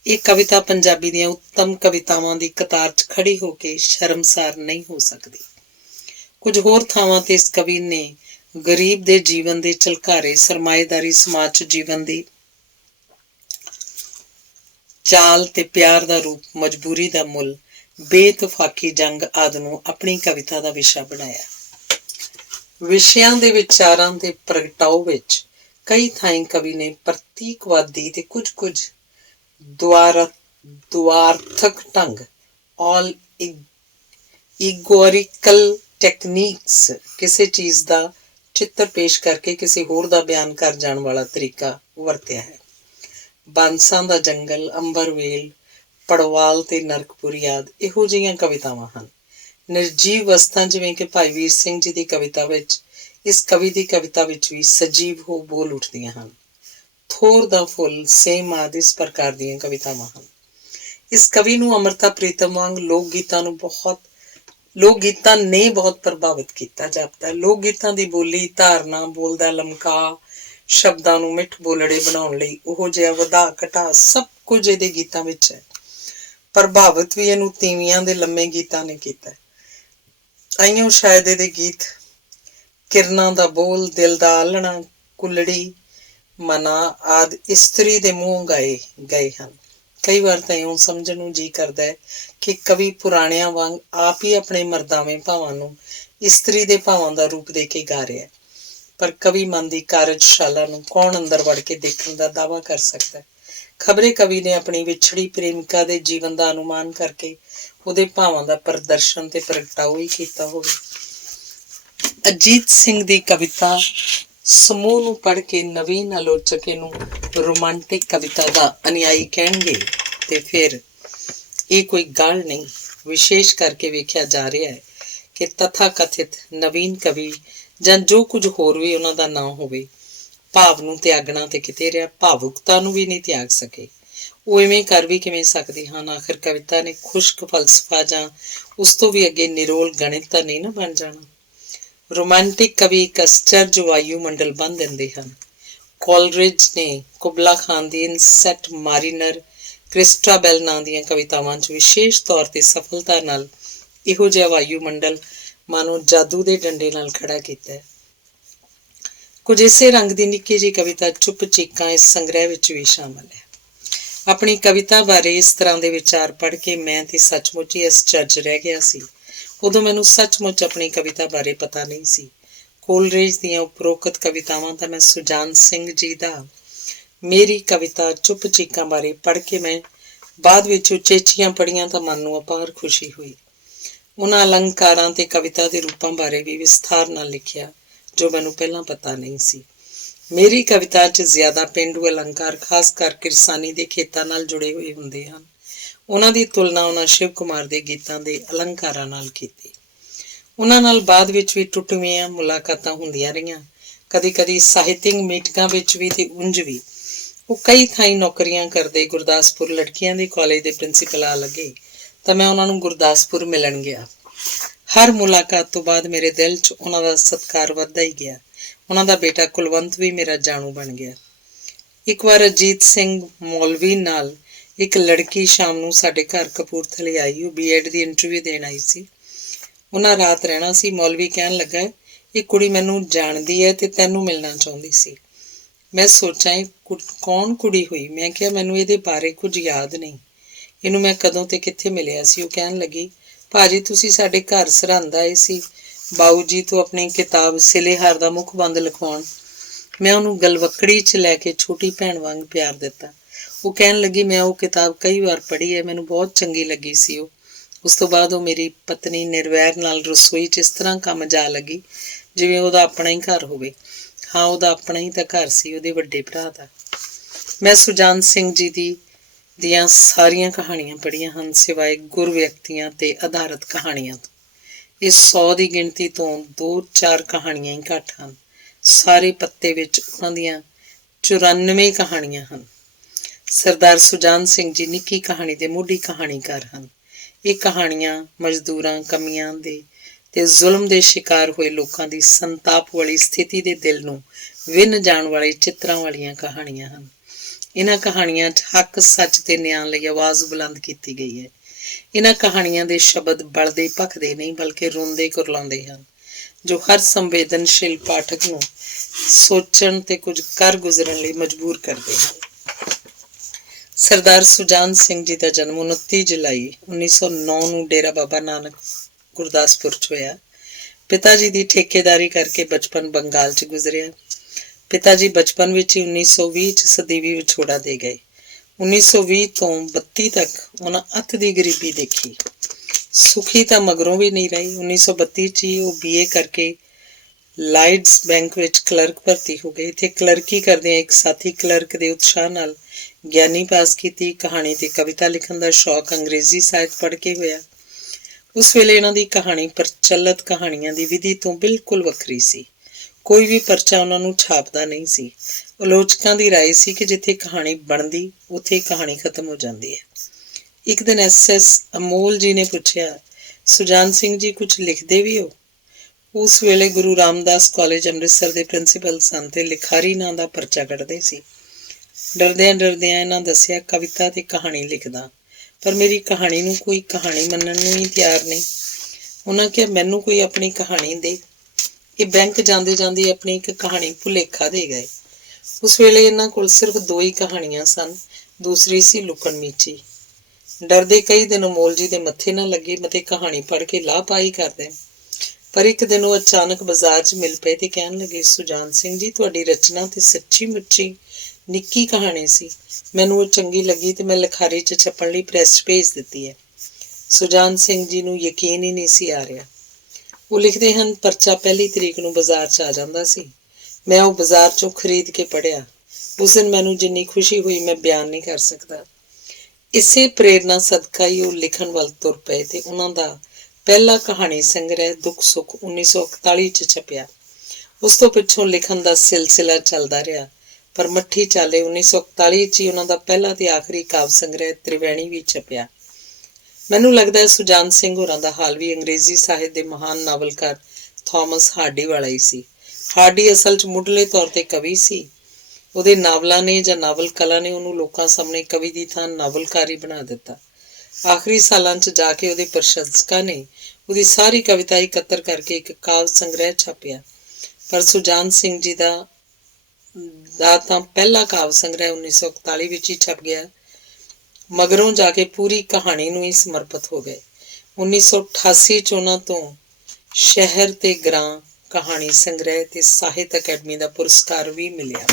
ਇਹ ਕਵਿਤਾ ਪੰਜਾਬੀ ਦੀਆਂ ਉੱਤਮ ਕਵਿਤਾਵਾਂ ਦੀ ਕਤਾਰ 'ਚ ਖੜੀ ਹੋ ਕੇ ਸ਼ਰਮਸਾਰ ਨਹੀਂ ਹੋ ਸਕਦੀ। ਕੁਝ ਹੋਰ ਥਾਵਾਂ ਤੇ ਇਸ ਕਵੀ ਨੇ ਗਰੀਬ ਦੇ ਜੀਵਨ ਦੇ ਝਲਕਾਰੇ, ਸਰਮਾਏਦਾਰੀ ਸਮਾਜ 'ਚ ਜੀਵਨ ਦੀ ਚਾਲ ਤੇ ਪਿਆਰ ਦਾ ਰੂਪ, ਮਜਬੂਰੀ ਦਾ ਮੁੱਲ, ਬੇਇਤਫਾਕੀ ਜੰਗ ਆਦਿ ਨੂੰ ਆਪਣੀ ਕਵਿਤਾ ਦਾ ਵਿਸ਼ਾ ਬਣਾਇਆ। ਵਿਸ਼ਿਆਂ ਦੇ ਵਿਚਾਰਾਂ ਦੇ ਪ੍ਰਗਟਾਓ ਵਿੱਚ ਕਈ ਥਾਈਂ ਕਵੀ ਨੇ ਪ੍ਰਤੀਕਵਾਦੀ ਤੇ ਕੁਝ ਦੁਆਰਥਕ ਢੰਗ ਆਲ ਇਗੋਰਿਕਲ ਟੈਕਨੀਕਸ ਕਿਸੇ ਚੀਜ਼ ਦਾ ਚਿੱਤਰ ਪੇਸ਼ ਕਰਕੇ ਕਿਸੇ ਹੋਰ ਦਾ ਬਿਆਨ ਕਰ ਜਾਣ ਵਾਲਾ ਤਰੀਕਾ ਵਰਤਿਆ ਹੈ। ਬਾਂਸਾਂ ਦਾ ਜੰਗਲ, ਅੰਬਰਵੇਲ, ਪੜਵਾਲ ਤੇ ਨਰਕਪੁਰੀ ਆਦਿ ਇਹੋ ਜਿਹੀਆਂ ਕਵਿਤਾਵਾਂ ਹਨ। ਨਿਰਜੀਵ ਵਸਤਾਂ ਜਿਵੇਂ ਕਿ ਭਾਈ ਵੀਰ ਸਿੰਘ ਜੀ ਦੀ ਕਵਿਤਾ ਵਿੱਚ ਇਸ ਕਵੀ ਦੀ ਕਵਿਤਾ ਵਿੱਚ ਵੀ ਸਜੀਵ ਹੋ ਬੋਲ ਉੱਠਦੀਆਂ ਹਨ। ਥੋਰ ਦਾ ਫੁੱਲ, ਸੇਮ ਆਦਿ ਇਸ ਪ੍ਰਕਾਰ ਦੀਆਂ ਕਵਿਤਾਵਾਂ ਹਨ। ਇਸ ਕਵੀ ਨੂੰ ਅੰਮ੍ਰਿਤਾ ਪ੍ਰੀਤਮ ਵਾਂਗ ਲੋਕ ਗੀਤਾਂ ਨੇ ਬਹੁਤ ਪ੍ਰਭਾਵਿਤ ਕੀਤਾ ਜਾਪਦਾ। ਲੋਕ ਗੀਤਾਂ ਦੀ ਬੋਲੀ, ਧਾਰਨਾ, ਬੋਲਦਾ ਲਮਕਾ, ਸ਼ਬਦਾਂ ਨੂੰ ਮਿੱਠ ਬੋਲੜੇ ਬਣਾਉਣ ਲਈ ਉਹੋ ਜਿਹਾ ਵਧਾ ਘਟਾ ਸਭ ਕੁਝ ਇਹਦੇ ਗੀਤਾਂ ਵਿੱਚ ਹੈ। ਪ੍ਰਭਾਵਿਤ ਵੀ ਇਹਨੂੰ ਤੀਵੀਆਂ ਦੇ ਲੰਮੇ ਗੀਤਾਂ ਨੇ ਕੀਤਾ। ਆਈਓ ਸ਼ਾਇਦ ਇਹਦੇ ਗੀਤ ਕਿਰਨਾਂ ਦਾ ਬੋਲ, ਦਿਲ ਦਾ ਆਲਣਾ, ਕੁੱਲੜੀ, ਮਨਾ ਆਦਿ ਇਸਤਰੀ ਦੇ ਮੂੰਹ ਗਾਏ ਗਏ ਹਨ। ਕਈ ਵਾਰ ਤਾਂ ਇਉਂ ਸਮਝਣ ਨੂੰ ਜੀ ਕਰਦਾ ਹੈ ਕਿ ਕਵੀ ਪੁਰਾਣਿਆਂ ਵਾਂਗ ਆਪ ਹੀ ਆਪਣੇ ਮਰਦਾਵੇਂ ਭਾਵਾਂ ਨੂੰ ਇਸਤਰੀ ਦੇ ਭਾਵਾਂ ਦਾ ਰੂਪ ਦੇ ਕੇ ਗਾ ਰਿਹਾ। ਪਰ ਕਵੀ ਮਨ ਦੀ ਕਾਰਜਸ਼ਾਲਾ ਨੂੰ ਕੌਣ ਅੰਦਰ ਵੜ ਕੇ ਦੇਖਣ ਦਾ ਦਾਅਵਾ ਕਰ ਸਕਦਾ ਹੈ? ਖਬਰੇ ਕਵੀ ਨੇ ਆਪਣੀ ਵਿਛੜੀ ਪ੍ਰੇਮਿਕਾ ਦੇ ਜੀਵਨ ਦਾ ਅਨੁਮਾਨ ਕਰਕੇ ਉਹਦੇ ਭਾਵਾਂ ਦਾ ਪ੍ਰਦਰਸ਼ਨ ਤੇ ਪ੍ਰਗਟਾਓ ਹੀ ਕੀਤਾ ਹੋਵੇ। ਅਜੀਤ ਸਿੰਘ ਦੀ ਕਵਿਤਾ ਸਮੂਹ ਨੂੰ ਪੜ੍ਹ ਕੇ ਨਵੀਨ ਆਲੋਚਕ ਇਹਨੂੰ ਰੋਮਾਂਟਿਕ ਕਵਿਤਾ ਦਾ ਅਨੁਯਾਈ ਕਹਿਣਗੇ ਤੇ ਫਿਰ ਇਹ ਕੋਈ ਗੱਲ ਨਹੀਂ। ਵਿਸ਼ੇਸ਼ ਕਰਕੇ ਵੇਖਿਆ ਜਾ ਰਿਹਾ ਹੈ ਕਿ ਤਥਾ ਕਥਿਤ ਨਵੀਨ ਕਵੀ ਜਾਂ ਜੋ ਕੁਝ ਹੋਰ ਵੀ ਉਹਨਾਂ ਦਾ ਨਾਂ ਹੋਵੇ, ਭਾਵ ਨੂੰ ਤਿਆਗਣਾ ਤੇ ਕਿਤੇ ਰਿਹਾ, ਭਾਵੁਕਤਾ ਨੂੰ ਵੀ ਨਹੀਂ ਤਿਆਗ ਸਕੇ। ਉਹ ਇਵੇਂ ਕਰ ਵੀ ਕਿਵੇਂ ਸਕਦੇ ਹਨ? ਆਖਿਰ ਕਵਿਤਾ ਨੇ ਖੁਸ਼ਕ ਫਲਸਫਾ ਜਾਂ ਉਸ ਤੋਂ ਵੀ ਅੱਗੇ ਨਿਰੋਲ ਗਣਿਤ ਤਾਂ ਨਹੀਂ ਨਾ ਬਣ ਜਾਣਾ। ਰੋਮਾਂਟਿਕ ਕਵੀ ਇੱਕ ਅਸਚਰਜ ਵਾਯੂਮੰਡਲ ਬੰਨ੍ਹ ਦਿੰਦੇ ਹਨ। ਕੋਲਰਿਜ ਨੇ ਕੁਬਲਾ ਖਾਨ ਦੀ ਇਨਸੈਟ ਮਾਰੀਨਰ, ਕ੍ਰਿਸਟਾਬੈਲ ਨਾਂ ਦੀਆਂ ਕਵਿਤਾਵਾਂ 'ਚ ਵਿਸ਼ੇਸ਼ ਤੌਰ ਤੇ ਸਫਲਤਾ ਨਾਲ ਇਹੋ ਜਿਹਾ ਵਾਯੂਮੰਡਲ ਮਾਨੋ ਜਾਦੂ ਦੇ ਡੰਡੇ ਨਾਲ ਖੜਾ ਕੀਤਾ ਹੈ। ਕੁਝ ਇਸੇ ਰੰਗ ਦੀ ਨਿੱਕੀ ਜਿਹੀ ਕਵਿਤਾ ਚੁੱਪ ਚੀਕਾਂ ਇਸ ਸੰਗ੍ਰਹਿ ਵਿੱਚ ਵੀ ਸ਼ਾਮਲ ਹੈ। ਆਪਣੀ ਕਵਿਤਾ ਬਾਰੇ ਇਸ ਤਰ੍ਹਾਂ ਦੇ ਵਿਚਾਰ ਪੜ੍ਹ ਕੇ ਮੈਂ ਤੇ ਸੱਚਮੁੱਚ ਹੀ ਅਸਚਰਜ ਰਹਿ ਗਿਆ ਸੀ। ਉਦੋਂ ਮੈਨੂੰ ਸੱਚਮੁੱਚ ਆਪਣੀ ਕਵਿਤਾ ਬਾਰੇ ਪਤਾ ਨਹੀਂ ਸੀ। ਕੋਲਰਿਜ ਦੀਆਂ ਉਪਰੋਕਤ ਕਵਿਤਾਵਾਂ ਤਾਂ ਮੈਂ ਸੁਜਾਨ ਸਿੰਘ ਜੀ ਦਾ ਮੇਰੀ ਕਵਿਤਾ ਚੁੱਪ ਚੀਕਾਂ ਬਾਰੇ ਪੜ੍ਹ ਕੇ ਮੈਂ ਬਾਅਦ ਵਿੱਚ ਉਚੇਚੀਆਂ ਪੜ੍ਹੀਆਂ ਤਾਂ ਮਨ ਨੂੰ ਅਪਾਰ ਖੁਸ਼ੀ ਹੋਈ। ਉਹਨਾਂ ਅਲੰਕਾਰਾਂ ਤੇ ਕਵਿਤਾ ਦੇ ਰੂਪਾਂ ਬਾਰੇ ਵੀ ਵਿਸਥਾਰ ਨਾਲ ਲਿਖਿਆ ਜੋ ਮੈਨੂੰ ਪਹਿਲਾਂ ਪਤਾ ਨਹੀਂ ਸੀ। ਮੇਰੀ ਕਵਿਤਾ 'ਚ ਜ਼ਿਆਦਾ ਪੇਂਡੂ ਅਲੰਕਾਰ ਖਾਸ ਕਰ ਕਿਰਸਾਨੀ ਦੇ ਖੇਤਾਂ ਨਾਲ ਜੁੜੇ ਹੋਏ ਹੁੰਦੇ ਹਨ। ਉਹਨਾਂ ਦੀ ਤੁਲਨਾ ਉਹਨਾਂ ਸ਼ਿਵ ਕੁਮਾਰ ਦੇ ਗੀਤਾਂ ਦੇ ਅਲੰਕਾਰਾਂ ਨਾਲ ਕੀਤੀ। ਉਹਨਾਂ ਨਾਲ ਬਾਅਦ ਵਿੱਚ ਵੀ ਟੁੱਟਵੀਆਂ ਮੁਲਾਕਾਤਾਂ ਹੁੰਦੀਆਂ ਰਹੀਆਂ, ਕਦੀ ਸਾਹਿਤਿਕ ਮੀਟਿੰਗਾਂ ਵਿੱਚ ਵੀ ਤੇ ਉਂਝ ਵੀ। ਉਹ ਕਈ ਥਾਈਂ ਨੌਕਰੀਆਂ ਕਰਦੇ। ਗੁਰਦਾਸਪੁਰ ਲੜਕੀਆਂ ਦੇ ਕਾਲਜ ਦੇ ਪ੍ਰਿੰਸੀਪਲ ਆ ਲੱਗੇ ਤਾਂ ਮੈਂ ਉਹਨਾਂ ਨੂੰ ਗੁਰਦਾਸਪੁਰ ਮਿਲਣ ਗਿਆ। ਹਰ ਮੁਲਾਕਾਤ ਤੋਂ ਬਾਅਦ ਮੇਰੇ ਦਿਲ 'ਚ ਉਹਨਾਂ ਦਾ ਸਤਿਕਾਰ ਵੱਧਦਾ ਹੀ ਗਿਆ। ਉਹਨਾਂ ਦਾ ਬੇਟਾ ਕੁਲਵੰਤ ਵੀ ਮੇਰਾ ਜਾਣੂ ਬਣ ਗਿਆ। ਇੱਕ ਵਾਰ ਅਜੀਤ ਸਿੰਘ ਮੌਲਵੀ ਨਾਲ ਇੱਕ ਲੜਕੀ ਸ਼ਾਮ ਨੂੰ ਸਾਡੇ ਘਰ ਕਪੂਰਥਲੇ ਆਈ। ਉਹ B.Ed ਦੀ ਇੰਟਰਵਿਊ ਦੇਣ ਆਈ ਸੀ। ਉਹਨਾਂ ਰਾਤ ਰਹਿਣਾ ਸੀ। ਮੌਲਵੀ ਕਹਿਣ ਲੱਗਾ, ਇਹ ਕੁੜੀ ਮੈਨੂੰ ਜਾਣਦੀ ਹੈ ਤੇ ਤੈਨੂੰ ਮਿਲਣਾ ਚਾਹੁੰਦੀ ਸੀ। ਮੈਂ ਸੋਚਾਂ ਇਹ ਕੌਣ ਕੁੜੀ ਹੋਈ? ਮੈਂ ਕਿਹਾ ਮੈਨੂੰ ਇਹਦੇ ਬਾਰੇ ਕੁਝ ਯਾਦ ਨਹੀਂ, ਇਹਨੂੰ ਮੈਂ ਕਦੋਂ ਤੇ ਕਿੱਥੇ ਮਿਲਿਆ ਸੀ। ਉਹ ਕਹਿਣ ਲੱਗੀ, ਭਾਜੀ ਤੁਸੀਂ ਸਾਡੇ ਘਰ ਸਰਹੰਦ ਆਏ ਸੀ ਬਾਊ ਜੀ ਤੋਂ ਆਪਣੀ ਕਿਤਾਬ ਸਿਲੇਹਾਰ ਦਾ ਮੁੱਖ ਬੰਦ ਲਿਖਵਾਉਣ। ਮੈਂ ਉਹਨੂੰ ਗਲਵੱਕੜੀ 'ਚ ਲੈ ਕੇ ਛੋਟੀ ਭੈਣ ਵਾਂਗ ਪਿਆਰ ਦਿੱਤਾ। ਉਹ ਕਹਿਣ ਲੱਗੀ, ਮੈਂ ਉਹ ਕਿਤਾਬ ਕਈ ਵਾਰ ਪੜ੍ਹੀ ਹੈ, ਮੈਨੂੰ ਬਹੁਤ ਚੰਗੀ ਲੱਗੀ ਸੀ ਉਹ। ਉਸ ਤੋਂ ਬਾਅਦ ਉਹ ਮੇਰੀ ਪਤਨੀ ਨਿਰਵੈਰ ਨਾਲ ਰਸੋਈ 'ਚ ਇਸ ਤਰ੍ਹਾਂ ਕੰਮ ਜਾ ਲੱਗੀ ਜਿਵੇਂ ਉਹਦਾ ਆਪਣਾ ਹੀ ਘਰ ਹੋਵੇ। ਹਾਂ, ਉਹਦਾ ਆਪਣਾ ਹੀ ਤਾਂ ਘਰ ਸੀ, ਉਹਦੇ ਵੱਡੇ ਭਰਾ ਦਾ। ਮੈਂ ਸੁਜਾਨ ਸਿੰਘ ਜੀ ਦੀਆਂ ਸਾਰੀਆਂ ਕਹਾਣੀਆਂ ਪੜ੍ਹੀਆਂ ਹਨ ਸਿਵਾਏ ਗੁਰ ਵਿਅਕਤੀਆਂ ਤੇ ਆਧਾਰਿਤ ਕਹਾਣੀਆਂ ਤੋਂ। ਇਸ 100 ਦੀ ਗਿਣਤੀ ਤੋਂ 2-4 ਕਹਾਣੀਆਂ ਹੀ ਘੱਟ ਹਨ। ਸਾਰੇ ਪੱਤੇ ਵਿੱਚ ਉਹਨਾਂ ਦੀਆਂ 94 ਕਹਾਣੀਆਂ ਹਨ। ਸਰਦਾਰ ਸੁਜਾਨ ਸਿੰਘ ਜੀ ਨਿੱਕੀ ਕਹਾਣੀ ਦੇ ਮੋਢੀ ਕਹਾਣੀਕਾਰ ਹਨ। ਇਹ ਕਹਾਣੀਆਂ ਮਜ਼ਦੂਰਾਂ, ਕਮੀਆਂ ਦੇ ਤੇ ਜ਼ੁਲਮ ਦੇ ਸ਼ਿਕਾਰ ਹੋਏ ਲੋਕਾਂ ਦੀ ਸੰਤਾਪ ਵਾਲੀ ਸਥਿਤੀ ਦੇ ਦਿਲ ਨੂੰ ਵਿੰਨ ਜਾਣ ਵਾਲੇ ਚਿੱਤਰਾਂ ਵਾਲੀਆਂ ਕਹਾਣੀਆਂ ਹਨ। ਇਹਨਾਂ ਕਹਾਣੀਆਂ 'ਚ ਹੱਕ, ਸੱਚ ਤੇ ਨਿਆਂ ਲਈ ਆਵਾਜ਼ ਬੁਲੰਦ ਕੀਤੀ ਗਈ ਹੈ। ਇਹਨਾਂ ਕਹਾਣੀਆਂ ਦੇ ਸ਼ਬਦ ਬਲਦੇ ਭਖਦੇ ਨਹੀਂ ਬਲਕਿ ਰੋਂਦੇ ਕੁਰਲਾਉਂਦੇ ਹਨ, ਜੋ ਹਰ ਸੰਵੇਦਨਸ਼ੀਲ ਪਾਠਕ ਨੂੰ ਸੋਚਣ ਤੇ ਕੁਝ ਕਰ ਗੁਜ਼ਰਨ ਲਈ ਮਜਬੂਰ ਕਰਦੇ ਹਨ। ਸਰਦਾਰ ਸੁਜਾਨ ਸਿੰਘ ਜੀ ਦਾ ਜਨਮ 29 ਜੁਲਾਈ 1909 ਨੂੰ ਡੇਰਾ ਬਾਬਾ ਨਾਨਕ ਗੁਰਦਾਸਪੁਰ 'ਚ ਹੋਇਆ। ਪਿਤਾ ਜੀ ਦੀ ਠੇਕੇਦਾਰੀ ਕਰਕੇ ਬਚਪਨ ਬੰਗਾਲ 'ਚ ਗੁਜ਼ਰਿਆ। ਪਿਤਾ ਜੀ ਬਚਪਨ ਵਿੱਚ ਹੀ 1920 'ਚ ਸਦੀਵੀ ਵਿਛੋੜਾ ਦੇ ਗਏ। 1920 ਤੋਂ 32 ਤੱਕ ਉਹਨਾਂ ਅੱਤ ਦੀ ਗਰੀਬੀ ਦੇਖੀ। ਸੁਖੀ ਤਾਂ ਮਗਰੋਂ ਵੀ ਨਹੀਂ ਰਹੀ। 1932 'ਚ ਹੀ ਉਹ BA ਕਰਕੇ ਲਾਇਡਸ ਬੈਂਕ ਵਿੱਚ ਕਲਰਕ ਭਰਤੀ ਹੋ ਗਏ। ਇੱਥੇ ਕਲਰਕੀ ਕਰਦਿਆਂ ਇੱਕ ਸਾਥੀ ਕਲਰਕ ਦੇ ਉਤਸ਼ਾਹ ਨਾਲ ਗਿਆਨੀ ਪਾਸ ਕੀਤੀ। ਕਹਾਣੀ ਤੇ ਕਵਿਤਾ ਲਿਖਣ ਦਾ ਸ਼ੌਕ ਅੰਗਰੇਜ਼ੀ ਸਾਹਿਤ ਪੜ੍ਹ ਕੇ ਹੋਇਆ। ਉਸ ਵੇਲੇ ਇਹਨਾਂ ਦੀ ਕਹਾਣੀ ਪ੍ਰਚਲਿਤ ਕਹਾਣੀਆਂ ਦੀ ਵਿਧੀ ਤੋਂ ਬਿਲਕੁਲ ਵੱਖਰੀ ਸੀ। ਕੋਈ ਵੀ ਪਰਚਾ ਉਹਨਾਂ ਨੂੰ ਛਾਪਦਾ ਨਹੀਂ ਸੀ। ਆਲੋਚਕਾਂ ਦੀ ਰਾਏ ਸੀ ਕਿ ਜਿੱਥੇ ਕਹਾਣੀ ਬਣਦੀ ਉੱਥੇ ਹੀ ਕਹਾਣੀ ਖਤਮ ਹੋ ਜਾਂਦੀ ਹੈ। ਇੱਕ ਦਿਨ SS ਅਮੋਲ ਜੀ ਨੇ ਪੁੱਛਿਆ, ਸੁਜਾਨ ਸਿੰਘ ਜੀ ਕੁਝ ਲਿਖਦੇ ਵੀ ਹੋ? ਉਸ ਵੇਲੇ ਗੁਰੂ ਰਾਮਦਾਸ ਕਾਲਜ ਅੰਮ੍ਰਿਤਸਰ ਦੇ ਪ੍ਰਿੰਸੀਪਲ ਸਨ ਤੇ ਲਿਖਾਰੀ ਨਾਂ ਦਾ ਪਰਚਾ ਕੱਢਦੇ ਸੀ। ਡਰਦਿਆਂ ਇਹਨਾਂ ਦੱਸਿਆ, ਕਵਿਤਾ ਤੇ ਕਹਾਣੀ ਲਿਖਦਾ, ਪਰ ਮੇਰੀ ਕਹਾਣੀ ਨੂੰ ਕੋਈ ਕਹਾਣੀ ਮੰਨਣ ਨੂੰ ਹੀ ਤਿਆਰ ਨਹੀਂ। ਉਹਨਾਂ ਕਿਹਾ, ਮੈਨੂੰ ਕੋਈ ਆਪਣੀ ਕਹਾਣੀ ਦੇ। ਇਹ ਬੈਂਕ ਜਾਂਦੇ ਜਾਂਦੇ ਆਪਣੀ ਇੱਕ ਕਹਾਣੀ ਭੁਲੇਖਾ ਦੇ ਗਏ। ਉਸ ਵੇਲੇ ਇਹਨਾਂ ਕੋਲ ਸਿਰਫ 2 ਹੀ ਕਹਾਣੀਆਂ ਸਨ। ਦੂਸਰੀ ਸੀ ਲੁਕਣ ਮੀਚੀ। ਡਰਦੇ ਕਈ ਦਿਨ ਅਮੋਲ ਜੀ ਦੇ ਮੱਥੇ ਨਾ ਲੱਗੇ ਮਤੇ ਕਹਾਣੀ ਪੜ੍ਹ ਕੇ ਲਾਪਾਈ ਕਰਦੇ। ਪਰ ਇੱਕ ਦਿਨ ਉਹ ਅਚਾਨਕ ਬਾਜ਼ਾਰ 'ਚ ਮਿਲ ਪਏ ਤੇ ਕਹਿਣ ਲੱਗੇ, ਸੁਜਾਨ ਸਿੰਘ ਜੀ, ਤੁਹਾਡੀ ਰਚਨਾ ਤੇ ਸੱਚੀ ਮੁੱਚੀ ਨਿੱਕੀ ਕਹਾਣੀ ਸੀ। ਮੈਨੂੰ ਉਹ ਚੰਗੀ ਲੱਗੀ ਤੇ ਮੈਂ ਲਿਖਾਰੀ 'ਚ ਛਪਣ ਲਈ ਪ੍ਰੈਸ ਭੇਜ ਦਿੱਤੀ ਹੈ। ਸੁਜਾਨ ਸਿੰਘ ਜੀ ਨੂੰ ਯਕੀਨ ਹੀ ਨਹੀਂ ਸੀ ਆ ਰਿਹਾ। ਉਹ ਲਿਖਦੇ ਹਨ, ਪਰਚਾ 1 ਤਰੀਕ ਨੂੰ ਬਾਜ਼ਾਰ 'ਚ ਆ ਜਾਂਦਾ ਸੀ। ਮੈਂ ਉਹ ਬਾਜ਼ਾਰ 'ਚੋਂ ਖਰੀਦ ਕੇ ਪੜ੍ਹਿਆ। ਉਸ ਦਿਨ ਮੈਨੂੰ ਜਿੰਨੀ ਖੁਸ਼ੀ ਹੋਈ ਮੈਂ ਬਿਆਨ ਨਹੀਂ ਕਰ ਸਕਦਾ। ਇਸੇ ਪ੍ਰੇਰਨਾ ਸਦਕਾ ਹੀ ਉਹ ਲਿਖਣ ਵੱਲ ਤੁਰ ਪਏ ਤੇ ਉਹਨਾਂ ਦਾ ਪਹਿਲਾ ਕਹਾਣੀ ਸੰਗ੍ਰਹਿ ਦੁੱਖ ਸੁੱਖ 1941 'ਚ ਛਪਿਆ। ਉਸ ਤੋਂ ਪਿੱਛੋਂ ਲਿਖਣ ਦਾ ਸਿਲਸਿਲਾ ਚੱਲਦਾ ਰਿਹਾ, ਪਰ ਮੱਠੀ ਚਾਲੇ 1941 'ਚ ਹੀ ਉਹਨਾਂ ਦਾ ਪਹਿਲਾ ਤੇ ਆਖਰੀ ਕਾਵਿ ਸੰਗ੍ਰਹਿ ਤ੍ਰਿਵੈਣੀ ਵੀ ਛਪਿਆ। ਮੈਨੂੰ ਲੱਗਦਾ ਹੈ ਸੁਜਾਨ ਸਿੰਘ ਹੋਰਾਂ ਦਾ ਹਾਲ ਵੀ ਅੰਗਰੇਜ਼ੀ ਸਾਹਿਤ ਦੇ ਮਹਾਨ ਨਾਵਲਕਾਰ ਥਾਮਸ ਹਾਰਡੀ ਵਾਲਾ ਹੀ ਸੀ। ਹਾਰਡੀ ਅਸਲ 'ਚ ਮੁੱਢਲੇ ਤੌਰ ਤੇ ਕਵੀ ਸੀ। ਉਹਦੇ ਨਾਵਲਾਂ ਨੇ ਜਾਂ ਨਾਵਲ ਕਲਾ ਨੇ ਉਹਨੂੰ ਲੋਕਾਂ ਸਾਹਮਣੇ ਕਵੀ ਦੀ ਥਾਂ ਨਾਵਲਕਾਰ ਹੀ ਬਣਾ ਦਿੱਤਾ। ਆਖਰੀ ਸਾਲਾਂ 'ਚ ਜਾ ਕੇ ਉਹਦੇ ਪ੍ਰਸ਼ੰਸਕਾਂ ਨੇ ਉਹਦੀ ਸਾਰੀ ਕਵਿਤਾ ਇਕੱਤਰ ਕਰਕੇ ਇੱਕ ਕਾਵਿ ਸੰਗ੍ਰਹਿ ਛਾਪਿਆ। ਪਰ ਸੁਜਾਨ ਸਿੰਘ ਜੀ ਦਾ ਤਾਂ ਪਹਿਲਾ ਕਾਵਿ ਸੰਗ੍ਰਹਿ 1941 ਵਿੱਚ ਹੀ ਛਪ ਗਿਆ। ਮਗਰੋਂ ਜਾ ਕੇ ਪੂਰੀ ਕਹਾਣੀ ਨੂੰ ਹੀ ਸਮਰਪਿਤ ਹੋ ਗਏ। 1988 'ਚ ਉਹਨਾਂ ਤੋਂ ਸ਼ਹਿਰ ਤੇ ਗ੍ਰਾਂ ਕਹਾਣੀ ਸੰਗ੍ਰਹਿ ਤੇ ਸਾਹਿਤ ਅਕੈਡਮੀ ਦਾ ਪੁਰਸਕਾਰ ਵੀ ਮਿਲਿਆ।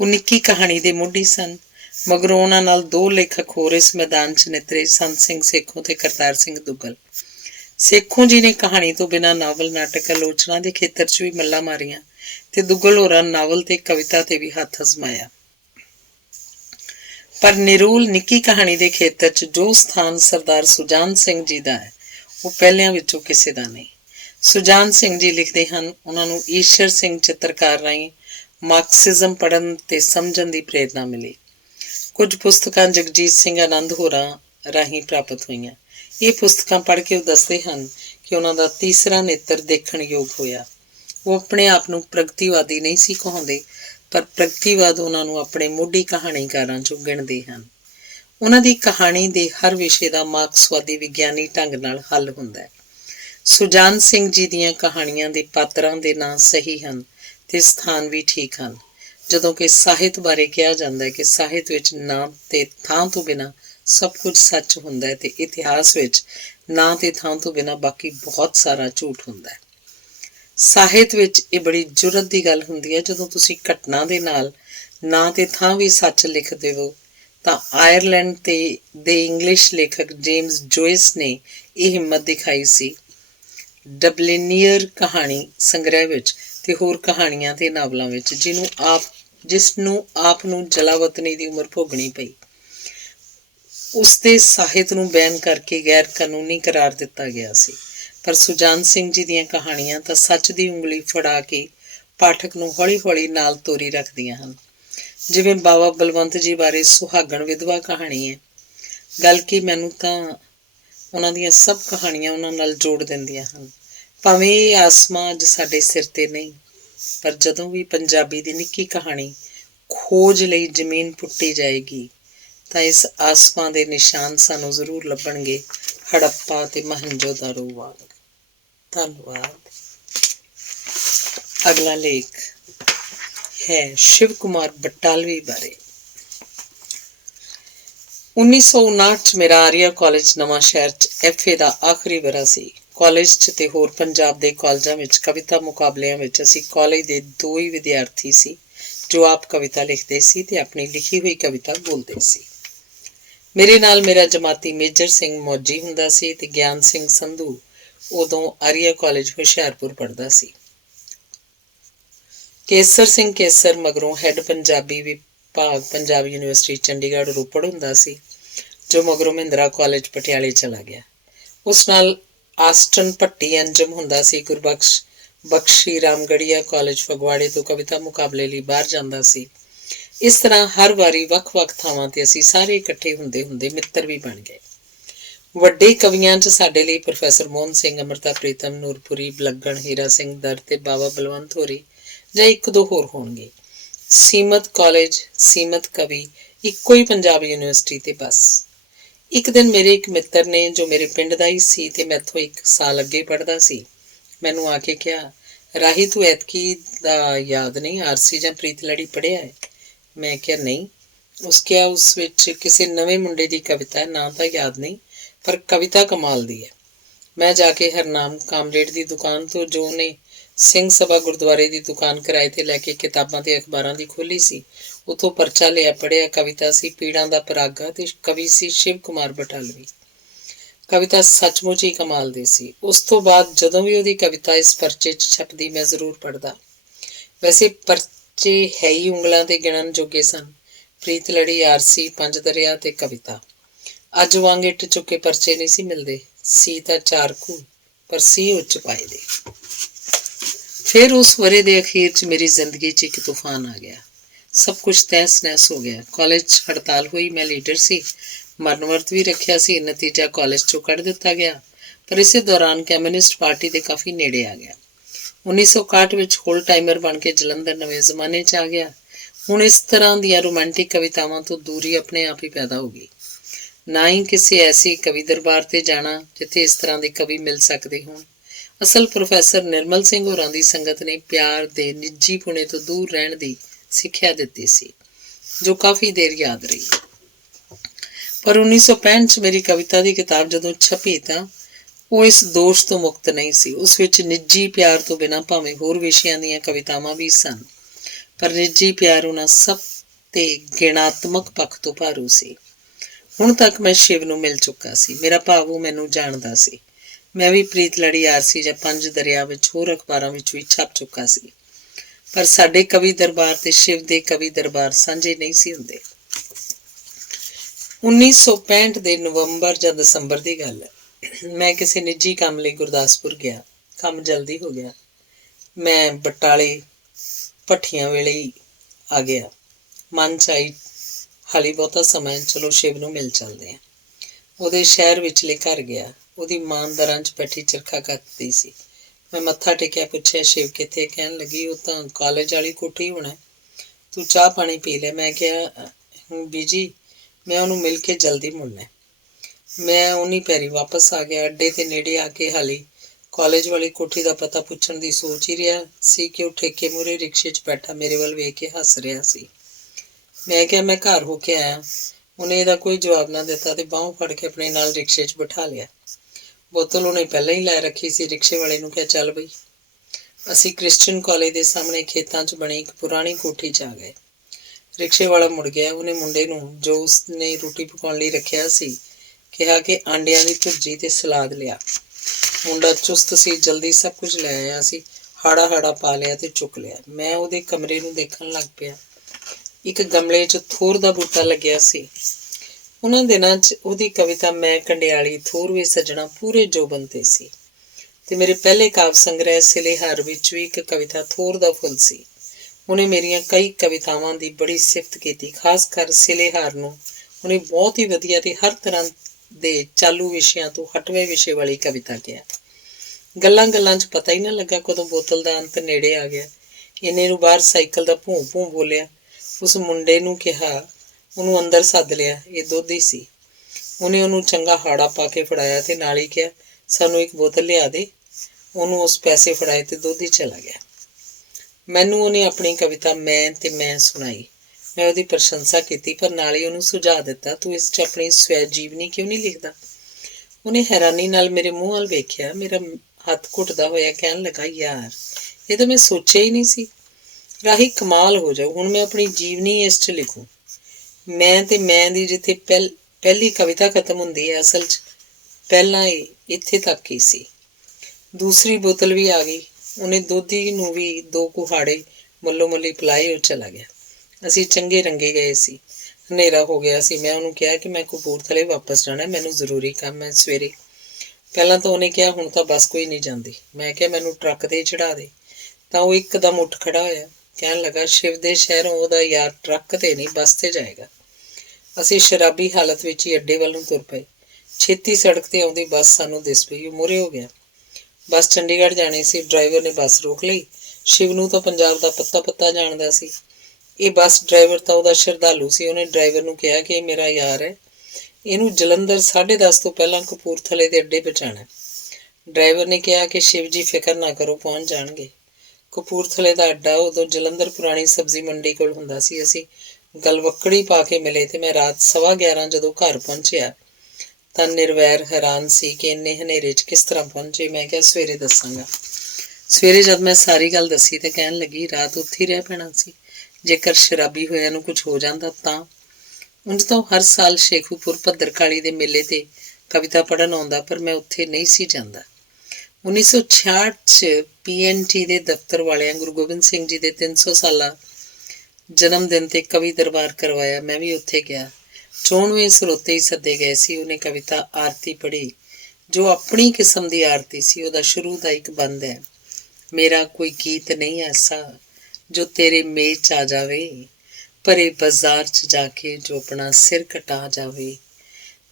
ਉਹ ਨਿੱਕੀ ਕਹਾਣੀ ਦੇ ਮੋਢੀ ਸਨ। ਮਗਰੋਂ ਉਹਨਾਂ ਨਾਲ 2 ਲੇਖਕ ਹੋਰ ਇਸ ਮੈਦਾਨ 'ਚ ਨਿਤਰੇ, ਸੰਤ ਸਿੰਘ ਸੇਖੋਂ ਤੇ ਕਰਤਾਰ ਸਿੰਘ ਦੁੱਗਲ। ਸੇਖੋਂ ਜੀ ਨੇ ਕਹਾਣੀ ਤੋਂ ਬਿਨਾਂ ਨਾਵਲ, ਨਾਟਕ, ਆਲੋਚਨਾ ਦੇ ਖੇਤਰ 'ਚ ਵੀ ਮੱਲਾਂ ਮਾਰੀਆਂ ਤੇ ਦੁੱਗਲ ਹੋਰਾਂ ਨਾਵਲ ਤੇ ਕਵਿਤਾ ਤੇ ਵੀ ਹੱਥ ਅਜ਼ਮਾਇਆ। ਪਰ ਨਿਰੂਲ ਨਿੱਕੀ ਕਹਾਣੀ ਦੇ ਖੇਤਰ 'ਚ ਜੋ ਸਥਾਨ ਸਰਦਾਰ ਸੁਜਾਨ ਸਿੰਘ ਜੀ ਦਾ ਹੈ, ਉਹ ਪਹਿਲਿਆਂ ਵਿੱਚੋਂ ਕਿਸੇ ਦਾ ਨਹੀਂ। ਸੁਜਾਨ ਸਿੰਘ ਜੀ ਲਿਖਦੇ ਹਨ, ਉਹਨਾਂ ਨੂੰ ਈਸ਼ਰ ਸਿੰਘ ਚਿੱਤਰਕਾਰ ਰਾਹੀਂ ਮਾਰਕਸਿਜ਼ਮ ਪੜ੍ਹਨ ਤੇ ਸਮਝਣ ਦੀ ਪ੍ਰੇਰਨਾ ਮਿਲੀ। ਕੁਝ ਪੁਸਤਕਾਂ ਜਗਜੀਤ ਸਿੰਘ ਆਨੰਦ ਹੋਰਾਂ ਰਾਹੀਂ ਪ੍ਰਾਪਤ ਹੋਈਆਂ। ਇਹ ਪੁਸਤਕਾਂ ਪੜ੍ਹ ਕੇ ਉਹ ਦੱਸਦੇ ਹਨ ਕਿ ਉਹਨਾਂ ਦਾ ਤੀਸਰਾ ਨੇਤਰ ਦੇਖਣ ਯੋਗ ਹੋਇਆ। ਉਹ ਆਪਣੇ ਆਪ ਨੂੰ ਪ੍ਰਗਤੀਵਾਦੀ ਨਹੀਂ ਸੀ ਕਹਾਉਂਦੇ, ਪਰ ਪ੍ਰਗਤੀਵਾਦ ਉਹਨਾਂ ਨੂੰ ਆਪਣੇ ਮੋਢੀ ਕਹਾਣੀਕਾਰਾਂ 'ਚੋਂ ਗਿਣਦੇ ਹਨ। ਉਹਨਾਂ ਦੀ ਕਹਾਣੀ ਦੇ ਹਰ ਵਿਸ਼ੇ ਦਾ ਮਾਰਕਸਵਾਦੀ ਵਿਗਿਆਨੀ ਢੰਗ ਨਾਲ ਹੱਲ ਹੁੰਦਾ ਹੈ। ਸੁਜਾਨ ਸਿੰਘ ਜੀ ਦੀਆਂ ਕਹਾਣੀਆਂ ਦੇ ਪਾਤਰਾਂ ਦੇ ਨਾਂ ਸਹੀ ਹਨ ਤੇ ਸਥਾਨ ਵੀ ਠੀਕ ਹਨ। ਜਦੋਂ ਕਿ ਸਾਹਿਤ ਬਾਰੇ ਕਿਹਾ ਜਾਂਦਾ ਹੈ ਕਿ ਸਾਹਿਤ ਵਿੱਚ ਨਾਂ ਤੇ ਥਾਂ ਤੋਂ ਬਿਨਾਂ ਸਭ ਕੁਝ ਸੱਚ ਹੁੰਦਾ ਹੈ ਤੇ ਇਤਿਹਾਸ ਵਿੱਚ ਨਾਂ ਤੇ ਥਾਂ ਤੋਂ ਬਿਨਾਂ ਬਾਕੀ ਬਹੁਤ ਸਾਰਾ ਝੂਠ ਹੁੰਦਾ ਹੈ। ਸਾਹਿਤ ਵਿੱਚ ਇਹ ਬੜੀ ਜੁਰਤ ਦੀ ਗੱਲ ਹੁੰਦੀ ਹੈ ਜਦੋਂ ਤੁਸੀਂ ਘਟਨਾ ਦੇ ਨਾਲ ਨਾਂ ਤੇ ਥਾਂ ਵੀ ਸੱਚ ਲਿਖ ਦੇਵੋ। ਤਾਂ ਆਇਰਲੈਂਡ ਦੇ ਇੰਗਲਿਸ਼ ਲੇਖਕ ਜੇਮਸ ਜੋਇਸ ਨੇ ਇਹ ਹਿੰਮਤ ਦਿਖਾਈ ਸੀ ਡਬਲਿਨੀਅਰ ਕਹਾਣੀ ਸੰਗ੍ਰਹਿ ਵਿੱਚ ਤੇ ਹੋਰ ਕਹਾਣੀਆਂ ਤੇ ਨਾਵਲਾਂ ਵਿੱਚ, ਜਿਸ ਨੂੰ ਆਪ ਨੂੰ ਜਲਾਵਤਨੀ ਦੀ ਉਮਰ ਭੋਗਣੀ ਪਈ। ਉਸਦੇ ਸਾਹਿਤ ਨੂੰ ਬੈਨ ਕਰਕੇ ਗੈਰ ਕਾਨੂੰਨੀ ਕਰਾਰ ਦਿੱਤਾ ਗਿਆ ਸੀ। ਪਰ ਸੁਜਾਨ ਸਿੰਘ ਜੀ ਦੀਆਂ ਕਹਾਣੀਆਂ ਤਾਂ ਸੱਚ ਦੀ ਉਂਗਲੀ ਫੜਾ ਕੇ ਪਾਠਕ ਨੂੰ ਹੌਲੀ ਹੌਲੀ ਨਾਲ ਤੋਰੀ ਰੱਖਦੀਆਂ ਹਨ। ਜਿਵੇਂ ਬਾਬਾ ਬਲਵੰਤ ਜੀ ਬਾਰੇ ਸੁਹਾਗਣ ਵਿਧਵਾ ਕਹਾਣੀ ਹੈ। ਗੱਲ ਕੀ, ਮੈਨੂੰ ਤਾਂ ਉਹਨਾਂ ਦੀਆਂ ਸਭ ਕਹਾਣੀਆਂ ਉਹਨਾਂ ਨਾਲ ਜੋੜ ਦਿੰਦੀਆਂ ਹਨ। ਭਾਵੇਂ ਇਹ ਆਸਮਾਂ ਅੱਜ ਸਾਡੇ ਸਿਰ ਤੇ ਨਹੀਂ, ਪਰ ਜਦੋਂ ਵੀ ਪੰਜਾਬੀ ਦੀ ਨਿੱਕੀ ਕਹਾਣੀ ਖੋਜ ਲਈ ਜ਼ਮੀਨ ਪੁੱਟੀ ਜਾਏਗੀ ਤਾਂ ਇਸ ਆਸਮਾਂ ਦੇ ਨਿਸ਼ਾਨ ਸਾਨੂੰ ਜ਼ਰੂਰ ਲੱਭਣਗੇ, ਹੜੱਪਾ ਤੇ ਮਹੰਜੋਦਾਰੋ ਵਾਂਗ। ਧੰਨਵਾਦ। ਅਗਲਾ ਲੇਖ ਹੈ ਸ਼ਿਵ ਕੁਮਾਰ ਬਟਾਲਵੀ ਬਾਰੇ। 1959 'ਚ ਮੇਰਾ ਆਰੀਆ ਕਾਲਜ ਨਵਾਂ ਸ਼ਹਿਰ 'ਚ FA ਦਾ ਆਖਰੀ ਵਰ੍ਹਾ ਸੀ। ਕਾਲਜ 'ਚ ਤੇ ਹੋਰ ਪੰਜਾਬ ਦੇ ਕਾਲਜਾਂ ਵਿੱਚ ਕਵਿਤਾ ਮੁਕਾਬਲਿਆਂ ਵਿੱਚ ਅਸੀਂ ਕਾਲਜ ਦੇ 2 ਹੀ ਵਿਦਿਆਰਥੀ ਸੀ ਜੋ ਆਪ ਕਵਿਤਾ ਲਿਖਦੇ ਸੀ ਤੇ ਆਪਣੀ ਲਿਖੀ ਹੋਈ ਕਵਿਤਾ ਬੋਲਦੇ ਸੀ। ਮੇਰੇ ਨਾਲ ਮੇਰਾ ਜਮਾਤੀ ਮੇਜਰ ਸਿੰਘ ਮੌਜੀ ਹੁੰਦਾ ਸੀ ਤੇ ਗਿਆਨ ਸਿੰਘ ਸੰਧੂ ਉਦੋਂ ਆਰੀਆ ਕਾਲਜ ਹੁਸ਼ਿਆਰਪੁਰ ਪੜ੍ਹਦਾ ਸੀ। ਕੇਸਰ ਸਿੰਘ ਕੇਸਰ ਮਗਰੋਂ ਹੈੱਡ ਪੰਜਾਬੀ ਵਿਭਾਗ ਪੰਜਾਬ ਯੂਨੀਵਰਸਿਟੀ ਚੰਡੀਗੜ੍ਹ ਰੋਪੜ ਹੁੰਦਾ ਸੀ, ਜੋ ਮਗਰੋਂ ਮਹਿੰਦਰਾ ਕਾਲਜ ਪਟਿਆਲੇ ਚਲਾ ਗਿਆ। ਉਸ ਨਾਲ ਆਸਟਨ ਭੱਟੀ ਅੰਜਮ ਹੁੰਦਾ ਸੀ। ਗੁਰਬਖਸ਼ ਬਖਸ਼ੀ ਰਾਮਗੜੀਆ ਕਾਲਜ ਫਗਵਾੜੇ ਤੋਂ ਕਵਿਤਾ ਮੁਕਾਬਲੇ ਲਈ ਬਾਹਰ ਜਾਂਦਾ ਸੀ। ਇਸ ਤਰ੍ਹਾਂ ਹਰ ਵਾਰੀ ਵੱਖ-ਵੱਖ ਥਾਵਾਂ ਤੇ ਅਸੀਂ ਸਾਰੇ ਇਕੱਠੇ ਹੁੰਦੇ ਮਿੱਤਰ ਵੀ ਬਣ ਗਏ। ਵੱਡੇ ਕਵੀਆਂ 'ਚ ਸਾਡੇ ਲਈ ਪ੍ਰੋਫੈਸਰ ਮੋਹਨ ਸਿੰਘ, ਅੰਮ੍ਰਿਤਾ ਪ੍ਰੀਤਮ, ਨੂਰਪੁਰੀ, ਬਲੱਗਣ, ਹੀਰਾ ਸਿੰਘ ਦਰ ਤੇ ਬਾਬਾ ਬਲਵੰਤ ਹੋਰੀ ਜਾਂ 1-2 ਹੋਰ ਹੋਣਗੇ। ਸੀਮਤ ਕਾਲਜ, ਸੀਮਤ ਕਵੀ, ਇੱਕੋ ਹੀ ਪੰਜਾਬ ਯੂਨੀਵਰਸਿਟੀ ਤੇ ਬਸ। ਇੱਕ ਦਿਨ ਮੇਰੇ ਇੱਕ ਮਿੱਤਰ ਨੇ, ਜੋ ਮੇਰੇ ਪਿੰਡ ਦਾ ਹੀ ਸੀ ਤੇ ਮੈਥੋਂ 1 ਸਾਲ ਅੱਗੇ ਪੜ੍ਹਦਾ ਸੀ, ਮੈਨੂੰ ਆ ਕੇ ਕਿਹਾ, ਰਾਹੀ ਤੂੰ ਐਤਕੀ ਦਾ ਯਾਦ ਨਹੀਂ ਆਰਸੀ ਜਾਂ ਪ੍ਰੀਤ ਲੜੀ ਪੜ੍ਹਿਆ ਹੈ? ਮੈਂ ਕਿਹਾ ਨਹੀਂ। ਉਸ ਕਿਹਾ ਉਸ ਵਿੱਚ ਕਿਸੇ ਨਵੇਂ ਮੁੰਡੇ ਦੀ ਕਵਿਤਾ ਹੈ, ਨਾਂ ਤਾਂ ਯਾਦ ਨਹੀਂ ਪਰ ਕਵਿਤਾ ਕਮਾਲ ਦੀ ਹੈ। ਮੈਂ ਜਾ ਕੇ ਹਰਨਾਮ ਕਾਮਰੇਡ ਦੀ ਦੁਕਾਨ ਤੋਂ, ਜੋ ਉਹਨੇ ਸਿੰਘ ਸਭਾ ਗੁਰਦੁਆਰੇ ਦੀ ਦੁਕਾਨ ਕਿਰਾਏ ਤੇ ਲੈ ਕੇ ਕਿਤਾਬਾਂ ਤੇ ਅਖਬਾਰਾਂ ਦੀ ਖੋਲ੍ਹੀ ਸੀ, ਉੱਥੋਂ ਪਰਚਾ ਲਿਆ, ਪੜ੍ਹਿਆ। ਕਵਿਤਾ ਸੀ ਪੀੜਾਂ ਦਾ ਪਰਾਗਾ ਤੇ ਕਵੀ ਸੀ ਸ਼ਿਵ ਕੁਮਾਰ ਬਟਾਲਵੀ। ਕਵਿਤਾ ਸੱਚਮੁੱਚ ਹੀ ਕਮਾਲ ਦੀ ਸੀ। ਉਸ ਤੋਂ ਬਾਅਦ ਜਦੋਂ ਵੀ ਉਹਦੀ ਕਵਿਤਾ ਇਸ ਪਰਚੇ 'ਚ ਛਪਦੀ ਮੈਂ ਜ਼ਰੂਰ ਪੜ੍ਹਦਾ। ਵੈਸੇ ਪਰਚੇ ਹੈ ਹੀ ਉਂਗਲਾਂ ਤੇ ਗਿਣਨ ਜੋਗੇ ਸਨ। ਪ੍ਰੀਤ ਲੜੀ, ਆਰਸੀ, 5 ਦਰਿਆ ਤੇ ਕਵਿਤਾ। ਅੱਜ ਵਾਂਗ ਇੱਟ ਚੁੱਕੇ ਪਰਚੇ ਨਹੀਂ ਸੀ ਮਿਲਦੇ। ਸੀ ਤਾਂ 4 ਕੁ, ਪਰ ਸੀ ਉੱਚ ਪਾਏ ਦੇ। ਫਿਰ ਉਸ ਵਰ੍ਹੇ ਦੇ ਅਖੀਰ 'ਚ ਮੇਰੀ ਜ਼ਿੰਦਗੀ 'ਚ ਇੱਕ ਤੂਫਾਨ ਆ ਗਿਆ। ਸਭ ਕੁਝ ਤਹਿਸ ਨਹਿਸ ਹੋ ਗਿਆ। ਕਾਲਜ 'ਚ ਹੜਤਾਲ ਹੋਈ। ਮੈਂ ਲੀਡਰ ਸੀ, ਮਰਨ ਵਰਤ ਵੀ ਰੱਖਿਆ ਸੀ। ਨਤੀਜਾ ਕਾਲਜ 'ਚੋਂ ਕੱਢ ਦਿੱਤਾ ਗਿਆ, ਪਰ ਇਸੇ ਦੌਰਾਨ ਕਮਿਊਨਿਸਟ ਪਾਰਟੀ ਦੇ ਕਾਫੀ ਨੇੜੇ ਆ ਗਿਆ। 1961 ਵਿੱਚ ਹੋਲ ਟਾਈਮਰ ਬਣ ਕੇ ਜਲੰਧਰ ਨਵੇਂ ਜ਼ਮਾਨੇ 'ਚ ਆ ਗਿਆ। ਹੁਣ ਇਸ ਤਰ੍ਹਾਂ ਦੀਆਂ ਰੋਮਾਂਟਿਕ ਕਵਿਤਾਵਾਂ ਤੋਂ ਦੂਰੀ ਆਪਣੇ ਆਪ ਹੀ ਪੈਦਾ ਹੋ ਗਈ। ਨਾ ਹੀ ਕਿਸੇ ਐਸੀ ਕਵੀ ਦਰਬਾਰ ਤੇ ਜਾਣਾ ਜਿੱਥੇ ਇਸ ਤਰ੍ਹਾਂ ਦੇ ਕਵੀ ਮਿਲ ਸਕਦੇ ਹੋਣ। ਅਸਲ ਪ੍ਰੋਫੈਸਰ ਨਿਰਮਲ ਸਿੰਘ ਹੋਰਾਂ ਦੀ ਸੰਗਤ ਨੇ ਪਿਆਰ ਦੇ ਨਿੱਜੀ ਪੁਣੇ ਤੋਂ ਦੂਰ ਰਹਿਣ ਦੀ ਸਿੱਖਿਆ ਦਿੱਤੀ ਸੀ, ਜੋ ਕਾਫੀ ਦੇਰ ਯਾਦ ਰਹੀ। ਪਰ 1965 'ਚ ਮੇਰੀ ਕਵਿਤਾ ਦੀ ਕਿਤਾਬ ਜਦੋਂ ਛਪੀ ਤਾਂ ਉਹ ਇਸ ਦੋਸ਼ ਤੋਂ ਮੁਕਤ ਨਹੀਂ ਸੀ। ਉਸ ਵਿੱਚ ਨਿੱਜੀ ਪਿਆਰ ਤੋਂ ਬਿਨਾਂ ਭਾਵੇਂ ਹੋਰ ਵਿਸ਼ਿਆਂ ਦੀਆਂ ਕਵਿਤਾਵਾਂ ਵੀ ਸਨ, ਪਰ ਨਿੱਜੀ ਪਿਆਰ ਉਹਨਾਂ ਸਭ ਤੇ ਗਿਣਾਤਮਕ ਪੱਖ ਤੋਂ ਭਾਰੂ ਸੀ। ਹੁਣ ਤੱਕ ਮੈਂ ਸ਼ਿਵ ਨੂੰ ਮਿਲ ਚੁੱਕਾ ਸੀ। ਮੇਰਾ ਭਾਵ ਉਹ ਮੈਨੂੰ ਜਾਣਦਾ ਸੀ। ਮੈਂ ਵੀ ਪ੍ਰੀਤ ਲੜੀ, ਆਰਸੀ ਜਾਂ 5 ਦਰਿਆ ਵਿੱਚ ਹੋਰ ਅਖਬਾਰਾਂ ਵਿੱਚ ਵੀ ਛਪ ਚੁੱਕਾ ਸੀ, ਪਰ ਸਾਡੇ ਕਵੀ ਦਰਬਾਰ ਤੇ ਸ਼ਿਵ ਦੇ ਕਵੀ ਦਰਬਾਰ ਸਾਂਝੇ ਨਹੀਂ ਸੀ ਹੁੰਦੇ। 1965 ਦੇ ਨਵੰਬਰ ਜਾਂ ਦਸੰਬਰ ਦੀ ਗੱਲ ਹੈ। ਮੈਂ ਕਿਸੇ ਨਿੱਜੀ ਕੰਮ ਲਈ ਗੁਰਦਾਸਪੁਰ ਗਿਆ। ਕੰਮ ਜਲਦੀ ਹੋ ਗਿਆ। ਮੈਂ ਬਟਾਲੇ ਭੱਠੀਆਂ ਵੇਲੇ ਹੀ ਆ ਗਿਆ। ਮਨ 'ਚ ਆਈ ਹਾਲੀ ਬਹੁਤਾ ਸਮਾਂ, ਚਲੋ ਸ਼ਿਵ ਨੂੰ ਮਿਲ ਚੱਲਦੇ ਹਾਂ। ਉਹਦੇ ਸ਼ਹਿਰ ਵਿਚਲੇ ਘਰ ਗਿਆ। ਉਹਦੀ ਮਾਂ ਦਰਾਂ 'ਚ ਬੈਠੀ ਚਰਖਾ ਕੱਤਦੀ ਸੀ। ਮੈਂ ਮੱਥਾ ਟੇਕਿਆ, ਪੁੱਛਿਆ ਸ਼ਿਵ ਕਿੱਥੇ? ਕਹਿਣ ਲੱਗੀ ਉਹ ਤਾਂ ਕਾਲਜ ਵਾਲੀ ਕੋਠੀ ਹੋਣਾ, ਤੂੰ ਚਾਹ ਪਾਣੀ ਪੀ ਲੈ। ਮੈਂ ਕਿਹਾ ਬੀਜੀ ਮੈਂ ਉਹਨੂੰ ਮਿਲ ਕੇ ਜਲਦੀ ਮੁੜਨਾ। ਮੈਂ ਉਨੀ ਪੈਰੀ ਵਾਪਸ ਆ ਗਿਆ। ਅੱਡੇ ਤੇ ਨੇੜੇ ਆ ਕੇ ਹਾਲੀ ਕਾਲਜ ਵਾਲੀ ਕੋਠੀ ਦਾ ਪਤਾ ਪੁੱਛਣ ਦੀ ਸੋਚ ਹੀ ਰਿਹਾ ਸੀ ਕਿ ਉਹ ਠੇਕੇ ਮੂਹਰੇ ਰਿਕਸ਼ੇ 'ਚ ਬੈਠਾ ਮੇਰੇ ਵੱਲ ਵੇਖ ਕੇ ਹੱਸ ਰਿਹਾ ਸੀ। ਮੈਂ ਕਿਹਾ ਮੈਂ ਘਰ ਹੋ ਕੇ ਆਇਆ। ਉਹਨੇ ਇਹਦਾ ਕੋਈ ਜਵਾਬ ਨਾ ਦਿੱਤਾ ਤੇ ਬਾਹੋਂ ਫੜ ਕੇ ਆਪਣੇ ਨਾਲ ਰਿਕਸ਼ੇ 'ਚ ਬਿਠਾ ਲਿਆ। ਬੋਤਲ ਉਹਨੇ ਪਹਿਲਾਂ ਹੀ ਲੈ ਰੱਖੀ ਸੀ। ਰਿਕਸ਼ੇ ਵਾਲੇ ਨੂੰ ਕਿਹਾ ਚੱਲ ਬਈ। ਅਸੀਂ ਕ੍ਰਿਸਚੀਅਨ ਕਾਲਜ ਦੇ ਸਾਹਮਣੇ ਖੇਤਾਂ 'ਚ ਬਣੀ ਇੱਕ ਪੁਰਾਣੀ ਕੋਠੀ 'ਚ ਆ ਗਏ। ਰਿਕਸ਼ੇ ਵਾਲਾ ਮੁੜ ਗਿਆ। ਉਹਨੇ ਮੁੰਡੇ ਨੂੰ, ਜੋ ਉਸਨੇ ਰੋਟੀ ਪਕਾਉਣ ਲਈ ਰੱਖਿਆ ਸੀ, ਕਿਹਾ ਕਿ ਆਂਡਿਆਂ ਦੀ ਭੁਰਜੀ ਤੇ ਸਲਾਦ ਲਿਆ। ਮੁੰਡਾ ਚੁਸਤ ਸੀ, ਜਲਦੀ ਸਭ ਕੁਝ ਲੈ ਆਇਆ ਸੀ। ਹਾੜਾ ਪਾ ਲਿਆ ਤੇ ਚੁੱਕ ਲਿਆ। ਮੈਂ ਉਹਦੇ ਕਮਰੇ ਨੂੰ ਦੇਖਣ ਲੱਗ ਪਿਆ। ਇੱਕ ਗਮਲੇ 'ਚ ਥੋਰ ਦਾ ਬੂਟਾ ਲੱਗਿਆ ਸੀ। ਉਹਨਾਂ ਦਿਨਾਂ 'ਚ ਉਹਦੀ ਕਵਿਤਾ ਮੈਂ ਕੰਡਿਆਲੀ, ਥੋਰਵੇ ਸੱਜਣਾ ਪੂਰੇ ਜੋਬਨ ਤੇ ਸੀ। ਤੇ ਮੇਰੇ ਪਹਿਲੇ ਕਾਵਿ ਸੰਗ੍ਰਹਿ ਸਿਲੇਹਾਰ ਵਿੱਚ ਵੀ ਇੱਕ ਕਵਿਤਾ ਥੋਰ ਦਾ ਫੁੱਲ ਸੀ। ਉਹਨੇ ਮੇਰੀਆਂ ਕਈ ਕਵਿਤਾਵਾਂ ਦੀ ਬੜੀ ਸਿਫਤ ਕੀਤੀ। ਖਾਸ ਕਰ ਸਿਲੇਹਾਰ ਨੂੰ ਉਹਨੇ ਬਹੁਤ ਹੀ ਵਧੀਆ ਤੇ ਹਰ ਤਰ੍ਹਾਂ ਦੇ ਚਾਲੂ ਵਿਸ਼ਿਆਂ ਤੋਂ ਹਟਵੇਂ ਵਿਸ਼ੇ ਵਾਲੀ ਕਵਿਤਾ ਕਿਹਾ। ਗੱਲਾਂ 'ਚ ਪਤਾ ਹੀ ਨਾ ਲੱਗਾ ਕਦੋਂ ਬੋਤਲ ਦਾ ਅੰਤ ਨੇੜੇ ਆ ਗਿਆ। ਇੰਨੇ ਨੂੰ ਬਾਹਰ ਸਾਈਕਲ ਦਾ ਭੂੰ ਬੋਲਿਆ। ਉਸ ਮੁੰਡੇ ਨੂੰ ਕਿਹਾ, ਉਹਨੂੰ ਅੰਦਰ ਸੱਦ ਲਿਆ। ਇਹ ਦੋਧੀ ਸੀ। ਉਹਨੇ ਉਹਨੂੰ ਚੰਗਾ ਹਾੜਾ ਪਾ ਕੇ ਫੜਾਇਆ ਤੇ ਨਾਲ ਹੀ ਕਿਹਾ, ਸਾਨੂੰ ਇੱਕ ਬੋਤਲ ਲਿਆ ਦੇ। ਉਹਨੂੰ ਉਸ ਪੈਸੇ ਫੜਾਏ ਤੇ ਦੋਧੀ ਚਲਾ ਗਿਆ। ਮੈਨੂੰ ਉਹਨੇ ਆਪਣੀ ਕਵਿਤਾ ਮੈਂ ਸੁਣਾਈ। ਮੈਂ ਉਹਦੀ ਪ੍ਰਸ਼ੰਸਾ ਕੀਤੀ, ਪਰ ਨਾਲ ਹੀ ਉਹਨੂੰ ਸੁਝਾਅ ਦਿੱਤਾ, ਤੂੰ ਇਸ 'ਚ ਆਪਣੀ ਸਵੈ ਜੀਵਨੀ ਕਿਉਂ ਨਹੀਂ ਲਿਖਦਾ? ਉਹਨੇ ਹੈਰਾਨੀ ਨਾਲ ਮੇਰੇ ਮੂੰਹ ਵੱਲ ਵੇਖਿਆ, ਮੇਰਾ ਹੱਥ ਘੁੱਟਦਾ ਹੋਇਆ ਕਹਿਣ ਲੱਗਾ, ਯਾਰ ਇਹ ਤਾਂ ਮੈਂ ਸੋਚਿਆ ਹੀ ਨਹੀਂ ਸੀ। ਰਾਹੀ ਕਮਾਲ ਹੋ ਜਾਊ, ਹੁਣ ਮੈਂ ਆਪਣੀ ਜੀਵਨੀ ਇਸ 'ਚ ਲਿਖੂ। ਮੈਂ ਤੇ ਮੈਂ ਦੀ ਜਿੱਥੇ ਪਹਿਲੀ ਕਵਿਤਾ ਖਤਮ ਹੁੰਦੀ ਹੈ, ਅਸਲ 'ਚ ਪਹਿਲਾਂ ਇਹ ਇੱਥੇ ਤੱਕ ਹੀ ਸੀ। ਦੂਸਰੀ ਬੋਤਲ ਵੀ ਆ ਗਈ। ਉਹਨੇ ਦੋਧੀ ਨੂੰ ਵੀ 2 ਕੁਹਾੜੇ ਮੱਲੋ ਮੱਲੀ ਪਿਲਾਏ, ਉਹ ਚਲਾ ਗਿਆ। ਅਸੀਂ ਚੰਗੇ ਰੰਗੇ ਗਏ ਸੀ, ਹਨੇਰਾ ਹੋ ਗਿਆ ਸੀ। ਮੈਂ ਉਹਨੂੰ ਕਿਹਾ ਕਿ ਮੈਂ ਕਪੂਰਥਲੇ ਵਾਪਸ ਜਾਣਾ, ਮੈਨੂੰ ਜ਼ਰੂਰੀ ਕੰਮ ਹੈ ਸਵੇਰੇ। ਪਹਿਲਾਂ ਤਾਂ ਉਹਨੇ ਕਿਹਾ, ਹੁਣ ਤਾਂ ਬੱਸ ਕੋਈ ਨਹੀਂ ਜਾਂਦੀ। ਮੈਂ ਕਿਹਾ, ਮੈਨੂੰ ਟਰੱਕ 'ਤੇ ਚੜ੍ਹਾ ਦੇ। ਤਾਂ ਉਹ ਇੱਕਦਮ ਉੱਠ ਖੜਾ ਹੋਇਆ, ਕਹਿਣ ਲੱਗਾ, ਸ਼ਿਵ ਦੇ ਸ਼ਹਿਰੋਂ ਉਹਦਾ ਯਾਰ ਟਰੱਕ 'ਤੇ ਨਹੀਂ, ਬੱਸ 'ਤੇ ਜਾਏਗਾ। ਅਸੀਂ ਸ਼ਰਾਬੀ ਹਾਲਤ ਵਿੱਚ ਹੀ ਅੱਡੇ ਵੱਲ ਨੂੰ ਤੁਰ ਪਏ। ਛੇਤੀ ਸੜਕ 'ਤੇ ਆਉਂਦੀ ਬੱਸ ਸਾਨੂੰ ਦਿਸ ਪਈ। ਉਹ ਮੂਹਰੇ ਹੋ ਗਿਆ। ਬੱਸ ਚੰਡੀਗੜ੍ਹ ਜਾਣੀ ਸੀ। ਡਰਾਈਵਰ ਨੇ ਬੱਸ ਰੋਕ ਲਈ। ਸ਼ਿਵ ਨੂੰ ਤਾਂ ਪੰਜਾਬ ਦਾ ਪੱਤਾ ਪੱਤਾ ਜਾਣਦਾ ਸੀ। ਇਹ ਬੱਸ ਡਰਾਈਵਰ ਤਾਂ ਉਹਦਾ ਸ਼ਰਧਾਲੂ ਸੀ। ਉਹਨੇ ਡਰਾਈਵਰ ਨੂੰ ਕਿਹਾ ਕਿ ਇਹ ਮੇਰਾ ਯਾਰ ਹੈ, ਇਹਨੂੰ ਜਲੰਧਰ 10:30 ਤੋਂ ਪਹਿਲਾਂ ਕਪੂਰਥਲੇ ਦੇ ਅੱਡੇ ਪਹੁੰਚਾਉਣਾ। ਡਰਾਈਵਰ ਨੇ ਕਿਹਾ ਕਿ ਸ਼ਿਵ ਜੀ ਫਿਕਰ ਨਾ ਕਰੋ, ਪਹੁੰਚ ਜਾਣਗੇ। ਕਪੂਰਥਲੇ ਦਾ ਅੱਡਾ ਉਦੋਂ ਜਲੰਧਰ ਪੁਰਾਣੀ ਸਬਜ਼ੀ ਮੰਡੀ ਕੋਲ ਹੁੰਦਾ ਸੀ। ਅਸੀਂ ਗਲਵੱਕੜੀ ਪਾ ਕੇ ਮਿਲੇ ਤੇ ਮੈਂ ਰਾਤ 11:15 ਜਦੋਂ ਘਰ ਪਹੁੰਚਿਆ ਤਾਂ ਨਿਰਵੈਰ ਹੈਰਾਨ ਸੀ ਕਿ ਇੰਨੇ ਹਨੇਰੇ 'ਚ ਕਿਸ ਤਰ੍ਹਾਂ ਪਹੁੰਚੇ। ਮੈਂ ਕਿਹਾ, ਸਵੇਰੇ ਦੱਸਾਂਗਾ। ਸਵੇਰੇ ਜਦ ਮੈਂ ਸਾਰੀ ਗੱਲ ਦੱਸੀ ਤੇ ਕਹਿਣ ਲੱਗੀ, ਰਾਤ ਉੱਥੇ ਹੀ ਰਹਿ ਪੈਣਾ ਸੀ। ਜੇਕਰ ਸ਼ਰਾਬੀ ਹੋਇਆ ਨੂੰ ਕੁਝ ਹੋ ਜਾਂਦਾ ਤਾਂ। ਉਂਝ ਤਾਂ ਹਰ ਸਾਲ ਸ਼ੇਖੂਪੁਰ ਭੱਦਰਕਾਲੀ ਦੇ ਮੇਲੇ 'ਤੇ ਕਵਿਤਾ ਪੜ੍ਹਨ ਆਉਂਦਾ, ਪਰ ਮੈਂ ਉੱਥੇ ਨਹੀਂ ਸੀ ਜਾਂਦਾ। 1966 'ਚ PNT ਦੇ ਦਫ਼ਤਰ ਵਾਲਿਆਂ ਗੁਰੂ ਗੋਬਿੰਦ ਸਿੰਘ ਜੀ ਦੇ 300 ਸਾਲਾ ਜਨਮ ਦਿਨ 'ਤੇ ਕਵੀ ਦਰਬਾਰ ਕਰਵਾਇਆ। ਮੈਂ ਵੀ ਉੱਥੇ ਗਿਆ। 94 ਸਰੋਤੇ ਹੀ ਸੱਦੇ ਗਏ ਸੀ। ਉਹਨੇ ਕਵਿਤਾ ਆਰਤੀ ਪੜ੍ਹੀ, ਜੋ ਆਪਣੀ ਕਿਸਮ ਦੀ ਆਰਤੀ ਸੀ। ਉਹਦਾ ਸ਼ੁਰੂ ਦਾ ਇੱਕ ਬੰਦ ਹੈ, ਮੇਰਾ ਕੋਈ ਗੀਤ ਨਹੀਂ ਐਸਾ ਜੋ ਤੇਰੇ ਮੇਚ 'ਚ ਆ ਜਾਵੇ, ਭਰੇ ਬਾਜ਼ਾਰ 'ਚ ਜਾ ਕੇ ਜੋ ਆਪਣਾ ਸਿਰ ਕਟਾ ਜਾਵੇ,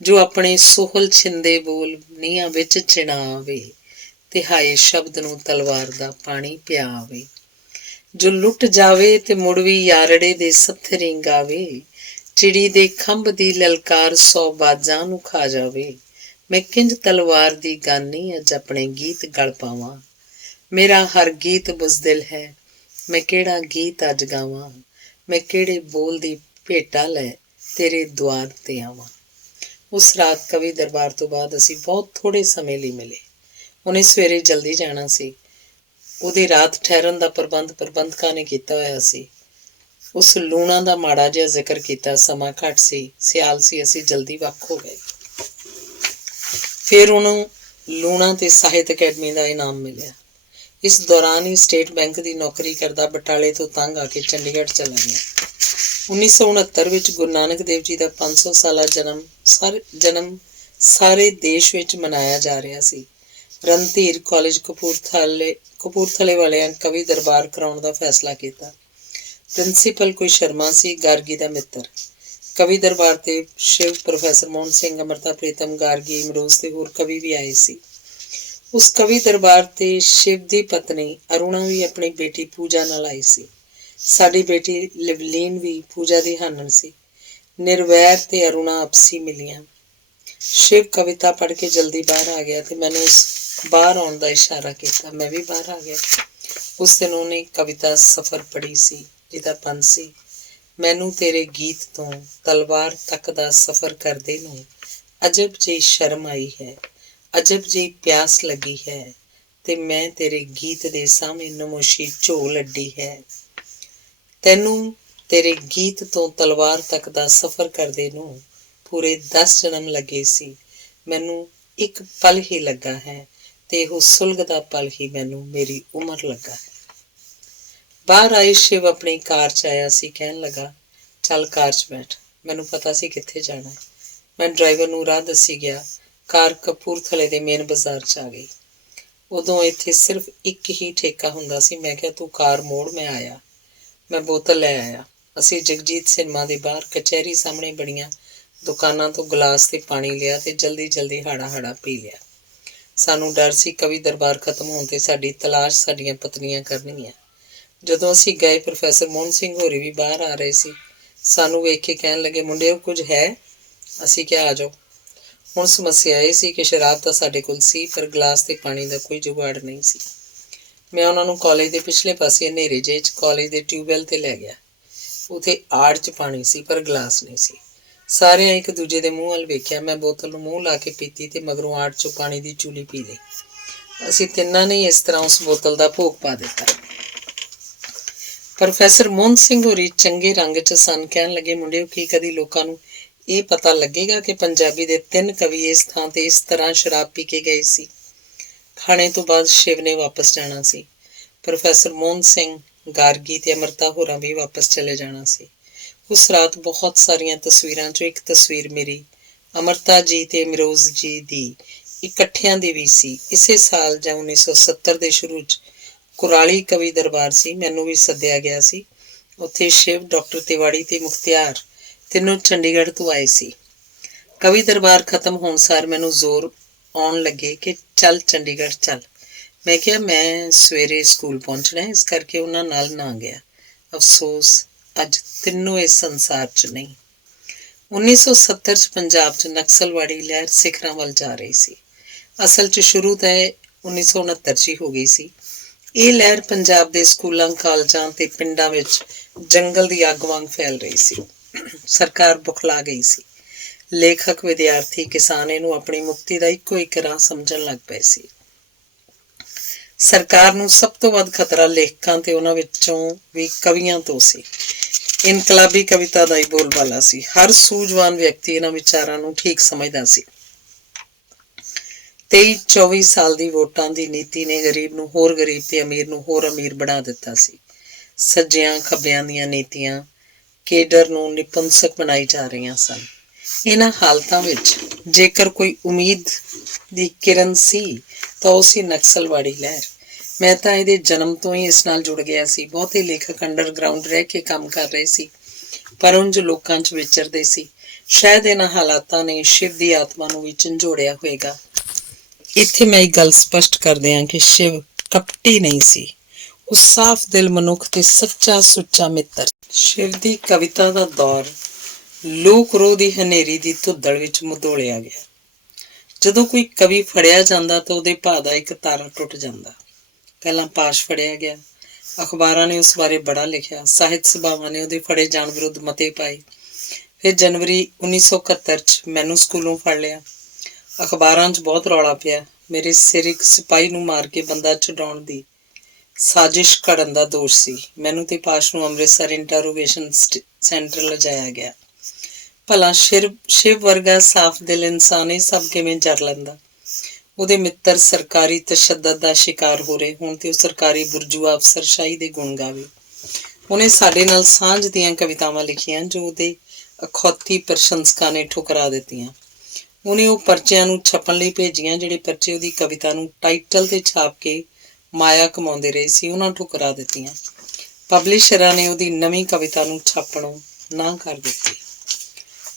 ਜੋ ਆਪਣੇ ਸੋਹਲ ਛਿੰਦੇ ਬੋਲ ਨੀਹਾਂ ਵਿੱਚ ਚਿਣਾ ਆਵੇ, ਤੇ ਹਾਏ ਸ਼ਬਦ ਨੂੰ ਤਲਵਾਰ ਦਾ ਪਾਣੀ ਪਿਆ ਆਵੇ, ਜੋ ਲੁੱਟ ਜਾਵੇ ਤੇ ਮੁੜ ਵੀ ਯਾਰੜੇ ਦੇ ਸੱਥਰੀ ਗਾਵੇ, ਚਿੜੀ ਦੇ ਖੰਭ ਦੀ ਲਲਕਾਰ 100 ਬਾਜਾਂ ਨੂੰ ਖਾ ਜਾਵੇ। ਮੈਂ ਕਿੰਜ ਤਲਵਾਰ ਦੀ ਗਾਨੀ ਅੱਜ ਆਪਣੇ ਗੀਤ ਗਲ ਪਾਵਾਂ, ਮੇਰਾ ਹਰ ਗੀਤ ਬੁਜ਼ਦਿਲ ਹੈ, ਮੈਂ ਕਿਹੜਾ ਗੀਤ ਅੱਜ ਗਾਵਾਂ, ਮੈਂ ਕਿਹੜੇ ਬੋਲ ਦੀ ਭੇਟਾ ਲੈ ਤੇਰੇ ਦੁਆਰ 'ਤੇ ਆਵਾਂ। ਉਸ ਰਾਤ ਕਵੀ ਦਰਬਾਰ ਤੋਂ ਬਾਅਦ ਅਸੀਂ ਬਹੁਤ ਥੋੜ੍ਹੇ ਸਮੇਂ ਲਈ ਮਿਲੇ। ਉਹਨੇ ਸਵੇਰੇ ਜਲਦੀ ਜਾਣਾ ਸੀ। ਉਹਦੀ ਰਾਤ ਠਹਿਰਨ ਦਾ ਪ੍ਰਬੰਧ ਪ੍ਰਬੰਧਕਾਂ ਨੇ ਕੀਤਾ ਹੋਇਆ ਸੀ। ਉਸ ਲੂਣਾ ਦਾ ਮਾੜਾ ਜਿਹਾ ਜ਼ਿਕਰ ਕੀਤਾ। ਸਮਾਂ ਘੱਟ ਸੀ, ਸਿਆਲ ਸੀ, ਅਸੀਂ ਜਲਦੀ ਵੱਖ ਹੋ ਗਏ। ਫਿਰ ਉਹਨੂੰ ਲੂਣਾ ਤੇ ਸਾਹਿਤ ਅਕੈਡਮੀ ਦਾ ਇਨਾਮ ਮਿਲਿਆ। ਇਸ ਦੌਰਾਨ ਹੀ ਸਟੇਟ ਬੈਂਕ ਦੀ ਨੌਕਰੀ ਕਰਦਾ ਬਟਾਲੇ ਤੋਂ ਤੰਗ ਆ ਕੇ ਚੰਡੀਗੜ੍ਹ ਚਲਾ ਗਿਆ। 1969 ਵਿੱਚ ਗੁਰੂ ਨਾਨਕ ਦੇਵ ਜੀ ਦਾ 500 ਸਾਲਾ ਜਨਮ ਸਾਰੇ ਦੇਸ਼ ਵਿੱਚ ਮਨਾਇਆ ਜਾ ਰਿਹਾ ਸੀ। ਰਣਧੀਰ ਕਾਲਜ ਕਪੂਰਥਲੇ ਵਾਲਿਆਂ ਕਵੀ ਦਰਬਾਰ ਕਰਾਉਣ ਦਾ ਫੈਸਲਾ ਕੀਤਾ। ਪ੍ਰਿੰਸੀਪਲ ਕੋਈ ਸ਼ਰਮਾ ਸੀ, ਗਾਰਗੀ ਦਾ ਮਿੱਤਰ। ਕਵੀ ਦਰਬਾਰ ਤੇ ਸ਼ਿਵ, ਪ੍ਰੋਫੈਸਰ ਮੋਹਨ ਸਿੰਘ, ਅੰਮ੍ਰਿਤਾ ਪ੍ਰੀਤਮ, ਗਾਰਗੀ, ਇਮਰੋਜ਼ ਤੇ ਹੋਰ ਕਵੀ ਵੀ ਆਏ ਸੀ। ਉਸ ਕਵੀ ਦਰਬਾਰ ਤੇ ਸ਼ਿਵ ਦੀ ਪਤਨੀ ਅਰੁਣਾ ਵੀ ਆਪਣੀ ਬੇਟੀ ਪੂਜਾ ਨਾਲ ਆਈ ਸੀ। ਸਾਡੀ ਬੇਟੀ ਲਿਵਲੀਨ ਵੀ ਪੂਜਾ ਦੀ ਹਾਨਣ ਸੀ। ਨਿਰਵੈਰ ਤੇ ਅਰੁਣਾ ਆਪਸੀ ਮਿਲੀਆਂ। ਸ਼ਿਵ ਕਵਿਤਾ ਪੜ੍ਹ ਕੇ ਜਲਦੀ ਬਾਹਰ ਆ ਗਿਆ ਤੇ ਮੈਨੂੰ ਉਸ ਬਾਹਰ ਆਉਣ ਦਾ ਇਸ਼ਾਰਾ ਕੀਤਾ। ਮੈਂ ਵੀ ਬਾਹਰ ਆ ਗਿਆ। ਉਸ ਦਿਨ ਉਹਨੇ ਕਵਿਤਾ ਸਫ਼ਰ ਪੜ੍ਹੀ ਸੀ, ਜਿਹਦਾ ਪੰਨ ਸੀ, ਮੈਨੂੰ ਤੇਰੇ ਗੀਤ ਤੋਂ ਤਲਵਾਰ ਤੱਕ ਦਾ ਸਫ਼ਰ ਕਰਦੇ ਨੂੰ ਅਜਬ ਜਿਹੀ ਸ਼ਰਮ ਆਈ ਹੈ, ਅਜਬ ਜਿਹੀ ਪਿਆਸ ਲੱਗੀ ਹੈ, ਤੇ ਮੈਂ ਤੇਰੇ ਗੀਤ ਦੇ ਸਾਹਮਣੇ ਨਮੋਸ਼ੀ ਝੋਲ ਅੱਡੀ ਹੈ। ਤੈਨੂੰ ਤੇਰੇ ਗੀਤ ਤੋਂ ਤਲਵਾਰ ਤੱਕ ਦਾ ਸਫ਼ਰ ਕਰਦੇ ਨੂੰ ਪੂਰੇ 10 ਜਨਮ ਲੱਗੇ ਸੀ। ਮੈਨੂੰ ਇੱਕ ਪਲ ਹੀ ਲੱਗਾ ਹੈ ਤੇ ਇਹੋ ਸੁਲਗਦਾ ਪਲ ਹੀ ਮੈਨੂੰ ਮੇਰੀ ਉਮਰ ਲੱਗਾ ਹੈ। ਬਾਹਰ ਆਏ ਸ਼ਿਵ ਆਪਣੀ ਕਾਰ 'ਚ ਆਇਆ ਸੀ। ਕਹਿਣ ਲੱਗਾ, ਚੱਲ ਕਾਰ 'ਚ ਬੈਠ। ਮੈਨੂੰ ਪਤਾ ਸੀ ਕਿੱਥੇ ਜਾਣਾ। ਮੈਂ ਡਰਾਈਵਰ ਨੂੰ ਰਾਹ ਦੱਸੀ ਗਿਆ। ਕਾਰ ਕਪੂਰਥਲੇ ਦੇ ਮੇਨ ਬਾਜ਼ਾਰ 'ਚ ਆ ਗਈ। ਉਦੋਂ ਇੱਥੇ ਸਿਰਫ ਇੱਕ ਹੀ ਠੇਕਾ ਹੁੰਦਾ ਸੀ। ਮੈਂ ਕਿਹਾ, ਤੂੰ ਕਾਰ ਮੋੜ, ਮੈਂ ਆਇਆ। ਮੈਂ ਬੋਤਲ ਲੈ ਆਇਆ। ਅਸੀਂ ਜਗਜੀਤ ਸਿਨੇਮਾ ਦੇ ਬਾਹਰ ਕਚਹਿਰੀ ਸਾਹਮਣੇ ਬਣੀਆਂ ਦੁਕਾਨਾਂ ਤੋਂ ਗਲਾਸ ਤੇ ਪਾਣੀ ਲਿਆ ਤੇ ਜਲਦੀ ਹਾੜਾ ਪੀ ਲਿਆ। ਸਾਨੂੰ ਡਰ ਸੀ ਕਵੀ ਦਰਬਾਰ ਖਤਮ ਹੋਣ ਤੇ ਸਾਡੀ ਤਲਾਸ਼ ਸਾਡੀਆਂ ਪਤਨੀਆਂ ਕਰਨਗੀਆਂ। ਜਦੋਂ ਅਸੀਂ ਗਏ, ਪ੍ਰੋਫੈਸਰ ਮੋਹਨ ਸਿੰਘ ਹੋਰੀ ਵੀ ਬਾਹਰ ਆ ਰਹੇ ਸੀ। ਸਾਨੂੰ ਵੇਖ ਕੇ ਕਹਿਣ ਲੱਗੇ, ਮੁੰਡਿਓ ਕੁਝ ਹੈ? ਅਸੀਂ ਕਿਹਾ, ਆ ਜਾਓ। ਹੁਣ ਸਮੱਸਿਆ ਇਹ ਸੀ ਕਿ ਸ਼ਰਾਬ ਤਾਂ ਸਾਡੇ ਕੋਲ ਸੀ, ਪਰ ਗਲਾਸ ਤੇ ਪਾਣੀ ਦਾ ਕੋਈ ਜੁਗਾੜ ਨਹੀਂ ਸੀ। ਮੈਂ ਉਹਨਾਂ ਨੂੰ ਕਾਲਜ ਦੇ ਪਿਛਲੇ ਪਾਸੇ ਹਨੇਰੇ ਜਿਹੇ 'ਚ ਕਾਲਜ ਦੇ ਟਿਊਬਵੈੱਲ 'ਤੇ ਲੈ ਗਿਆ। ਉਥੇ ਆੜ 'ਚ ਪਾਣੀ ਸੀ ਪਰ ਗਲਾਸ ਨਹੀਂ ਸੀ। ਸਾਰਿਆਂ ਇੱਕ ਦੂਜੇ ਦੇ ਮੂੰਹ ਵੱਲ ਵੇਖਿਆ। ਮੈਂ ਬੋਤਲ ਨੂੰ ਮੂੰਹ ਲਾ ਕੇ ਪੀਤੀ ਤੇ ਮਗਰੋਂ ਆੜ 'ਚੋਂ ਪਾਣੀ ਦੀ ਚੂਲੀ ਪੀ ਲਈ। ਅਸੀਂ ਤਿੰਨਾਂ ਨੇ ਇਸ ਤਰ੍ਹਾਂ ਉਸ ਬੋਤਲ ਦਾ ਭੋਗ ਪਾ ਦਿੱਤਾ। ਪ੍ਰੋਫੈਸਰ ਮੋਹਨ ਸਿੰਘ ਹੋਰੀ ਚੰਗੇ ਰੰਗ 'ਚ ਸਨ। ਕਹਿਣ ਲੱਗੇ, ਮੁੰਡਿਓ, ਕੀ ਕਦੀ ਲੋਕਾਂ ਨੂੰ ਇਹ ਪਤਾ ਲੱਗੇਗਾ ਕਿ ਪੰਜਾਬੀ ਦੇ 3 ਕਵੀ ਇਸ ਥਾਂ ਤੇ ਇਸ ਤਰ੍ਹਾਂ ਸ਼ਰਾਬ ਪੀ ਕੇ ਗਏ ਸੀ? ਖਾਣੇ ਤੋਂ ਬਾਅਦ ਸ਼ਿਵ ਨੇ ਵਾਪਸ ਜਾਣਾ ਸੀ। ਪ੍ਰੋਫੈਸਰ ਮੋਹਨ ਸਿੰਘ, ਗਾਰਗੀ ਤੇ ਅਮਰਤਾ ਹੋਰਾਂ ਵੀ ਵਾਪਸ ਚਲੇ ਜਾਣਾ ਸੀ। ਉਸ ਰਾਤ ਬਹੁਤ ਸਾਰੀਆਂ ਤਸਵੀਰਾਂ 'ਚੋਂ ਇੱਕ ਤਸਵੀਰ ਮੇਰੀ, ਅਮਰਤਾ ਜੀ ਤੇ ਅਮਰੋਜ਼ ਜੀ ਦੀ ਇਕੱਠਿਆਂ ਦੀ ਵੀ ਸੀ। ਇਸੇ ਸਾਲ ਜਾਂ 1970 ਦੇ ਸ਼ੁਰੂ 'ਚ ਕੁਰਾਲੀ ਕਵੀ ਦਰਬਾਰ ਸੀ। ਮੈਨੂੰ ਵੀ ਸੱਦਿਆ ਗਿਆ ਸੀ। ਉੱਥੇ ਸ਼ਿਵ, ਡਾਕਟਰ ਤਿਵਾੜੀ ਤੇ ਮੁਖਤਿਆਰ ਤਿੰਨੋਂ ਚੰਡੀਗੜ੍ਹ ਤੋਂ ਆਏ ਸੀ। ਕਵੀ ਦਰਬਾਰ ਖਤਮ ਹੋਣ ਸਾਰ ਮੈਨੂੰ ਜ਼ੋਰ ਆਉਣ ਲੱਗੇ ਕਿ ਚੱਲ ਚੰਡੀਗੜ੍ਹ ਚੱਲ। ਮੈਂ ਕਿਹਾ ਮੈਂ ਸਵੇਰੇ ਸਕੂਲ ਪਹੁੰਚਣਾ, ਇਸ ਕਰਕੇ ਉਹਨਾਂ ਨਾਲ ਨਾ ਗਿਆ। ਅਫਸੋਸ, ਅੱਜ ਤਿੰਨੋਂ ਇਸ ਸੰਸਾਰ 'ਚ ਨਹੀਂ। 1970 'ਚ ਪੰਜਾਬ 'ਚ ਨਕਸਲਵਾੜੀ ਲਹਿਰ ਸਿਖਰਾਂ ਵੱਲ ਜਾ ਰਹੀ ਸੀ। ਅਸਲ 'ਚ ਸ਼ੁਰੂ ਤਾਂ 1969 'ਚ ਹੀ ਹੋ ਗਈ ਸੀ। ਇਹ ਲਹਿਰ ਪੰਜਾਬ ਦੇ ਸਕੂਲਾਂ, ਕਾਲਜਾਂ ਤੇ ਪਿੰਡਾਂ ਵਿੱਚ ਜੰਗਲ ਦੀ ਅੱਗ ਵਾਂਗ ਫੈਲ ਰਹੀ ਸੀ। ਸਰਕਾਰ ਬੁਖਲਾ ਗਈ ਸੀ। ਲੇਖਕ, ਵਿਦਿਆਰਥੀ, ਕਿਸਾਨ ਇਹਨੂੰ ਆਪਣੀ ਮੁਕਤੀ ਦਾ ਇੱਕੋ ਇੱਕ ਰਾਹ ਸਮਝਣ ਲੱਗ ਪਏ ਸੀ। ਸਰਕਾਰ ਨੂੰ ਸਭ ਤੋਂ ਵੱਧ ਖਤਰਾ ਲੇਖਕਾਂ ਤੇ ਉਹਨਾਂ ਵਿੱਚੋਂ ਵੀ ਕਵੀਆਂ ਤੋਂ ਸੀ। ਇਨਕਲਾਬੀ ਕਵਿਤਾ ਦਾ ਹੀ ਬੋਲਬਾਲਾ ਸੀ। ਹਰ ਸੂਝਵਾਨ ਵਿਅਕਤੀ ਇਹਨਾਂ ਵਿਚਾਰਾਂ ਨੂੰ ਠੀਕ ਸਮਝਦਾ ਸੀ। 23-24 ਸਾਲ ਦੀ ਵੋਟਾਂ ਦੀ ਨੀਤੀ ਨੇ ਗਰੀਬ ਨੂੰ ਹੋਰ ਗਰੀਬ ਤੇ ਅਮੀਰ ਨੂੰ ਹੋਰ ਅਮੀਰ ਬਣਾ ਦਿੱਤਾ ਸੀ। ਸੱਜਿਆਂ ਖੱਬਿਆਂ ਦੀਆਂ ਨੀਤੀਆਂ ਕੇਡਰ ਨੂੰ ਨਿਪੁੰਸਕ ਬਣਾਈ ਜਾ ਰਹੀਆਂ ਸਨ। ਇਹਨਾਂ ਹਾਲਤਾਂ ਵਿੱਚ ਜੇਕਰ ਕੋਈ ਉਮੀਦ ਦੀ ਕਿਰਨ ਸੀ ਤਾਂ ਉਹ ਸੀ ਨਕਸਲਵਾੜੀ ਲਹਿਰ। ਮੈਂ ਤਾਂ ਇਹਦੇ ਜਨਮ ਤੋਂ ਹੀ ਇਸ ਨਾਲ ਜੁੜ ਗਿਆ ਸੀ। ਬਹੁਤੇ ਲੇਖਕ ਅੰਡਰਗਰਾਊਂਡ ਰਹਿ ਕੇ ਕੰਮ ਕਰ ਰਹੇ ਸੀ, ਪਰ ਉਂਝ ਲੋਕਾਂ 'ਚ ਵਿਚਰਦੇ ਸੀ। ਸ਼ਾਇਦ ਇਹਨਾਂ ਹਾਲਾਤਾਂ ਨੇ ਸ਼ਿਵ ਦੀ ਆਤਮਾ ਨੂੰ ਵੀ ਝੰਜੋੜਿਆ ਹੋਏਗਾ। ਇੱਥੇ ਮੈਂ ਇੱਕ ਗੱਲ ਸਪਸ਼ਟ ਕਰ ਦਿਆਂ ਕਿ ਸ਼ਿਵ ਕਪਟੀ ਨਹੀਂ ਸੀ। ਉਹ ਸਾਫ਼ ਦਿਲ ਮਨੁੱਖ ਤੇ ਸੱਚਾ ਸੁੱਚਾ ਮਿੱਤਰ। ਸ਼ਿਵ ਦੀ ਕਵਿਤਾ ਦਾ ਦੌਰ ਲੋਕ ਰੋਹ ਦੀ ਹਨੇਰੀ ਦੀ ਧੁੱਦੜ ਵਿੱਚ ਮਧੋਲਿਆ ਗਿਆ। ਜਦੋਂ ਕੋਈ ਕਵੀ ਫੜਿਆ ਜਾਂਦਾ ਤਾਂ ਉਹਦੇ ਭਾਅ ਦਾ ਇੱਕ ਤਾਰਾ ਟੁੱਟ ਜਾਂਦਾ। ਪਹਿਲਾਂ ਪਾਸ਼ ਫੜਿਆ ਗਿਆ। ਅਖਬਾਰਾਂ ਨੇ ਉਸ ਬਾਰੇ ਬੜਾ ਲਿਖਿਆ। ਸਾਹਿਤ ਸਭਾਵਾਂ ਨੇ ਉਹਦੇ ਫੜੇ ਜਾਣ ਵਿਰੁੱਧ ਮਤੇ ਪਾਏ। ਫਿਰ ਜਨਵਰੀ 1971 'ਚ ਮੈਨੂੰ ਸਕੂਲੋਂ ਫੜ ਲਿਆ। ਅਖਬਾਰਾਂ 'ਚ ਬਹੁਤ ਰੌਲਾ ਪਿਆ। ਮੇਰੇ ਸਿਰ ਇੱਕ ਸਿਪਾਹੀ ਨੂੰ ਮਾਰ ਕੇ ਬੰਦਾ ਛਡਾਉਣ ਦੀ ਸਾਜ਼ਿਸ਼ ਘੜਨ ਦਾ ਦੋਸ਼ ਸੀ। ਮੈਨੂੰ ਤੇ ਪਾਸ਼ ਨੂੰ ਅੰਮ੍ਰਿਤਸਰ ਇੰਟਰੋਗੇਸ਼ਨ ਸੈਂਟਰ ਲਿਜਾਇਆ ਗਿਆ। ਭਲਾ ਸ਼ਿਵ ਵਰਗਾ ਸਾਫ਼ ਦਿਲ ਇਨਸਾਨ ਇਹ ਸਭ ਕਿਵੇਂ ਜਰ ਲੈਂਦਾ? ਉਹਦੇ ਮਿੱਤਰ ਸਰਕਾਰੀ ਤਸ਼ੱਦਦ ਦਾ ਸ਼ਿਕਾਰ ਹੋ ਰਹੇ ਹੋਣ ਤੇ ਉਹ ਸਰਕਾਰੀ ਬੁਰਜੂਆ ਅਫਸਰਸ਼ਾਹੀ ਦੇ ਗੁਣ ਗਾਵੇ। ਉਹਨੇ ਸਾਡੇ ਨਾਲ ਸਾਂਝ ਦੀਆਂ ਕਵਿਤਾਵਾਂ ਲਿਖੀਆਂ ਜੋ ਉਹਦੇ ਅਖੌਤੀ ਪ੍ਰਸ਼ੰਸਕਾਂ ਨੇ ਠੁਕਰਾ ਦਿੱਤੀਆਂ। ਉਹਨੇ ਉਹ ਪਰਚਿਆਂ ਨੂੰ ਛਪਣ ਲਈ ਭੇਜੀਆਂ ਜਿਹੜੇ ਪਰਚੇ ਉਹਦੀ ਕਵਿਤਾ ਨੂੰ ਟਾਈਟਲ ਤੇ ਛਾਪ ਕੇ ਮਾਇਆ ਕਮਾਉਂਦੇ ਰਹੇ ਸੀ, ਉਹਨਾਂ ਠੁਕਰਾ ਦਿੱਤੀਆਂ। ਪਬਲਿਸ਼ਰਾਂ ਨੇ ਉਹਦੀ ਨਵੀਂ ਕਵਿਤਾ ਨੂੰ ਛਾਪਣੋਂ ਨਾ ਕਰ ਦਿੱਤੀ।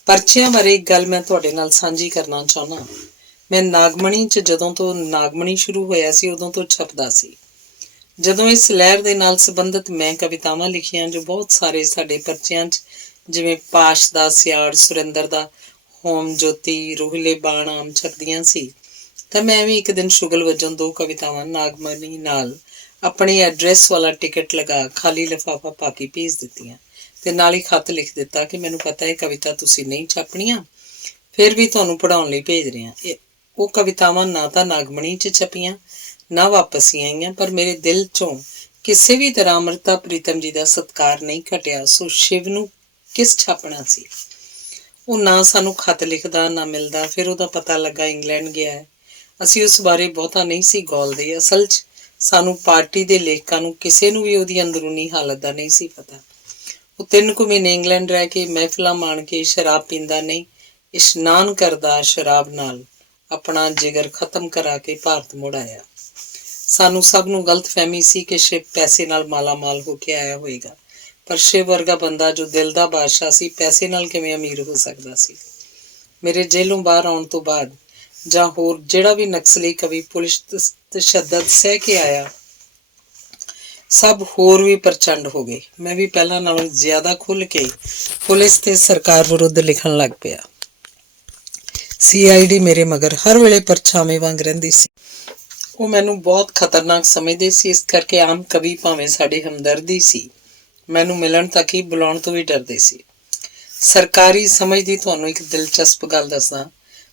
ਪਰਚਿਆਂ ਬਾਰੇ ਇੱਕ ਗੱਲ ਮੈਂ ਤੁਹਾਡੇ ਨਾਲ ਸਾਂਝੀ ਕਰਨਾ ਚਾਹੁੰਦਾ। ਮੈਂ ਨਾਗਮਣੀ 'ਚ ਜਦੋਂ ਤੋਂ ਨਾਗਮਣੀ ਸ਼ੁਰੂ ਹੋਇਆ ਸੀ ਉਦੋਂ ਤੋਂ ਛਪਦਾ ਸੀ। ਜਦੋਂ ਇਸ ਲਹਿਰ ਦੇ ਨਾਲ ਸੰਬੰਧਿਤ ਮੈਂ ਕਵਿਤਾਵਾਂ ਲਿਖੀਆਂ ਜੋ ਬਹੁਤ ਸਾਰੇ ਸਾਡੇ ਪਰਚਿਆਂ 'ਚ, ਜਿਵੇਂ ਪਾਸ਼ ਦਾ ਸਿਆੜ, ਸੁਰਿੰਦਰ ਦਾ ਹੋਮ ਜੋਤੀ, ਰੋਹਿਲੇ ਬਾਣ ਆਮ ਛਪਦੀਆਂ ਸੀ, ਤਾਂ ਮੈਂ ਵੀ ਇੱਕ ਦਿਨ ਸ਼ੁਗਲ ਵਜੋਂ 2 ਕਵਿਤਾਵਾਂ ਨਾਗਮਣੀ ਨਾਲ ਆਪਣੇ ਐਡਰੈਸ ਵਾਲਾ ਟਿਕਟ ਲਗਾ ਖਾਲੀ ਲਿਫਾਫਾ ਪਾ ਕੇ ਭੇਜ ਦਿੱਤੀਆਂ ਤੇ ਨਾਲ ਹੀ ਖੱਤ ਲਿਖ ਦਿੱਤਾ ਕਿ ਮੈਨੂੰ ਪਤਾ ਹੈ ਕਵਿਤਾ ਤੁਸੀਂ ਨਹੀਂ ਛਾਪਣੀਆਂ, ਫਿਰ ਵੀ ਤੁਹਾਨੂੰ ਪੜ੍ਹਾਉਣ ਲਈ ਭੇਜ ਰਿਹਾ। ਉਹ ਕਵਿਤਾਵਾਂ ਨਾ ਤਾਂ ਨਾਗਮਣੀ 'ਚ ਛਪੀਆਂ ਨਾ ਵਾਪਸ ਹੀ ਆਈਆਂ, ਪਰ ਮੇਰੇ ਦਿਲ 'ਚੋਂ ਕਿਸੇ ਵੀ ਤਰ੍ਹਾਂ ਅੰਮ੍ਰਿਤਾ ਪ੍ਰੀਤਮ ਜੀ ਦਾ ਸਤਿਕਾਰ ਨਹੀਂ ਘਟਿਆ। ਸੋ ਸ਼ਿਵ ਨੂੰ ਕਿਸ ਛਾਪਣਾ ਸੀ? ਉਹ ਨਾ ਸਾਨੂੰ ਖੱਤ ਲਿਖਦਾ ਨਾ ਮਿਲਦਾ। ਫਿਰ ਉਹਦਾ ਪਤਾ ਲੱਗਾ ਇੰਗਲੈਂਡ ਗਿਆ ਹੈ। ਅਸੀਂ ਉਸ ਬਾਰੇ ਬਹੁਤਾ ਨਹੀਂ ਸੀ ਗੌਲਦੇ। ਅਸਲ 'ਚ ਸਾਨੂੰ ਪਾਰਟੀ ਦੇ ਲੇਖਕਾਂ ਨੂੰ ਕਿਸੇ ਨੂੰ ਵੀ ਉਹਦੀ ਅੰਦਰੂਨੀ ਹਾਲਤ ਦਾ ਨਹੀਂ ਸੀ ਪਤਾ। ਉਹ 3 ਕੁ ਮਹੀਨੇ ਇੰਗਲੈਂਡ ਰਹਿ ਕੇ ਮਹਿਫਿਲਾਂ ਮਾਣ ਕੇ ਸ਼ਰਾਬ ਪੀਂਦਾ ਨਹੀਂ, ਇਸ਼ਨਾਨ ਕਰਦਾ ਸ਼ਰਾਬ ਨਾਲ ਆਪਣਾ ਜਿਗਰ ਖਤਮ ਕਰਾ ਕੇ ਭਾਰਤ ਮੁੜ ਆਇਆ। ਸਾਨੂੰ ਸਭ ਨੂੰ ਗਲਤਫਹਿਮੀ ਸੀ ਕਿ ਸ਼ਿਵ ਪੈਸੇ ਨਾਲ ਮਾਲਾਮਾਲ ਹੋ ਕੇ ਆਇਆ ਹੋਏਗਾ, ਪਰ ਸ਼ਿਵ ਵਰਗਾ ਬੰਦਾ ਜੋ ਦਿਲ ਦਾ ਬਾਦਸ਼ਾਹ ਸੀ ਪੈਸੇ ਨਾਲ ਕਿਵੇਂ ਅਮੀਰ ਹੋ ਸਕਦਾ ਸੀ? ਮੇਰੇ ਜੇਲੋਂ ਬਾਹਰ ਆਉਣ ਤੋਂ ਬਾਅਦ ਜਾਂ ਹੋਰ ਜਿਹੜਾ ਵੀ ਨਕਸਲੀ ਕਵੀ ਪੁਲਿਸ ਤਸ਼ੱਦਦ ਸਹਿ ਕੇ ਆਇਆ, ਸਭ ਹੋਰ ਵੀ ਪ੍ਰਚੰਡ ਹੋ ਗਏ। ਮੈਂ ਵੀ ਪਹਿਲਾਂ ਨਾਲੋਂ ਜ਼ਿਆਦਾ ਖੁੱਲ੍ਹ ਕੇ ਪੁਲਿਸ ਤੇ ਸਰਕਾਰ ਵਿਰੁੱਧ ਲਿਖਣ ਲੱਗ ਪਿਆ। CID ਮੇਰੇ ਮਗਰ ਹਰ ਵੇਲੇ ਪਰਛਾਵੇਂ ਵਾਂਗ ਰਹਿੰਦੀ ਸੀ। ਉਹ ਮੈਨੂੰ ਬਹੁਤ ਖਤਰਨਾਕ ਸਮਝਦੇ ਸੀ। ਇਸ ਕਰਕੇ ਆਮ ਕਵੀ ਭਾਵੇਂ ਸਾਡੇ ਹਮਦਰਦੀ ਸੀ, ਮੈਨੂੰ ਮਿਲਣ ਤੱਕ ਹੀ ਬੁਲਾਉਣ ਤੋਂ ਵੀ ਡਰਦੇ ਸੀ। ਸਰਕਾਰੀ ਸਮਝ ਦੀ ਤੁਹਾਨੂੰ ਇੱਕ ਦਿਲਚਸਪ ਗੱਲ ਦੱਸਾਂ।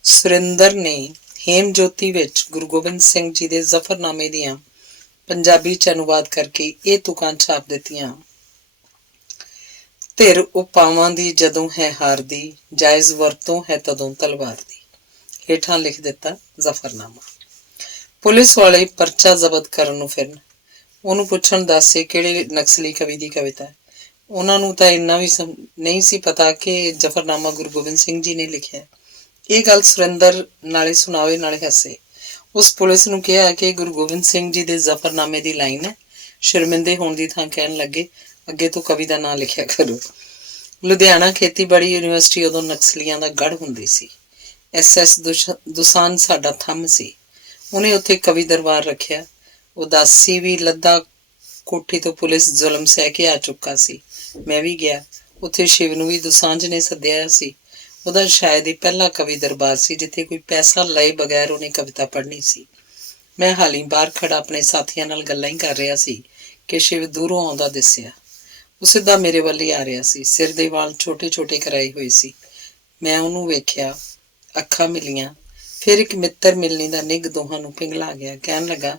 ਸੁਰਿੰਦਰ ਨੇ ਹੇਮਜੋਤੀ ਵਿੱਚ ਗੁਰੂ ਗੋਬਿੰਦ ਸਿੰਘ ਜੀ ਦੇ ਜ਼ਫਰਨਾਮੇ ਦੀਆਂ ਪੰਜਾਬੀ 'ਚ ਅਨੁਵਾਦ ਕਰਕੇ ਇਹ ਤੁਕਾਂ ਛਾਪ ਦਿੱਤੀਆਂ। ਧਿਰ ਉਪਾਵਾਂ ਦੀ ਜਦੋਂ ਹੈ ਹਾਰਦੀ, ਜਾਇਜ਼ ਵਰਤੋਂ ਹੈ ਤਦੋਂ ਤਲਵਾਰ ਦੀ। ਹੇਠਾਂ ਲਿਖ ਦਿੱਤਾ ਜ਼ਫਰਨਾਮਾ। ਪੁਲਿਸ ਵਾਲੇ ਪਰਚਾ ਜ਼ਬਤ ਕਰਨ ਨੂੰ ਫਿਰਨ। ਉਹਨੂੰ ਪੁੱਛਣ ਦੱਸੇ ਕਿਹੜੇ ਨਕਸਲੀ ਕਵੀ ਦੀ ਕਵਿਤਾ ਹੈ। ਉਹਨਾਂ ਨੂੰ ਤਾਂ ਇੰਨਾ ਵੀ ਨਹੀਂ ਸੀ ਪਤਾ ਕਿ ਜ਼ਫਰਨਾਮਾ ਗੁਰੂ ਗੋਬਿੰਦ ਸਿੰਘ ਜੀ ਨੇ ਲਿਖਿਆ। ਇਹ ਗੱਲ ਸੁਰਿੰਦਰ ਨਾਲੇ ਸੁਣਾਵੇ ਨਾਲੇ ਹੱਸੇ। ਉਸ ਪੁਲਿਸ ਨੂੰ ਕਿਹਾ ਕਿ ਗੁਰੂ ਗੋਬਿੰਦ ਸਿੰਘ ਜੀ ਦੇ ਜ਼ਫਰਨਾਮੇ ਦੀ ਲਾਈਨ ਹੈ। ਸ਼ਰਮਿੰਦੇ ਹੋਣ ਦੀ ਥਾਂ ਕਹਿਣ ਲੱਗੇ, ਅੱਗੇ ਤੋਂ ਕਵੀ ਦਾ ਨਾਂ ਲਿਖਿਆ ਕਰੋ। ਲੁਧਿਆਣਾ ਖੇਤੀਬਾੜੀ ਯੂਨੀਵਰਸਿਟੀ ਉਦੋਂ ਨਕਸਲੀਆਂ ਦਾ ਗੜ੍ਹ ਹੁੰਦੀ ਸੀ। SS ਦੁਸਾਨ ਸਾਡਾ ਥੰਮ ਸੀ। ਉਹਨੇ ਉੱਥੇ ਕਵੀ ਦਰਬਾਰ ਰੱਖਿਆ। ਉਦਾਸੀ ਵੀ ਲੱਦਾ ਕੋਠੀ ਤੋਂ ਪੁਲਿਸ ਜ਼ੁਲਮ ਸਹਿ ਕੇ ਆ ਚੁੱਕਾ ਸੀ। ਮੈਂ ਵੀ ਗਿਆ। ਉੱਥੇ ਸ਼ਿਵ ਨੂੰ ਵੀ ਦੁਸਾਂਝ ਨੇ ਸੱਦਿਆ ਸੀ। ਉਹਦਾ ਸ਼ਾਇਦ ਹੀ ਪਹਿਲਾ ਕਵੀ ਦਰਬਾਰ ਸੀ ਜਿੱਥੇ ਕੋਈ ਪੈਸਾ ਲਏ ਬਗੈਰ ਉਹਨੇ ਕਵਿਤਾ ਪੜ੍ਹਨੀ ਸੀ। ਮੈਂ ਹਾਲੀ ਬਾਹਰ ਖੜਾ ਆਪਣੇ ਸਾਥੀਆਂ ਨਾਲ ਗੱਲਾਂ ਹੀ ਕਰ ਰਿਹਾ ਸੀ ਕਿ ਸ਼ਿਵ ਦੂਰੋਂ ਆਉਂਦਾ ਦਿਸਿਆ। ਉਹ ਸਿੱਧਾ ਮੇਰੇ ਵੱਲ ਹੀ ਆ ਰਿਹਾ ਸੀ। ਸਿਰ ਦੇ ਵਾਲ ਛੋਟੇ ਛੋਟੇ ਕਰਾਏ ਹੋਏ ਸੀ। ਮੈਂ ਉਹਨੂੰ ਵੇਖਿਆ, ਅੱਖਾਂ ਮਿਲੀਆਂ। ਫਿਰ ਇੱਕ ਮਿੱਤਰ ਮਿਲਣੀ ਦਾ ਨਿੱਘ ਦੋਹਾਂ ਨੂੰ ਪਿਘਲਾ ਗਿਆ। ਕਹਿਣ ਲੱਗਾ,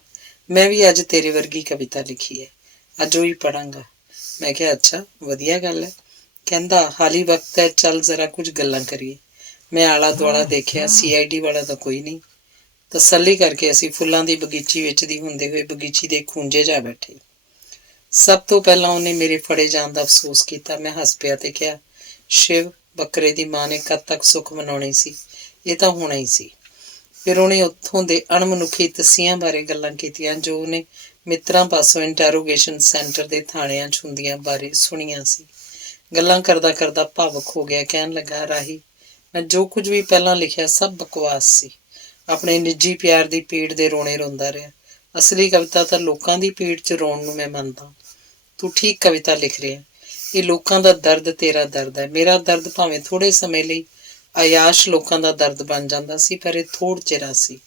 ਮੈਂ ਵੀ ਅੱਜ ਤੇਰੇ ਵਰਗੀ ਕਵਿਤਾ ਲਿਖੀ ਹੈ, ਅੱਜ ਉਹ ਹੀ ਪੜ੍ਹਾਂਗਾ। ਮੈਂ ਕਿਹਾ, ਅੱਛਾ, ਵਧੀਆ ਗੱਲ ਹੈ। ਕਹਿੰਦਾ, ਹਾਲੀ ਵਕਤ ਹੈ, ਚੱਲ ਜ਼ਰਾ ਕੁਝ ਗੱਲਾਂ ਕਰੀਏ। ਮੈਂ ਆਲਾ ਦੁਆਲਾ ਦੇਖਿਆ। CID ਵਾਲਾ ਤਾਂ ਕੋਈ ਨਹੀਂ। ਤਸੱਲੀ ਕਰਕੇ ਅਸੀਂ ਫੁੱਲਾਂ ਦੀ ਬਗੀਚੀ ਵੇਚਦੀ ਹੁੰਦੇ ਹੋਏ ਬਗੀਚੀ ਦੇ ਖੂੰਜੇ ਜਾ ਬੈਠੇ। ਸਭ ਤੋਂ ਪਹਿਲਾਂ ਉਹਨੇ ਮੇਰੇ ਫੜੇ ਜਾਣ ਦਾ ਅਫਸੋਸ ਕੀਤਾ। ਮੈਂ ਹੱਸ ਪਿਆ ਤੇ ਕਿਹਾ, ਸ਼ਿਵ, ਬੱਕਰੇ ਦੀ ਮਾਂ ਨੇ ਕਦ ਤੱਕ ਸੁੱਖ ਮਨਾਉਣੇ ਸੀ, ਇਹ ਤਾਂ ਹੋਣਾ ਹੀ ਸੀ। ਫਿਰ ਉਹਨੇ ਉੱਥੋਂ ਦੇ ਅਣਮਨੁੱਖੀ ਤਸੀਆਂ ਬਾਰੇ ਗੱਲਾਂ ਕੀਤੀਆਂ ਜੋ ਉਹਨੇ ਮਿੱਤਰਾਂ ਪਾਸੋਂ ਇੰਟਰੋਗੇਸ਼ਨ ਸੈਂਟਰ ਦੇ ਥਾਣਿਆਂ 'ਚ ਹੁੰਦੀਆਂ ਬਾਰੇ ਸੁਣੀਆਂ ਸੀ। ਗੱਲਾਂ ਕਰਦਾ ਕਰਦਾ ਭਾਵੁਕ ਹੋ ਗਿਆ। ਕਹਿਣ ਲੱਗਾ, ਰਾਹੀ, ਮੈਂ ਜੋ ਕੁਝ ਵੀ ਪਹਿਲਾਂ ਲਿਖਿਆ ਸਭ ਬਕਵਾਸ ਸੀ। ਆਪਣੇ ਨਿੱਜੀ ਪਿਆਰ ਦੀ ਪੀੜ ਦੇ ਰੋਣੇ ਰੋਂਦਾ ਰਿਹਾ। ਅਸਲੀ ਕਵਿਤਾ ਤਾਂ ਲੋਕਾਂ ਦੀ ਪੀੜ 'ਚ ਰੋਣ ਨੂੰ ਮੈਂ ਮੰਨਦਾ। ਤੂੰ ਠੀਕ ਕਵਿਤਾ ਲਿਖ ਰਿਹਾ। ਇਹ ਲੋਕਾਂ ਦਾ ਦਰਦ ਤੇਰਾ ਦਰਦ ਹੈ। ਮੇਰਾ ਦਰਦ ਭਾਵੇਂ ਥੋੜ੍ਹੇ ਸਮੇਂ ਲਈ ਆਯਾਸ਼ ਲੋਕਾਂ ਦਾ ਦਰਦ ਬਣ ਜਾਂਦਾ ਸੀ, ਪਰ ਇਹ ਥੋੜ੍ਹ ਚਿਰਾਂ ਸੀ।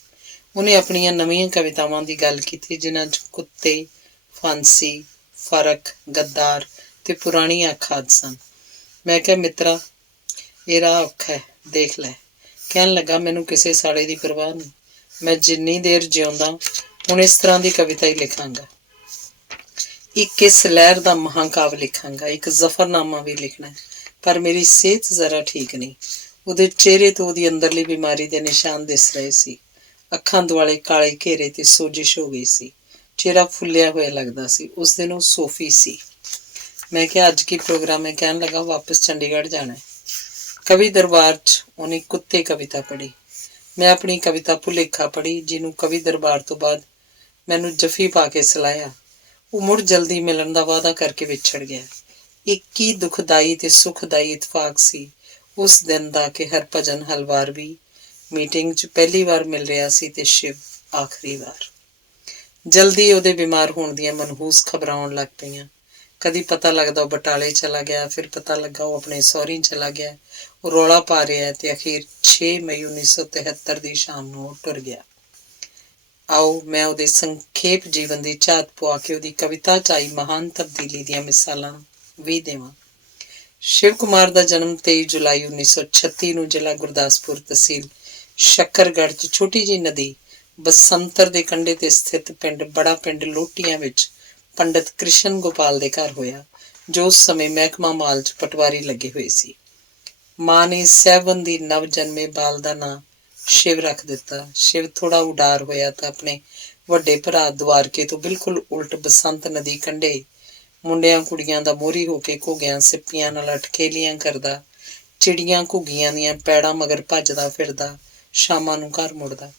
ਉਹਨੇ ਆਪਣੀਆਂ ਨਵੀਆਂ ਕਵਿਤਾਵਾਂ ਦੀ ਗੱਲ ਕੀਤੀ ਜਿਨ੍ਹਾਂ 'ਚ ਕੁੱਤੇ, ਫਾਂਸੀ, ਫਰਕ, ਗੱਦਾਰ ਤੇ ਪੁਰਾਣੀ ਆਖਾਦ ਸਨ। ਮੈਂ ਕਿਹਾ, ਮਿੱਤਰਾ, ਇਹ ਰਾਹ ਔਖਾ ਹੈ, ਦੇਖ ਲੈ। ਕਹਿਣ ਲੱਗਾ, ਮੈਨੂੰ ਕਿਸੇ ਸਾਲੇ ਦੀ ਪਰਵਾਹ ਨਹੀਂ। ਮੈਂ ਜਿੰਨੀ ਦੇਰ ਜਿਉਂਦਾ ਹੁਣ ਇਸ ਤਰ੍ਹਾਂ ਦੀ ਕਵਿਤਾ ਹੀ ਲਿਖਾਂਗਾ। ਇੱਕ ਇਸ ਲਹਿਰ ਦਾ ਮਹਾਂਕਾਵ ਲਿਖਾਂਗਾ। ਇੱਕ ਜ਼ਫਰਨਾਮਾ ਵੀ ਲਿਖਣਾ, ਪਰ ਮੇਰੀ ਸਿਹਤ ਜ਼ਰਾ ਠੀਕ ਨਹੀਂ। ਉਹਦੇ ਚਿਹਰੇ ਤੋਂ ਉਹਦੀ ਅੰਦਰਲੀ ਬਿਮਾਰੀ ਦੇ ਨਿਸ਼ਾਨ ਦਿਸ ਰਹੇ ਸੀ। ਅੱਖਾਂ ਦੁਆਲੇ ਕਾਲੇ ਘੇਰੇ ਤੇ ਸੋਜਿਸ਼ ਹੋ ਗਈ ਸੀ। ਚਿਹਰਾ ਫੁੱਲਿਆ ਹੋਇਆ ਲੱਗਦਾ ਸੀ। ਉਸ ਦਿਨ ਉਹ ਸੋਫੀ ਸੀ। ਮੈਂ ਕਿਹਾ, ਅੱਜ ਕੀ ਪ੍ਰੋਗਰਾਮ ਹੈ? ਕਹਿਣ ਲੱਗਾ, ਵਾਪਸ ਚੰਡੀਗੜ੍ਹ ਜਾਣਾ ਹੈ। ਕਵੀ ਦਰਬਾਰ 'ਚ ਉਹਨੇ ਕੁੱਤੇ ਕਵਿਤਾ ਪੜ੍ਹੀ। ਮੈਂ ਆਪਣੀ ਕਵਿਤਾ ਭੁਲੇਖਾ ਪੜ੍ਹੀ, ਜਿਹਨੂੰ ਕਵੀ ਦਰਬਾਰ ਤੋਂ ਬਾਅਦ ਮੈਨੂੰ ਜੱਫੀ ਪਾ ਕੇ ਸਲਾਹਿਆ। ਉਹ ਮੁੜ ਜਲਦੀ ਮਿਲਣ ਦਾ ਵਾਅਦਾ ਕਰਕੇ ਵਿਛੜ ਗਿਆ। ਇੱਕ ਕੀ ਦੁਖਦਾਈ ਤੇ ਸੁਖਦਾਈ ਇਤਫਾਕ ਸੀ ਉਸ ਦਿਨ ਦਾ ਕਿ ਹਰਭਜਨ ਹਲਵਾਰ ਵੀ ਮੀਟਿੰਗ 'ਚ ਪਹਿਲੀ ਵਾਰ ਮਿਲ ਰਿਹਾ ਸੀ ਤੇ ਸ਼ਿਵ ਆਖਰੀ ਵਾਰ। ਜਲਦੀ ਉਹਦੇ ਬਿਮਾਰ ਹੋਣ ਦੀਆਂ ਮਨਹੂਸ ਖਬਰਾਂ ਆਉਣ ਲੱਗ ਪਈਆਂ। ਕਦੀ ਪਤਾ ਲੱਗਦਾ ਉਹ ਬਟਾਲੇ ਚਲਾ ਗਿਆ, ਫਿਰ ਪਤਾ ਲੱਗਾ ਉਹ ਆਪਣੇ ਸਹੁਰੇ ਚਲਾ ਗਿਆ। ਉਹ ਰੌਲਾ ਪਾ ਰਿਹਾ ਤੇ ਅਖੀਰ 6 ਮਈ 1973 ਦੀ ਸ਼ਾਮ ਨੂੰ ਉਹ ਟੁਰ ਗਿਆ। ਆਓ ਮੈਂ ਉਹਦੇ ਸੰਖੇਪ ਜੀਵਨ ਦੀ ਝਾਤ ਪਵਾ ਕੇ ਉਹਦੀ ਕਵਿਤਾ 'ਚ ਆਈ ਮਹਾਨ ਤਬਦੀਲੀ ਦੀਆਂ ਮਿਸਾਲਾਂ ਵੀ ਦੇਵਾਂ। ਸ਼ਿਵ ਕੁਮਾਰ ਦਾ ਜਨਮ 23 ਜੁਲਾਈ 1936 ਨੂੰ ਜ਼ਿਲ੍ਹਾ ਗੁਰਦਾਸਪੁਰ, ਤਹਿਸੀਲ ਸ਼ੱਕਰਗੜ੍ਹ 'ਚ ਛੋਟੀ ਜਿਹੀ ਨਦੀ ਬਸੰਤਰ ਦੇ ਕੰਢੇ ਤੇ ਸਥਿਤ ਬੜਾ ਪਿੰਡ ਲੋਟੀਆਂ ਵਿੱਚ ਪੰਡਿਤ ਕ੍ਰਿਸ਼ਨ ਗੋਪਾਲ ਦੇ ਘਰ ਹੋਇਆ, ਜੋ ਉਸ ਸਮੇਂ ਮਹਿਕਮਾ ਮਾਲ 'ਚ ਪਟਵਾਰੀ ਲੱਗੇ ਹੋਏ ਸੀ। ਮਾਂ ਨੇ ਸਹਿਬਨ ਦੀ ਨਵ ਜਨਮੇ ਬਾਲ ਦਾ ਨਾਂ ਸ਼ਿਵ ਰੱਖ ਦਿੱਤਾ। ਸ਼ਿਵ ਥੋੜਾ ਉਡਾਰ ਹੋਇਆ ਤਾਂ ਆਪਣੇ ਵੱਡੇ ਭਰਾ ਦੁਆਰਕੇ ਤੋਂ ਬਿਲਕੁਲ ਉਲਟ ਬਸੰਤ ਨਦੀ ਕੰਢੇ ਮੁੰਡਿਆਂ ਕੁੜੀਆਂ ਦਾ ਮੋਹਰੀ ਹੋ ਕੇ ਘੁੱਗਿਆਂ ਸਿੱਪੀਆਂ ਨਾਲ ਅਟਖੇਲੀਆਂ ਕਰਦਾ, ਚਿੜੀਆਂ ਘੁੱਗੀਆਂ ਦੀਆਂ ਪੈੜਾਂ ਮਗਰ ਭੱਜਦਾ ਫਿਰਦਾ, ਸ਼ਾਮਾਂ ਨੂੰ ਘਰ ਮੁੜਦਾ।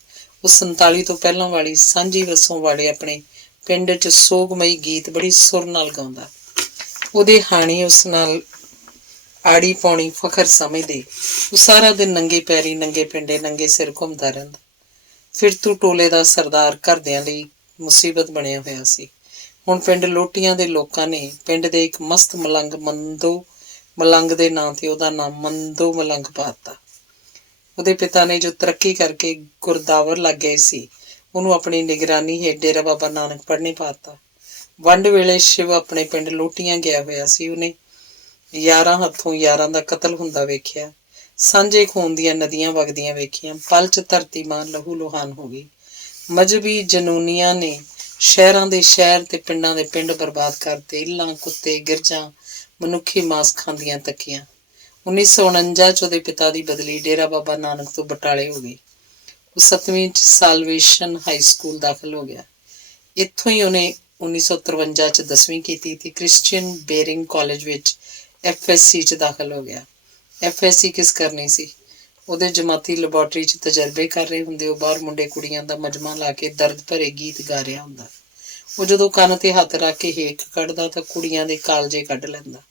ਉਹ 47 ਤੋਂ ਪਹਿਲਾਂ ਵਾਲੀ ਸਾਂਝੀ ਵਸੋਂ ਵਾਲੇ ਆਪਣੇ ਪਿੰਡ 'ਚ ਸੋਗਮਈ ਗੀਤ ਬੜੀ ਸੁਰ ਨਾਲ ਗਾਉਂਦਾ। ਉਹਦੇ ਹਾਣੀ ਉਸ ਨਾਲ ਆੜੀ ਪਾਉਣੀ ਫਖਰ ਸਮਝਦੇ। ਉਹ ਸਾਰਾ ਦਿਨ ਨੰਗੇ ਪੈਰੀ, ਨੰਗੇ ਪਿੰਡੇ, ਨੰਗੇ ਸਿਰ ਘੁੰਮਦਾ ਰਹਿੰਦਾ। ਫਿਰਤੂ ਟੋਲੇ ਦਾ ਸਰਦਾਰ ਘਰਦਿਆਂ ਲਈ ਮੁਸੀਬਤ ਬਣਿਆ ਹੋਇਆ ਸੀ। ਹੁਣ ਪਿੰਡ ਲੋਟੀਆਂ ਦੇ ਲੋਕਾਂ ਨੇ ਪਿੰਡ ਦੇ ਇੱਕ ਮਸਤ ਮਲੰਗ ਮੰਦੋ ਮਲੰਗ ਦੇ ਨਾਂ ਤੇ ਉਹਦਾ ਨਾਮ ਮੰਦੋ ਮਲੰਗ ਪਾ ਦਿੱਤਾ। ਉਹਦੇ ਪਿਤਾ ਨੇ ਜੋ ਤਰੱਕੀ ਕਰਕੇ ਗੁਰਦਾਵਰ ਲੱਗ ਗਏ ਸੀ, ਉਹਨੂੰ ਆਪਣੀ ਨਿਗਰਾਨੀ ਹੇਠ ਡੇਰਾ ਬਾਬਾ ਨਾਨਕ ਪੜ੍ਹਨੇ ਪਾ ਦਿੱਤਾ। ਵੰਡ ਵੇਲੇ ਸ਼ਿਵ ਆਪਣੇ ਪਿੰਡ ਲੋਟੀਆਂ ਗਿਆ ਹੋਇਆ ਸੀ। ਉਹਨੇ ਯਾਰਾਂ ਹੱਥੋਂ ਯਾਰਾਂ ਦਾ ਕਤਲ ਹੁੰਦਾ ਵੇਖਿਆ, ਸਾਂਝੇ ਖੂਨ ਦੀਆਂ ਨਦੀਆਂ ਵਗਦੀਆਂ ਵੇਖੀਆਂ। ਪਲ 'ਚ ਧਰਤੀ ਮਾਂ ਲਹੂ ਲੁਹਾਨ ਹੋ ਗਈ। ਮਜ਼ਹਬੀ ਜਨੂਨੀਆਂ ਨੇ ਸ਼ਹਿਰਾਂ ਦੇ ਸ਼ਹਿਰ ਤੇ ਪਿੰਡਾਂ ਦੇ ਪਿੰਡ ਬਰਬਾਦ ਕਰਤੇ। ਇੱਲਾਂ, ਕੁੱਤੇ, ਗਿਰਜਾਂ ਮਨੁੱਖੀ ਮਾਸ ਖਾਂਦੀਆਂ ਤੱਕੀਆਂ। 1949 'ਚ ਉਹਦੇ ਪਿਤਾ ਦੀ ਬਦਲੀ ਡੇਰਾ ਬਾਬਾ ਨਾਨਕ ਤੋਂ ਬਟਾਲੇ ਹੋ ਗਈ। ਉਹ 7ਵੀਂ 'ਚ ਸਾਲਵੇਸ਼ਨ ਹਾਈ ਸਕੂਲ ਦਾਖਲ ਹੋ ਗਿਆ। ਇੱਥੋਂ ਹੀ ਉਹਨੇ 1953 'ਚ 10ਵੀਂ ਕੀਤੀ ਤੇ ਕ੍ਰਿਸਚੀਅਨ ਬੇਰਿੰਗ ਕਾਲਜ ਵਿੱਚ FSC 'ਚ ਦਾਖਲ ਹੋ ਗਿਆ। FSC ਕਿਸ ਕਰਨੀ ਸੀ? ਉਹਦੇ ਜਮਾਤੀ ਲੈਬੋਰਟਰੀ 'ਚ ਤਜਰਬੇ ਕਰ ਰਹੇ ਹੁੰਦੇ। ਉਹ ਬਾਹਰ ਮੁੰਡੇ ਕੁੜੀਆਂ ਦਾ ਮਜਮਾ ਲਾ ਕੇ ਦਰਦ ਭਰੇ ਗੀਤ ਗਾ ਰਿਹਾ ਹੁੰਦਾ। ਉਹ ਜਦੋਂ ਕੰਨ ਤੇ ਹੱਥ ਰੱਖ ਕੇ ਹੇਕ ਕੱਢਦਾ ਤਾਂ ਕੁੜੀਆਂ ਦੇ ਕਾਲਜੇ ਕੱਢ ਲੈਂਦਾ।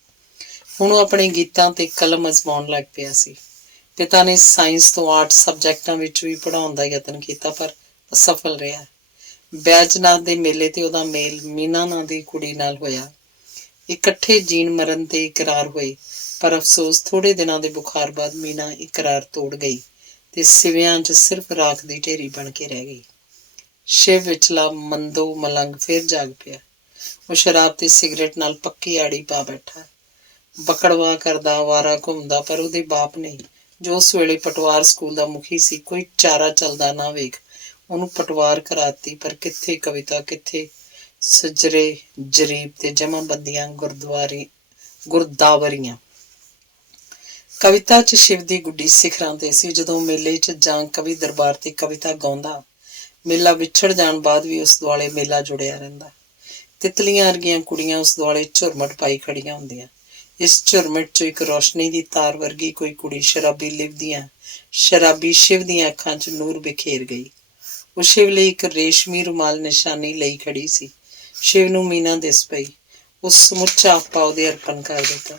ਹੁਣ ਉਹ ਆਪਣੇ ਗੀਤਾਂ ਤੇ ਕਲਮ ਅਜ਼ਮਾਉਣ ਲੱਗ ਪਿਆ ਸੀ। ਪਿਤਾ ਨੇ ਸਾਇੰਸ ਤੋਂ ਆਰਟ ਸਬਜੈਕਟਾਂ ਵਿੱਚ ਵੀ ਪੜ੍ਹਾਉਣ ਦਾ ਯਤਨ ਕੀਤਾ, ਪਰ ਅਸਫਲ ਰਿਹਾ। ਬੈਜਨਾਥ ਦੇ ਮੇਲੇ ਤੇ ਉਹਦਾ ਮੇਲ ਮੀਨਾ ਨਾਂ ਦੀ ਕੁੜੀ ਨਾਲ ਹੋਇਆ। ਇਕੱਠੇ ਜੀਣ ਮਰਨ ਤੇ ਇਕਰਾਰ ਹੋਏ, ਪਰ ਅਫਸੋਸ ਥੋੜੇ ਦਿਨਾਂ ਦੇ ਬੁਖਾਰ ਬਾਅਦ ਮੀਨਾ ਇਕਰਾਰ ਤੋੜ ਗਈ ਤੇ ਸਿਵਿਆਂ 'ਚ ਸਿਰਫ ਰਾਖ ਦੀ ਢੇਰੀ ਬਣ ਕੇ ਰਹਿ ਗਈ। ਸ਼ਿਵ ਵਿਚਲਾ ਮੰਦੋ ਮਲੰਗ ਫਿਰ ਜਾਗ ਪਿਆ। ਉਹ ਸ਼ਰਾਬ ਤੇ ਸਿਗਰਟ ਨਾਲ ਪੱਕੀ ਆੜੀ ਪਾ ਬੈਠਾ, ਬਕੜਵਾ ਕਰਦਾ, ਆਵਾਰਾ ਘੁੰਮਦਾ। ਪਰ ਉਹਦੇ ਬਾਪ ਨੇ, ਜੋ ਉਸ ਵੇਲੇ ਪਟਵਾਰ ਸਕੂਲ ਦਾ ਮੁਖੀ ਸੀ, ਕੋਈ ਚਾਰਾ ਚੱਲਦਾ ਨਾ ਵੇਖ ਉਹਨੂੰ ਪਟਵਾਰ ਕਰਾਤੀ। ਪਰ ਕਿੱਥੇ ਕਵਿਤਾ, ਕਿੱਥੇ ਸਜਰੇ ਜਰੀਬ ਤੇ ਜਮਾਬੰਦੀਆਂ ਗੁਰਦਾਵਰੀਆਂ। ਕਵਿਤਾ 'ਚ ਸ਼ਿਵ ਦੀ ਗੁੱਡੀ ਸਿਖਰਾਂ ਤੇ ਸੀ। ਜਦੋਂ ਮੇਲੇ 'ਚ ਜਾਂ ਕਵੀ ਦਰਬਾਰ ਤੇ ਕਵਿਤਾ ਗਾਉਂਦਾ, ਮੇਲਾ ਵਿਛੜ ਜਾਣ ਬਾਅਦ ਵੀ ਉਸ ਦੁਆਲੇ ਮੇਲਾ ਜੁੜਿਆ ਰਹਿੰਦਾ। ਤਿਤਲੀਆਂ ਵਰਗੀਆਂ ਕੁੜੀਆਂ ਉਸ ਦੁਆਲੇ ਝੁਰਮਟ ਪਾਈ ਖੜੀਆਂ ਹੁੰਦੀਆਂ। ਇਸ ਝੁਰਮਟ 'ਚੋਂ ਇੱਕ ਰੋਸ਼ਨੀ ਦੀ ਤਾਰ ਵਰਗੀ ਕੋਈ ਕੁੜੀ ਸ਼ਰਾਬੀ ਸ਼ਿਵ ਦੀਆਂ ਅੱਖਾਂ 'ਚ ਨੂਰ ਬਿਖੇਰ ਗਈ। ਉਹ ਸ਼ਿਵ ਲਈ ਇੱਕ ਰੇਸ਼ਮੀ ਰੁਮਾਲ ਨਿਸ਼ਾਨੀ ਲਈ ਖੜੀ ਸੀ। ਸ਼ਿਵ ਨੂੰ ਮੀਨਾ ਦਿਸ ਪਈ। ਉਹ ਸਮੁੱਚਾ ਆਪਾ ਉਹਦੇ ਅਰਪਣ ਕਰ ਦਿੱਤਾ।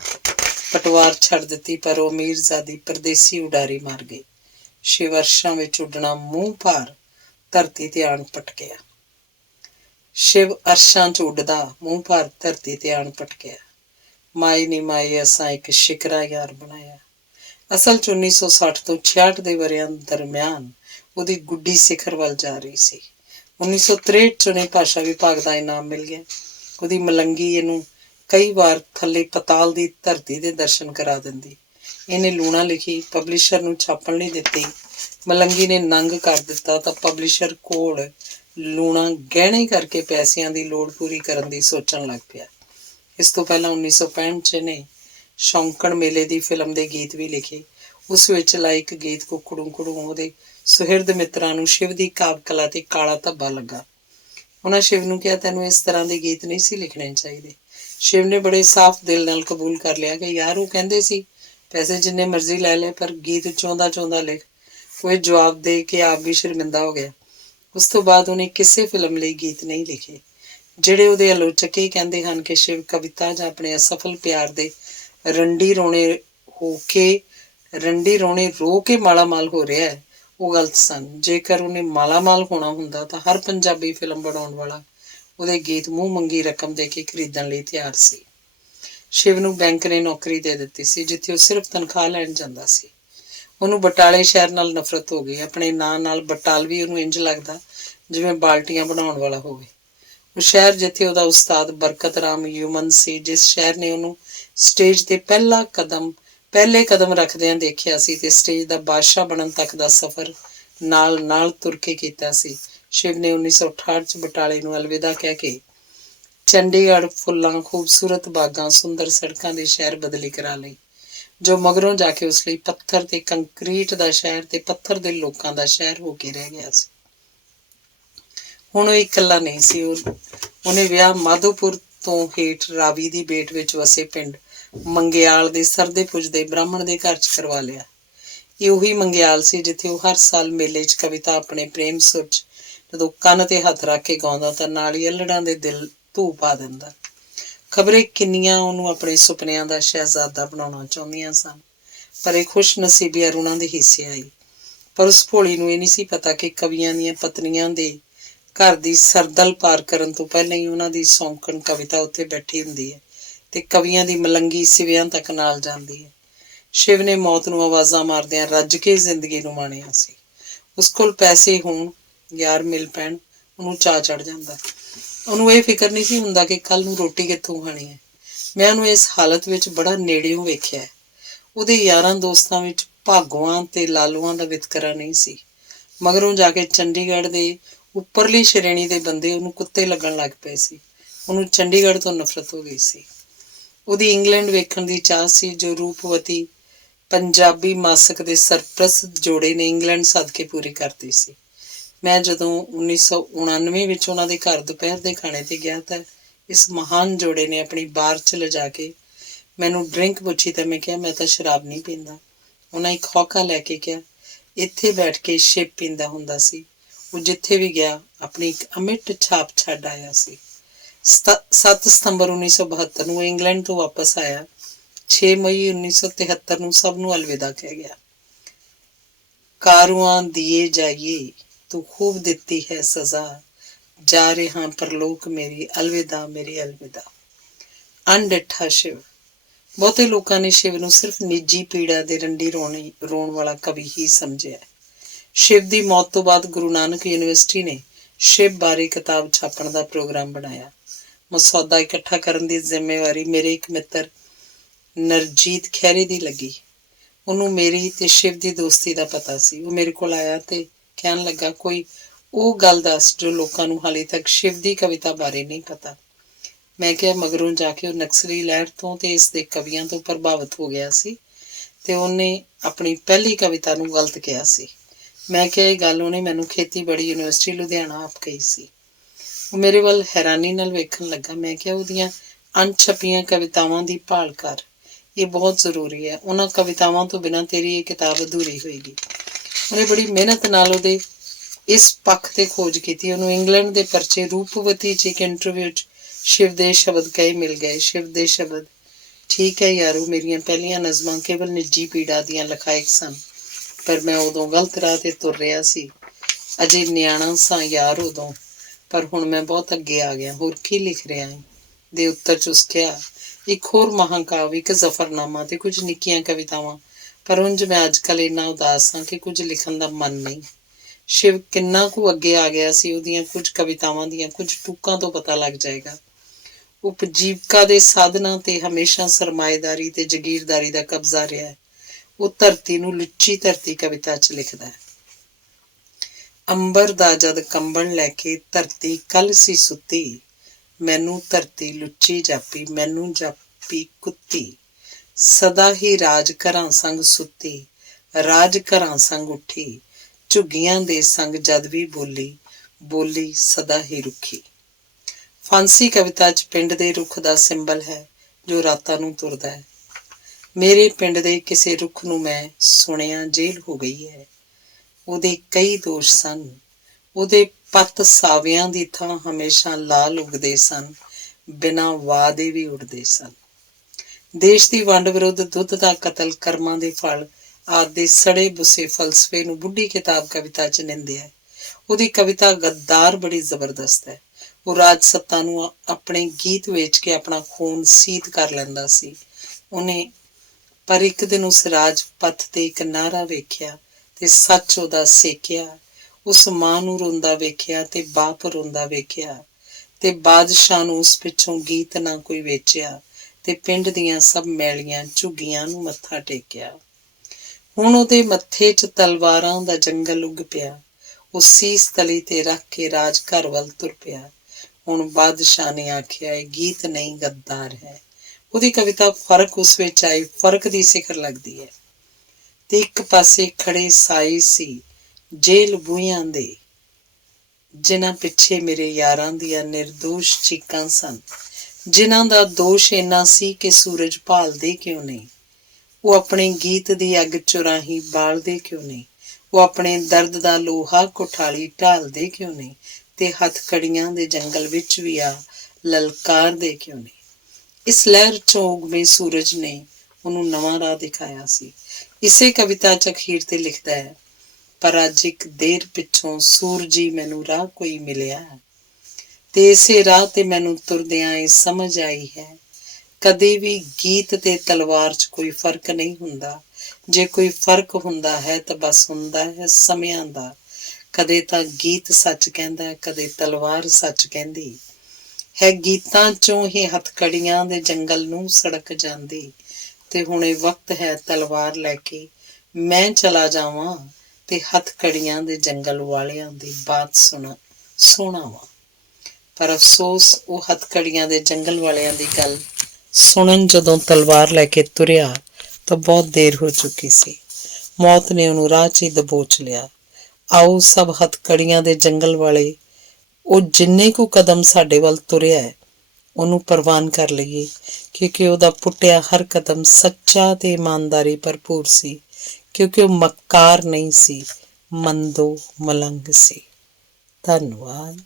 ਪਟਵਾਰ ਛੱਡ ਦਿੱਤੀ, ਪਰ ਉਹ ਮੀਰਜ਼ਾਦੀ ਪਰਦੇਸੀ ਉਡਾਰੀ ਮਾਰ ਗਈ। ਸ਼ਿਵ ਅਰਸ਼ਾਂ ਵਿੱਚ ਉੱਡਣਾ ਮੂੰਹ ਭਾਰ ਧਰਤੀ ਤੇ ਆਣ ਪਟਕਿਆ। ਸ਼ਿਵ ਅਰਸ਼ਾਂ 'ਚ ਉੱਡਦਾ ਮੂੰਹ ਭਾਰ ਧਰਤੀ ਤੇ ਆਣ ਪਟਕਿਆ। ਮਾਏ ਨੀ ਮਾਏ ਅਸਾਂ ਇੱਕ ਸ਼ਿਕਰਾ ਯਾਰ ਬਣਾਇਆ। ਅਸਲ 'ਚ 1960 ਤੋਂ 66 ਦੇ ਵਰ੍ਹਿਆਂ ਦਰਮਿਆਨ ਉਹਦੀ ਗੁੱਡੀ ਸਿਖਰ ਵੱਲ ਜਾ ਰਹੀ ਸੀ। 1963 'ਚ ਉਹਨੇ ਭਾਸ਼ਾ ਵਿਭਾਗ ਦਾ ਇਨਾਮ ਮਿਲ ਗਿਆ। ਉਹਦੀ ਮਲੰਗੀ ਇਹਨੂੰ ਕਈ ਵਾਰ ਥੱਲੇ ਪਤਾਲ ਦੀ ਧਰਤੀ ਦੇ ਦਰਸ਼ਨ ਕਰਾ ਦਿੰਦੀ। ਇਹਨੇ ਲੂਣਾ ਲਿਖੀ, ਪਬਲਿਸ਼ਰ ਨੂੰ ਛਾਪਣ ਲਈ ਦਿੱਤੀ। ਮਲੰਗੀ ਨੇ ਨੰਗ ਕਰ ਦਿੱਤਾ ਤਾਂ ਪਬਲਿਸ਼ਰ ਕੋਲ ਲੂਣਾ ਗਹਿਣੇ ਕਰਕੇ ਪੈਸਿਆਂ ਦੀ ਲੋੜ ਪੂਰੀ ਕਰਨ ਦੀ ਸੋਚਣ ਲੱਗ ਪਿਆ। ਇਸ ਤੋਂ ਪਹਿਲਾਂ 1965 'ਚ ਇਹਨੇ ਸ਼ੌਂਕਣ ਮੇਲੇ ਦੀ ਫਿਲਮ ਦੇ ਗੀਤ ਵੀ ਲਿਖੇ। ਉਸ ਵਿੱਚ ਲਾਇਕ ਗੀਤ ਕੁਕੜੂ ਕੁੜੂ ਉਹਦੇ ਸੁਹਿਰਦ ਮਿੱਤਰਾਂ ਨੂੰ ਸ਼ਿਵ ਦੀ ਕਾਵ ਕਲਾ ਤੇ ਕਾਲਾ ਧੱਬਾ ਲੱਗਾ। ਉਹਨਾਂ ਸ਼ਿਵ ਨੂੰ ਕਿਹਾ, ਤੈਨੂੰ ਇਸ ਤਰ੍ਹਾਂ ਦੇ ਗੀਤ ਨਹੀਂ ਸੀ ਲਿਖਣੇ ਚਾਹੀਦੇ। ਸ਼ਿਵ ਨੇ ਬੜੇ ਸਾਫ਼ ਦਿਲ ਨਾਲ ਕਬੂਲ ਕਰ ਲਿਆ ਕਿ ਯਾਰ ਉਹ ਕਹਿੰਦੇ ਸੀ ਪੈਸੇ ਜਿੰਨੇ ਮਰਜ਼ੀ ਲੈ ਲੈ, ਪਰ ਗੀਤ ਚਾਹੁੰਦਾ ਲਿਖ। ਉਹ ਜਵਾਬ ਦੇ ਕੇ ਆਪ ਵੀ ਸ਼ਰਮਿੰਦਾ ਹੋ ਗਿਆ। ਉਸ ਤੋਂ ਬਾਅਦ ਉਹਨੇ ਕਿਸੇ ਫਿਲਮ ਲਈ ਗੀਤ ਨਹੀਂ ਲਿਖੇ। ਜਿਹੜੇ ਉਹਦੇ ਆਲੋਚਕ ਇਹ ਕਹਿੰਦੇ ਹਨ ਕਿ ਸ਼ਿਵ ਕਵਿਤਾ ਜਾਂ ਆਪਣੇ ਅਸਫਲ ਪਿਆਰ ਦੇ ਰੰਡੀ ਰੋਣੇ ਰੋ ਕੇ ਮਾਲਾਮਾਲ ਹੋ ਰਿਹਾ ਹੈ, ਉਹ ਗਲਤ ਸਨ। ਜੇਕਰ ਉਹਨੇ ਮਾਲਾਮਾਲ ਹੋਣਾ ਹੁੰਦਾ ਤਾਂ ਹਰ ਪੰਜਾਬੀ ਫਿਲਮ ਬਣਾਉਣ ਵਾਲਾ ਉਹਦੇ ਗੀਤ ਮੂੰਹ ਮੰਗੀ ਰਕਮ ਦੇ ਕੇ ਖਰੀਦਣ ਲਈ ਤਿਆਰ ਸੀ। ਸ਼ਿਵ ਨੂੰ ਬੈਂਕ ਨੇ ਨੌਕਰੀ ਦੇ ਦਿੱਤੀ ਸੀ, ਜਿੱਥੇ ਉਹ ਸਿਰਫ ਤਨਖਾਹ ਲੈਣ ਜਾਂਦਾ ਸੀ। ਉਹਨੂੰ ਬਟਾਲੇ ਸ਼ਹਿਰ ਨਾਲ ਨਫ਼ਰਤ ਹੋ ਗਈ। ਆਪਣੇ ਨਾਂ ਨਾਲ ਬਟਾਲਵੀ ਉਹਨੂੰ ਇੰਝ ਲੱਗਦਾ ਜਿਵੇਂ ਬਾਲਟੀਆਂ ਬਣਾਉਣ ਵਾਲਾ ਹੋਵੇ। ਉਹ ਸ਼ਹਿਰ ਜਿੱਥੇ ਉਹਦਾ ਉਸਤਾਦ ਬਰਕਤ ਰਾਮ ਯੂਮਨ ਸੀ, ਜਿਸ ਸ਼ਹਿਰ ਨੇ ਉਹਨੂੰ ਸਟੇਜ ਤੇ ਪਹਿਲੇ ਕਦਮ ਰੱਖਦਿਆਂ ਦੇਖਿਆ ਸੀ ਤੇ ਸਟੇਜ ਦਾ ਬਾਦਸ਼ਾਹ ਬਣਨ ਤੱਕ ਦਾ ਸਫ਼ਰ ਨਾਲ ਤੁਰ ਕੇ ਕੀਤਾ ਸੀ। ਸ਼ਿਵ ਨੇ 1968 'ਚ ਬਟਾਲੇ ਨੂੰ ਅਲਵਿਦਾ ਕਹਿ ਕੇ ਚੰਡੀਗੜ੍ਹ ਫੁੱਲਾਂ, ਖੂਬਸੂਰਤ ਬਾਗਾਂ, ਸੁੰਦਰ ਸੜਕਾਂ ਦੇ ਸ਼ਹਿਰ ਬਦਲੀ ਕਰਾ ਲਈ, ਜੋ ਮਗਰੋਂ ਜਾ ਕੇ ਉਸ ਲਈ ਪੱਥਰ ਤੇ ਕੰਕਰੀਟ ਦਾ ਸ਼ਹਿਰ ਤੇ ਪੱਥਰ ਦੇ ਲੋਕਾਂ ਦਾ ਸ਼ਹਿਰ ਹੋ ਕੇ ਰਹਿ ਗਿਆ ਸੀ। ਹੁਣ ਉਹ ਇਕੱਲਾ ਨਹੀਂ ਸੀ। ਉਹਨੇ ਵਿਆਹ ਮਾਧੋਪੁਰ ਤੋਂ ਹੇਠ ਰਾਵੀ ਦੀ ਬੇਟ ਵਿੱਚ ਵਸੇ ਪਿੰਡ ਮੰਗਿਆਲ ਦੇ ਸਰਦੇ ਪੁੱਜਦੇ ਬ੍ਰਾਹਮਣ ਦੇ ਘਰ 'ਚ ਕਰਵਾ ਲਿਆ। ਇਹ ਉਹੀ ਮੰਗਿਆਲ ਸੀ ਜਿੱਥੇ ਉਹ ਹਰ ਸਾਲ ਮੇਲੇ 'ਚ ਕਵਿਤਾ ਆਪਣੇ ਪ੍ਰੇਮ ਸੁਰ 'ਚ ਜਦੋਂ ਕੰਨ ਤੇ ਹੱਥ ਰੱਖ ਕੇ ਗਾਉਂਦਾ ਤਾਂ ਨਾਲ ਹੀ ਅਲੜਾਂ ਦੇ ਦਿਲ ਧੂ ਪਾ ਦਿੰਦਾ। ਖਬਰੇ ਕਿੰਨੀਆਂ ਉਹਨੂੰ ਆਪਣੇ ਸੁਪਨਿਆਂ ਦਾ ਸ਼ਹਿਜ਼ਾਦਾ ਬਣਾਉਣਾ ਚਾਹੁੰਦੀਆਂ ਸਨ, ਪਰ ਇਹ ਖੁਸ਼ ਨਸੀਬੀ ਅਰੁਣਾ ਦੇ ਹਿੱਸੇ ਆਈ। ਪਰ ਉਸ ਭੋਲੀ ਨੂੰ ਇਹ ਨਹੀਂ ਸੀ ਪਤਾ ਕਿ ਕਵੀਆਂ ਦੀਆਂ ਪਤਨੀਆਂ ਦੇ ਘਰ ਦੀ ਸਰਦਲ ਪਾਰ ਕਰਨ ਤੋਂ ਪਹਿਲਾਂ ਹੀ ਉਹਨਾਂ ਦੀ ਸੌਂਕਣ ਕਵਿਤਾ ਉੱਥੇ ਬੈਠੀ ਹੁੰਦੀ ਹੈ ਤੇ ਕਵੀਆਂ ਦੀ ਮਲੰਗੀ ਸਿਵਿਆਂ ਤੱਕ ਨਾਲ ਜਾਂਦੀ ਹੈ। ਸ਼ਿਵ ਨੇ ਮੌਤ ਨੂੰ ਆਵਾਜ਼ਾਂ ਮਾਰਦਿਆਂ ਰੱਜ ਕੇ ਜ਼ਿੰਦਗੀ ਨੂੰ ਮਾਣਿਆ ਸੀ। ਉਸ ਕੋਲ ਪੈਸੇ ਹੋਣ, ਯਾਰ ਮਿਲ ਪੈਣ, ਉਹਨੂੰ ਚਾਅ ਚੜ੍ਹ ਜਾਂਦਾ। ਉਹਨੂੰ ਇਹ ਫਿਕਰ ਨਹੀਂ ਸੀ ਹੁੰਦਾ ਕਿ ਕੱਲ ਨੂੰ ਰੋਟੀ ਕਿੱਥੋਂ ਖਾਣੀ ਹੈ। ਮੈਂ ਉਹਨੂੰ ਇਸ ਹਾਲਤ ਵਿੱਚ ਬੜਾ ਨੇੜਿਓਂ ਵੇਖਿਆ। ਉਹਦੇ ਯਾਰਾਂ ਦੋਸਤਾਂ ਵਿੱਚ ਭਾਗੋਆਂ ਤੇ ਲਾਲੂਆਂ ਦਾ ਵਿਤਕਰਾ ਨਹੀਂ ਸੀ। ਮਗਰੋਂ ਜਾ ਕੇ ਚੰਡੀਗੜ੍ਹ ਦੇ ਉੱਪਰਲੀ ਸ਼੍ਰੇਣੀ ਦੇ ਬੰਦੇ ਉਹਨੂੰ ਕੁੱਤੇ ਲੱਗਣ ਲੱਗ ਪਏ ਸੀ। ਉਹਨੂੰ ਚੰਡੀਗੜ੍ਹ ਤੋਂ ਨਫ਼ਰਤ ਹੋ ਗਈ ਸੀ। ਉਹਦੀ ਇੰਗਲੈਂਡ ਵੇਖਣ ਦੀ ਚਾਹ ਸੀ ਜੋ ਰੂਪਵਤੀ ਪੰਜਾਬੀ ਮਾਸਕ ਦੇ ਸਰਪ੍ਰਸਤ ਜੋੜੇ ਨੇ ਇੰਗਲੈਂਡ ਸੱਦ ਕੇ ਪੂਰੀ ਕਰਤੀ ਸੀ। ਮੈਂ ਜਦੋਂ 1999 ਵਿੱਚ ਉਹਨਾਂ ਦੇ ਘਰ ਦੁਪਹਿਰ ਦੇ ਖਾਣੇ ਤੇ ਗਿਆ ਤਾਂ ਇਸ ਮਹਾਨ ਜੋੜੇ ਨੇ ਆਪਣੀ ਬਾਰ 'ਚ ਲਿਜਾ ਕੇ ਮੈਨੂੰ ਡਰਿੰਕ ਪੁੱਛੀ ਤਾਂ ਮੈਂ ਕਿਹਾ ਮੈਂ ਤਾਂ ਸ਼ਰਾਬ ਨਹੀਂ ਪੀਂਦਾ। ਉਹਨਾਂ ਇੱਕ ਹੌਕਾ ਲੈ ਕੇ ਕਿਹਾ ਇੱਥੇ ਬੈਠ ਕੇ ਸ਼ਿਵ ਪੀਂਦਾ ਹੁੰਦਾ ਸੀ। ਉਹ ਜਿੱਥੇ ਵੀ ਗਿਆ ਆਪਣੀ ਇੱਕ ਅਮਿੱਟ ਛਾਪ ਛੱਡ ਆਇਆ ਸੀ। 7 ਸਤੰਬਰ 1972 ਨੂੰ ਇੰਗਲੈਂਡ ਤੋਂ ਵਾਪਸ ਆਇਆ। 6 ਮਈ 1973 ਨੂੰ ਸਭ ਨੂੰ ਅਲਵਿਦਾ ਕਹਿ ਗਿਆ। ਕਾਰਵਾਂ ਦੀਏ ਜਾਈਏ ਤੂੰ ਖੂਬ ਦਿੱਤੀ ਹੈ ਸਜ਼ਾ, ਜਾ ਰਿਹਾ ਪਰਲੋਕ ਮੇਰੀ ਅਲਵਿਦਾ ਮੇਰੀ ਅਲਵਿਦਾ। ਅਣਡਿੱਠਾ ਸ਼ਿਵ। ਬਹੁਤੇ ਲੋਕਾਂ ਨੇ ਸ਼ਿਵ ਨੂੰ ਸਿਰਫ ਨਿੱਜੀ ਪੀੜਾ ਦੇ ਰੰਡੀ ਰੋਣ ਵਾਲਾ ਕਵੀ ਹੀ ਸਮਝਿਆ। ਸ਼ਿਵ ਦੀ ਮੌਤ ਤੋਂ ਬਾਅਦ ਗੁਰੂ ਨਾਨਕ ਯੂਨੀਵਰਸਿਟੀ ਨੇ ਸ਼ਿਵ ਬਾਰੇ ਕਿਤਾਬ ਛਾਪਣ ਦਾ ਪ੍ਰੋਗਰਾਮ ਬਣਾਇਆ। ਮਸੌਦਾ ਇਕੱਠਾ ਕਰਨ ਦੀ ਜ਼ਿੰਮੇਵਾਰੀ ਮੇਰੇ ਇੱਕ ਮਿੱਤਰ ਨਰਜੀਤ ਖਹਿਰੇ ਦੀ ਲੱਗੀ। ਉਹਨੂੰ ਮੇਰੀ ਤੇ ਸ਼ਿਵ ਦੀ ਦੋਸਤੀ ਦਾ ਪਤਾ ਸੀ। ਉਹ ਮੇਰੇ ਕੋਲ ਆਇਆ ਤੇ ਕਹਿਣ ਲੱਗਾ ਕੋਈ ਉਹ ਗੱਲ ਦੱਸ ਜੋ ਲੋਕਾਂ ਨੂੰ ਹਾਲੇ ਤੱਕ ਸ਼ਿਵ ਦੀ ਕਵਿਤਾ ਬਾਰੇ ਨਹੀਂ ਪਤਾ। ਮੈਂ ਕਿਹਾ ਮਗਰੋਂ ਜਾ ਕੇ ਉਹ ਨਕਸਲੀ ਲਹਿਰ ਤੋਂ ਤੇ ਇਸ ਦੇ ਕਵੀਆਂ ਤੋਂ ਪ੍ਰਭਾਵਿਤ ਹੋ ਗਿਆ ਸੀ ਤੇ ਉਹਨੇ ਆਪਣੀ ਪਹਿਲੀ ਕਵਿਤਾ ਨੂੰ ਗਲਤ ਕਿਹਾ ਸੀ। ਮੈਂ ਕਿਹਾ ਇਹ ਗੱਲ ਉਹਨੇ ਮੈਨੂੰ ਖੇਤੀਬਾੜੀ ਯੂਨੀਵਰਸਿਟੀ ਲੁਧਿਆਣਾ ਆਪ ਕਹੀ ਸੀ। ਉਹ ਮੇਰੇ ਵੱਲ ਹੈਰਾਨੀ ਨਾਲ ਵੇਖਣ ਲੱਗਾ। ਮੈਂ ਕਿਹਾ ਉਹਦੀਆਂ ਅਣਛਪੀਆਂ ਕਵਿਤਾਵਾਂ ਦੀ ਭਾਲ ਕਰ, ਇਹ ਬਹੁਤ ਜ਼ਰੂਰੀ ਹੈ। ਉਹਨਾਂ ਕਵਿਤਾਵਾਂ ਤੋਂ ਬਿਨਾਂ ਤੇਰੀ ਇਹ ਕਿਤਾਬ ਅਧੂਰੀ ਹੋਏਗੀ। ਉਹਨੇ ਬੜੀ ਮਿਹਨਤ ਨਾਲ ਉਹਦੇ ਇਸ ਪੱਖ ਤੇ ਖੋਜ ਕੀਤੀ। ਉਹਨੂੰ ਇੰਗਲੈਂਡ ਦੇ ਪਰਚੇ ਰੂਪਵਤੀ 'ਚ ਇੱਕ ਇੰਟਰਵਿਊ 'ਚ ਸ਼ਿਵ ਦੇ ਸ਼ਬਦ ਕਹੇ ਮਿਲ ਗਏ। ਸ਼ਿਵ ਦੇ ਸ਼ਬਦ ਠੀਕ ਹੈ ਯਾਰੋ, ਮੇਰੀਆਂ ਪਹਿਲੀਆਂ ਨਜ਼ਮਾਂ ਕੇਵਲ ਨਿੱਜੀ ਪੀੜਾ ਦੀਆਂ ਲਖਾਇਕ ਸਨ, ਪਰ ਮੈਂ ਉਦੋਂ ਗਲਤ ਰਾਹ ਤੇ ਤੁਰ ਰਿਹਾ ਸੀ। ਅਜੇ ਨਿਆਣਾ ਸਾਂ ਯਾਰ ਉਦੋਂ, ਪਰ ਹੁਣ ਮੈਂ ਬਹੁਤ ਅੱਗੇ ਆ ਗਿਆ। ਹੋਰ ਕੀ ਲਿਖ ਰਿਹਾ ਹੈ? ਦੇ ਉੱਤਰ 'ਚ ਉਸ ਕਿਹਾ ਇੱਕ ਹੋਰ ਮਹਾਂਕਾਵ, ਇੱਕ ਜ਼ਫਰਨਾਮਾ ਤੇ ਕੁਝ ਨਿੱਕੀਆਂ ਕਵਿਤਾਵਾਂ, ਪਰ ਉਂਝ ਮੈਂ ਅੱਜ ਕੱਲ੍ਹ ਇੰਨਾ ਉਦਾਸ ਹਾਂ ਕਿ ਕੁਝ ਲਿਖਣ ਦਾ ਮਨ ਨਹੀਂ। ਸ਼ਿਵ ਕਿੰਨਾ ਕੁ ਅੱਗੇ ਆ ਗਿਆ ਸੀ ਉਹਦੀਆਂ ਕੁਝ ਕਵਿਤਾਵਾਂ ਦੀਆਂ ਕੁਝ ਟੂਕਾਂ ਤੋਂ ਪਤਾ ਲੱਗ ਜਾਏਗਾ। ਉਪਜੀਵਕਾ ਦੇ ਸਾਧਨਾਂ ਤੇ ਹਮੇਸ਼ਾ ਸਰਮਾਏਦਾਰੀ ਤੇ ਜਗੀਰਦਾਰੀ ਦਾ ਕਬਜ਼ਾ ਰਿਹਾ ਹੈ। ਉਹ ਧਰਤੀ ਨੂੰ ਲੁੱਚੀ ਧਰਤੀ ਕਵਿਤਾ 'ਚ ਲਿਖਦਾ ਹੈ। ਅੰਬਰ ਦਾ ਜਦ ਕੰਬਲ ਲੈ ਕੇ ਧਰਤੀ ਕੱਲ ਸੀ ਸੁੱਤੀ, ਮੈਨੂੰ ਧਰਤੀ ਲੁੱਚੀ ਜਾਪੀ ਮੈਨੂੰ ਜਾਪੀ ਕੁੱਤੀ, ਸਦਾ ਹੀ ਰਾਜ ਘਰਾਂ ਸੰਗ ਸੁੱਤੀ ਰਾਜ ਘਰਾਂ ਸੰਗ ਉੱਠੀ, ਝੁੱਗੀਆਂ ਦੇ ਸੰਗ ਜਦ ਵੀ ਬੋਲੀ ਬੋਲੀ ਸਦਾ ਹੀ ਰੁੱਖੀ। ਫਾਂਸੀ ਕਵਿਤਾ 'ਚ ਪਿੰਡ ਦੇ ਰੁੱਖ ਦਾ ਸਿੰਬਲ ਹੈ ਜੋ ਰਾਤਾਂ ਨੂੰ ਤੁਰਦਾ ਹੈ। ਮੇਰੇ ਪਿੰਡ ਦੇ ਕਿਸੇ ਰੁੱਖ ਨੂੰ ਮੈਂ ਸੁਣਿਆ ਜੇਲ੍ਹ ਹੋ ਗਈ ਹੈ। ਉਹਦੇ ਕਈ ਦੋਸ਼ ਸਨ। ਉਹਦੇ ਪੱਤ ਸਾਵਿਆਂ ਦੀ ਥਾਂ ਹਮੇਸ਼ਾ ਲਾਲ ਉੱਗਦੇ ਸਨ, ਬਿਨਾਂ ਵਾਅ ਦੇ ਵੀ ਉੱਡਦੇ ਸਨ। ਦੇਸ਼ ਦੀ ਵੰਡ ਵਿਰੁੱਧ ਦੁੱਧ ਦਾ ਕਤਲ, ਕਰਮਾਂ ਦੇ ਫਲ ਆਦਿ ਦੇ ਸੜੇ ਬੁਸੇ ਫਲਸਫੇ ਨੂੰ ਬੁੱਢੀ ਕਿਤਾਬ ਕਵਿਤਾ 'ਚ ਨਿੰਦਿਆ ਹੈ। ਉਹਦੀ ਕਵਿਤਾ ਗੱਦਾਰ ਬੜੀ ਜ਼ਬਰਦਸਤ ਹੈ। ਉਹ ਰਾਜ ਸੱਤਾ ਨੂੰ ਆਪਣੇ ਗੀਤ ਵੇਚ ਕੇ ਆਪਣਾ ਖੂਨ ਸੀਤ ਕਰ ਲੈਂਦਾ ਸੀ। ਉਹਨੇ ਪਰ ਇੱਕ ਦਿਨ ਉਸ ਰਾਜ ਪੱਥ ਤੇ ਇੱਕ ਨਾਅਰਾ ਵੇਖਿਆ ਤੇ ਸੱਚ ਉਹਦਾ ਸੇਕਿਆ। ਉਸ ਮਾਂ ਨੂੰ ਰੋਂਦਾ ਵੇਖਿਆ ਤੇ ਬਾਪ ਰੋਂਦਾ ਵੇਖਿਆ ਤੇ ਬਾਦਸ਼ਾਹ ਨੂੰ ਉਸ ਪਿੱਛੋਂ ਗੀਤ ਨਾ ਕੋਈ ਵੇਚਿਆ ਤੇ ਪਿੰਡ ਦੀਆਂ ਸਭ ਮੈਲੀਆਂ ਝੁੱਗੀਆਂ ਨੂੰ ਮੱਥਾ ਟੇਕਿਆ। ਹੁਣ ਉਹਦੇ ਮੱਥੇ 'ਚ ਤਲਵਾਰਾਂ ਦਾ ਜੰਗਲ ਉੱਗ ਪਿਆ। ਉਹ ਸੀਸ ਤਲੀ ਤੇ ਰੱਖ ਕੇ ਰਾਜ ਘਰ ਵੱਲ ਤੁਰ ਪਿਆ। ਹੁਣ ਬਾਦਸ਼ਾਹ ਨੇ ਆਖਿਆ ਇਹ ਗੀਤ ਨਹੀਂ ਗੱਦਾਰ ਹੈ। ਉਹਦੀ ਕਵਿਤਾ ਫਰਕ ਉਸ ਵਿੱਚ ਆਈ ਫਰਕ ਦੀ ਸਿਖਰ ਲੱਗਦੀ ਹੈ। ਤੇ ਇੱਕ ਪਾਸੇ ਖੜੇ ਸਾਈ ਸੀ ਜੇਲ੍ਹ ਬੂਹਿਆਂ ਦੇ, ਜਿਨ੍ਹਾਂ ਪਿੱਛੇ ਮੇਰੇ ਯਾਰਾਂ ਦੀਆਂ ਨਿਰਦੋਸ਼ ਚੀਕਾਂ ਸਨ, ਜਿਨ੍ਹਾਂ ਦਾ ਦੋਸ਼ ਇੰਨਾ ਸੀ ਕਿ ਸੂਰਜ ਭਾਲਦੇ ਕਿਉਂ ਨਹੀਂ, ਉਹ ਆਪਣੇ ਗੀਤ ਦੀ ਅੱਗ ਚੁਰਾਹੀ ਬਾਲਦੇ ਕਿਉਂ ਨਹੀਂ, ਉਹ ਆਪਣੇ ਦਰਦ ਦਾ ਲੋਹਾ ਕੁਠਾਲੀ ਢਾਲਦੇ ਕਿਉਂ ਨਹੀਂ ਤੇ ਹੱਥਕੜੀਆਂ ਦੇ ਜੰਗਲ ਵਿੱਚ ਵੀ ਆ ਲਲਕਾਰਦੇ ਕਿਉਂ ਨਹੀਂ। ਇਸ ਲਹਿਰ 'ਚੋਂ ਉਗਵੇਂ ਸੂਰਜ ਨੇ ਉਹਨੂੰ ਨਵਾਂ ਰਾਹ ਦਿਖਾਇਆ ਸੀ। ਇਸੇ ਕਵਿਤਾ 'ਚ ਅਖੀਰ ਤੇ ਲਿਖਦਾ ਹੈ ਪਰ ਅੱਜ ਇੱਕ ਦੇਰ ਪਿੱਛੋਂ ਸੂਰਜੀ ਮੈਨੂੰ ਰਾਹ ਕੋਈ ਮਿਲਿਆ ਤੇ ਇਸੇ ਰਾਹ ਤੇ ਮੈਨੂੰ ਤੁਰਦਿਆਂ ਇਹ ਸਮਝ ਆਈ ਹੈ ਕਦੇ ਵੀ ਗੀਤ ਤੇ ਤਲਵਾਰ 'ਚ ਕੋਈ ਫਰਕ ਨਹੀਂ ਹੁੰਦਾ। ਜੇ ਕੋਈ ਫਰਕ ਹੁੰਦਾ ਹੈ ਤਾਂ ਬਸ ਹੁੰਦਾ ਹੈ ਸਮਿਆਂ ਦਾ। ਕਦੇ ਤਾਂ ਗੀਤ ਸੱਚ ਕਹਿੰਦਾ, ਕਦੇ ਤਲਵਾਰ ਸੱਚ ਕਹਿੰਦੀ। ਹੈ ਗੀਤਾਂ ਚੋਂ ਹੀ ਹੱਥਕੜੀਆਂ ਦੇ ਜੰਗਲ ਨੂੰ ਸੜਕ ਜਾਂਦੀ, ਤੇ ਹੁਣ ਇਹ ਵਕਤ ਹੈ ਤਲਵਾਰ ਲੈ ਕੇ ਮੈਂ ਚਲਾ ਜਾਵਾਂ ਤੇ ਹੱਥਕੜੀਆਂ ਦੇ ਜੰਗਲ ਵਾਲਿਆਂ ਦੀ ਬਾਤ ਸੁਣਾ ਵਾ। ਪਰ ਅਫਸੋਸ ਉਹ ਹੱਥਕੜੀਆਂ ਦੇ ਜੰਗਲ ਵਾਲਿਆਂ ਦੀ ਗੱਲ ਸੁਣਨ ਜਦੋਂ ਤਲਵਾਰ ਲੈ ਕੇ ਤੁਰਿਆ ਤਾਂ ਬਹੁਤ ਦੇਰ ਹੋ ਚੁੱਕੀ ਸੀ। ਮੌਤ ਨੇ ਉਹਨੂੰ ਰਾਹ 'ਚ ਹੀ ਦਬੋਚ ਲਿਆ। ਆਓ ਸਭ ਹੱਥਕੜੀਆਂ ਦੇ ਜੰਗਲ ਵਾਲੇ ਉਹ ਜਿੰਨੇ ਕੁ ਕਦਮ ਸਾਡੇ ਵੱਲ ਤੁਰਿਆ ਹੈ ਉਹਨੂੰ ਪ੍ਰਵਾਨ ਕਰ ਲਈਏ, ਕਿਉਂਕਿ ਉਹਦਾ ਪੁੱਟਿਆ ਹਰ ਕਦਮ ਸੱਚਾ ਤੇ ਇਮਾਨਦਾਰੀ ਭਰਪੂਰ ਸੀ, ਕਿਉਂਕਿ ਉਹ ਮੱਕਾਰ ਨਹੀਂ ਸੀ, ਮੰਦੋ ਮਲੰਗ ਸੀ। ਧੰਨਵਾਦ।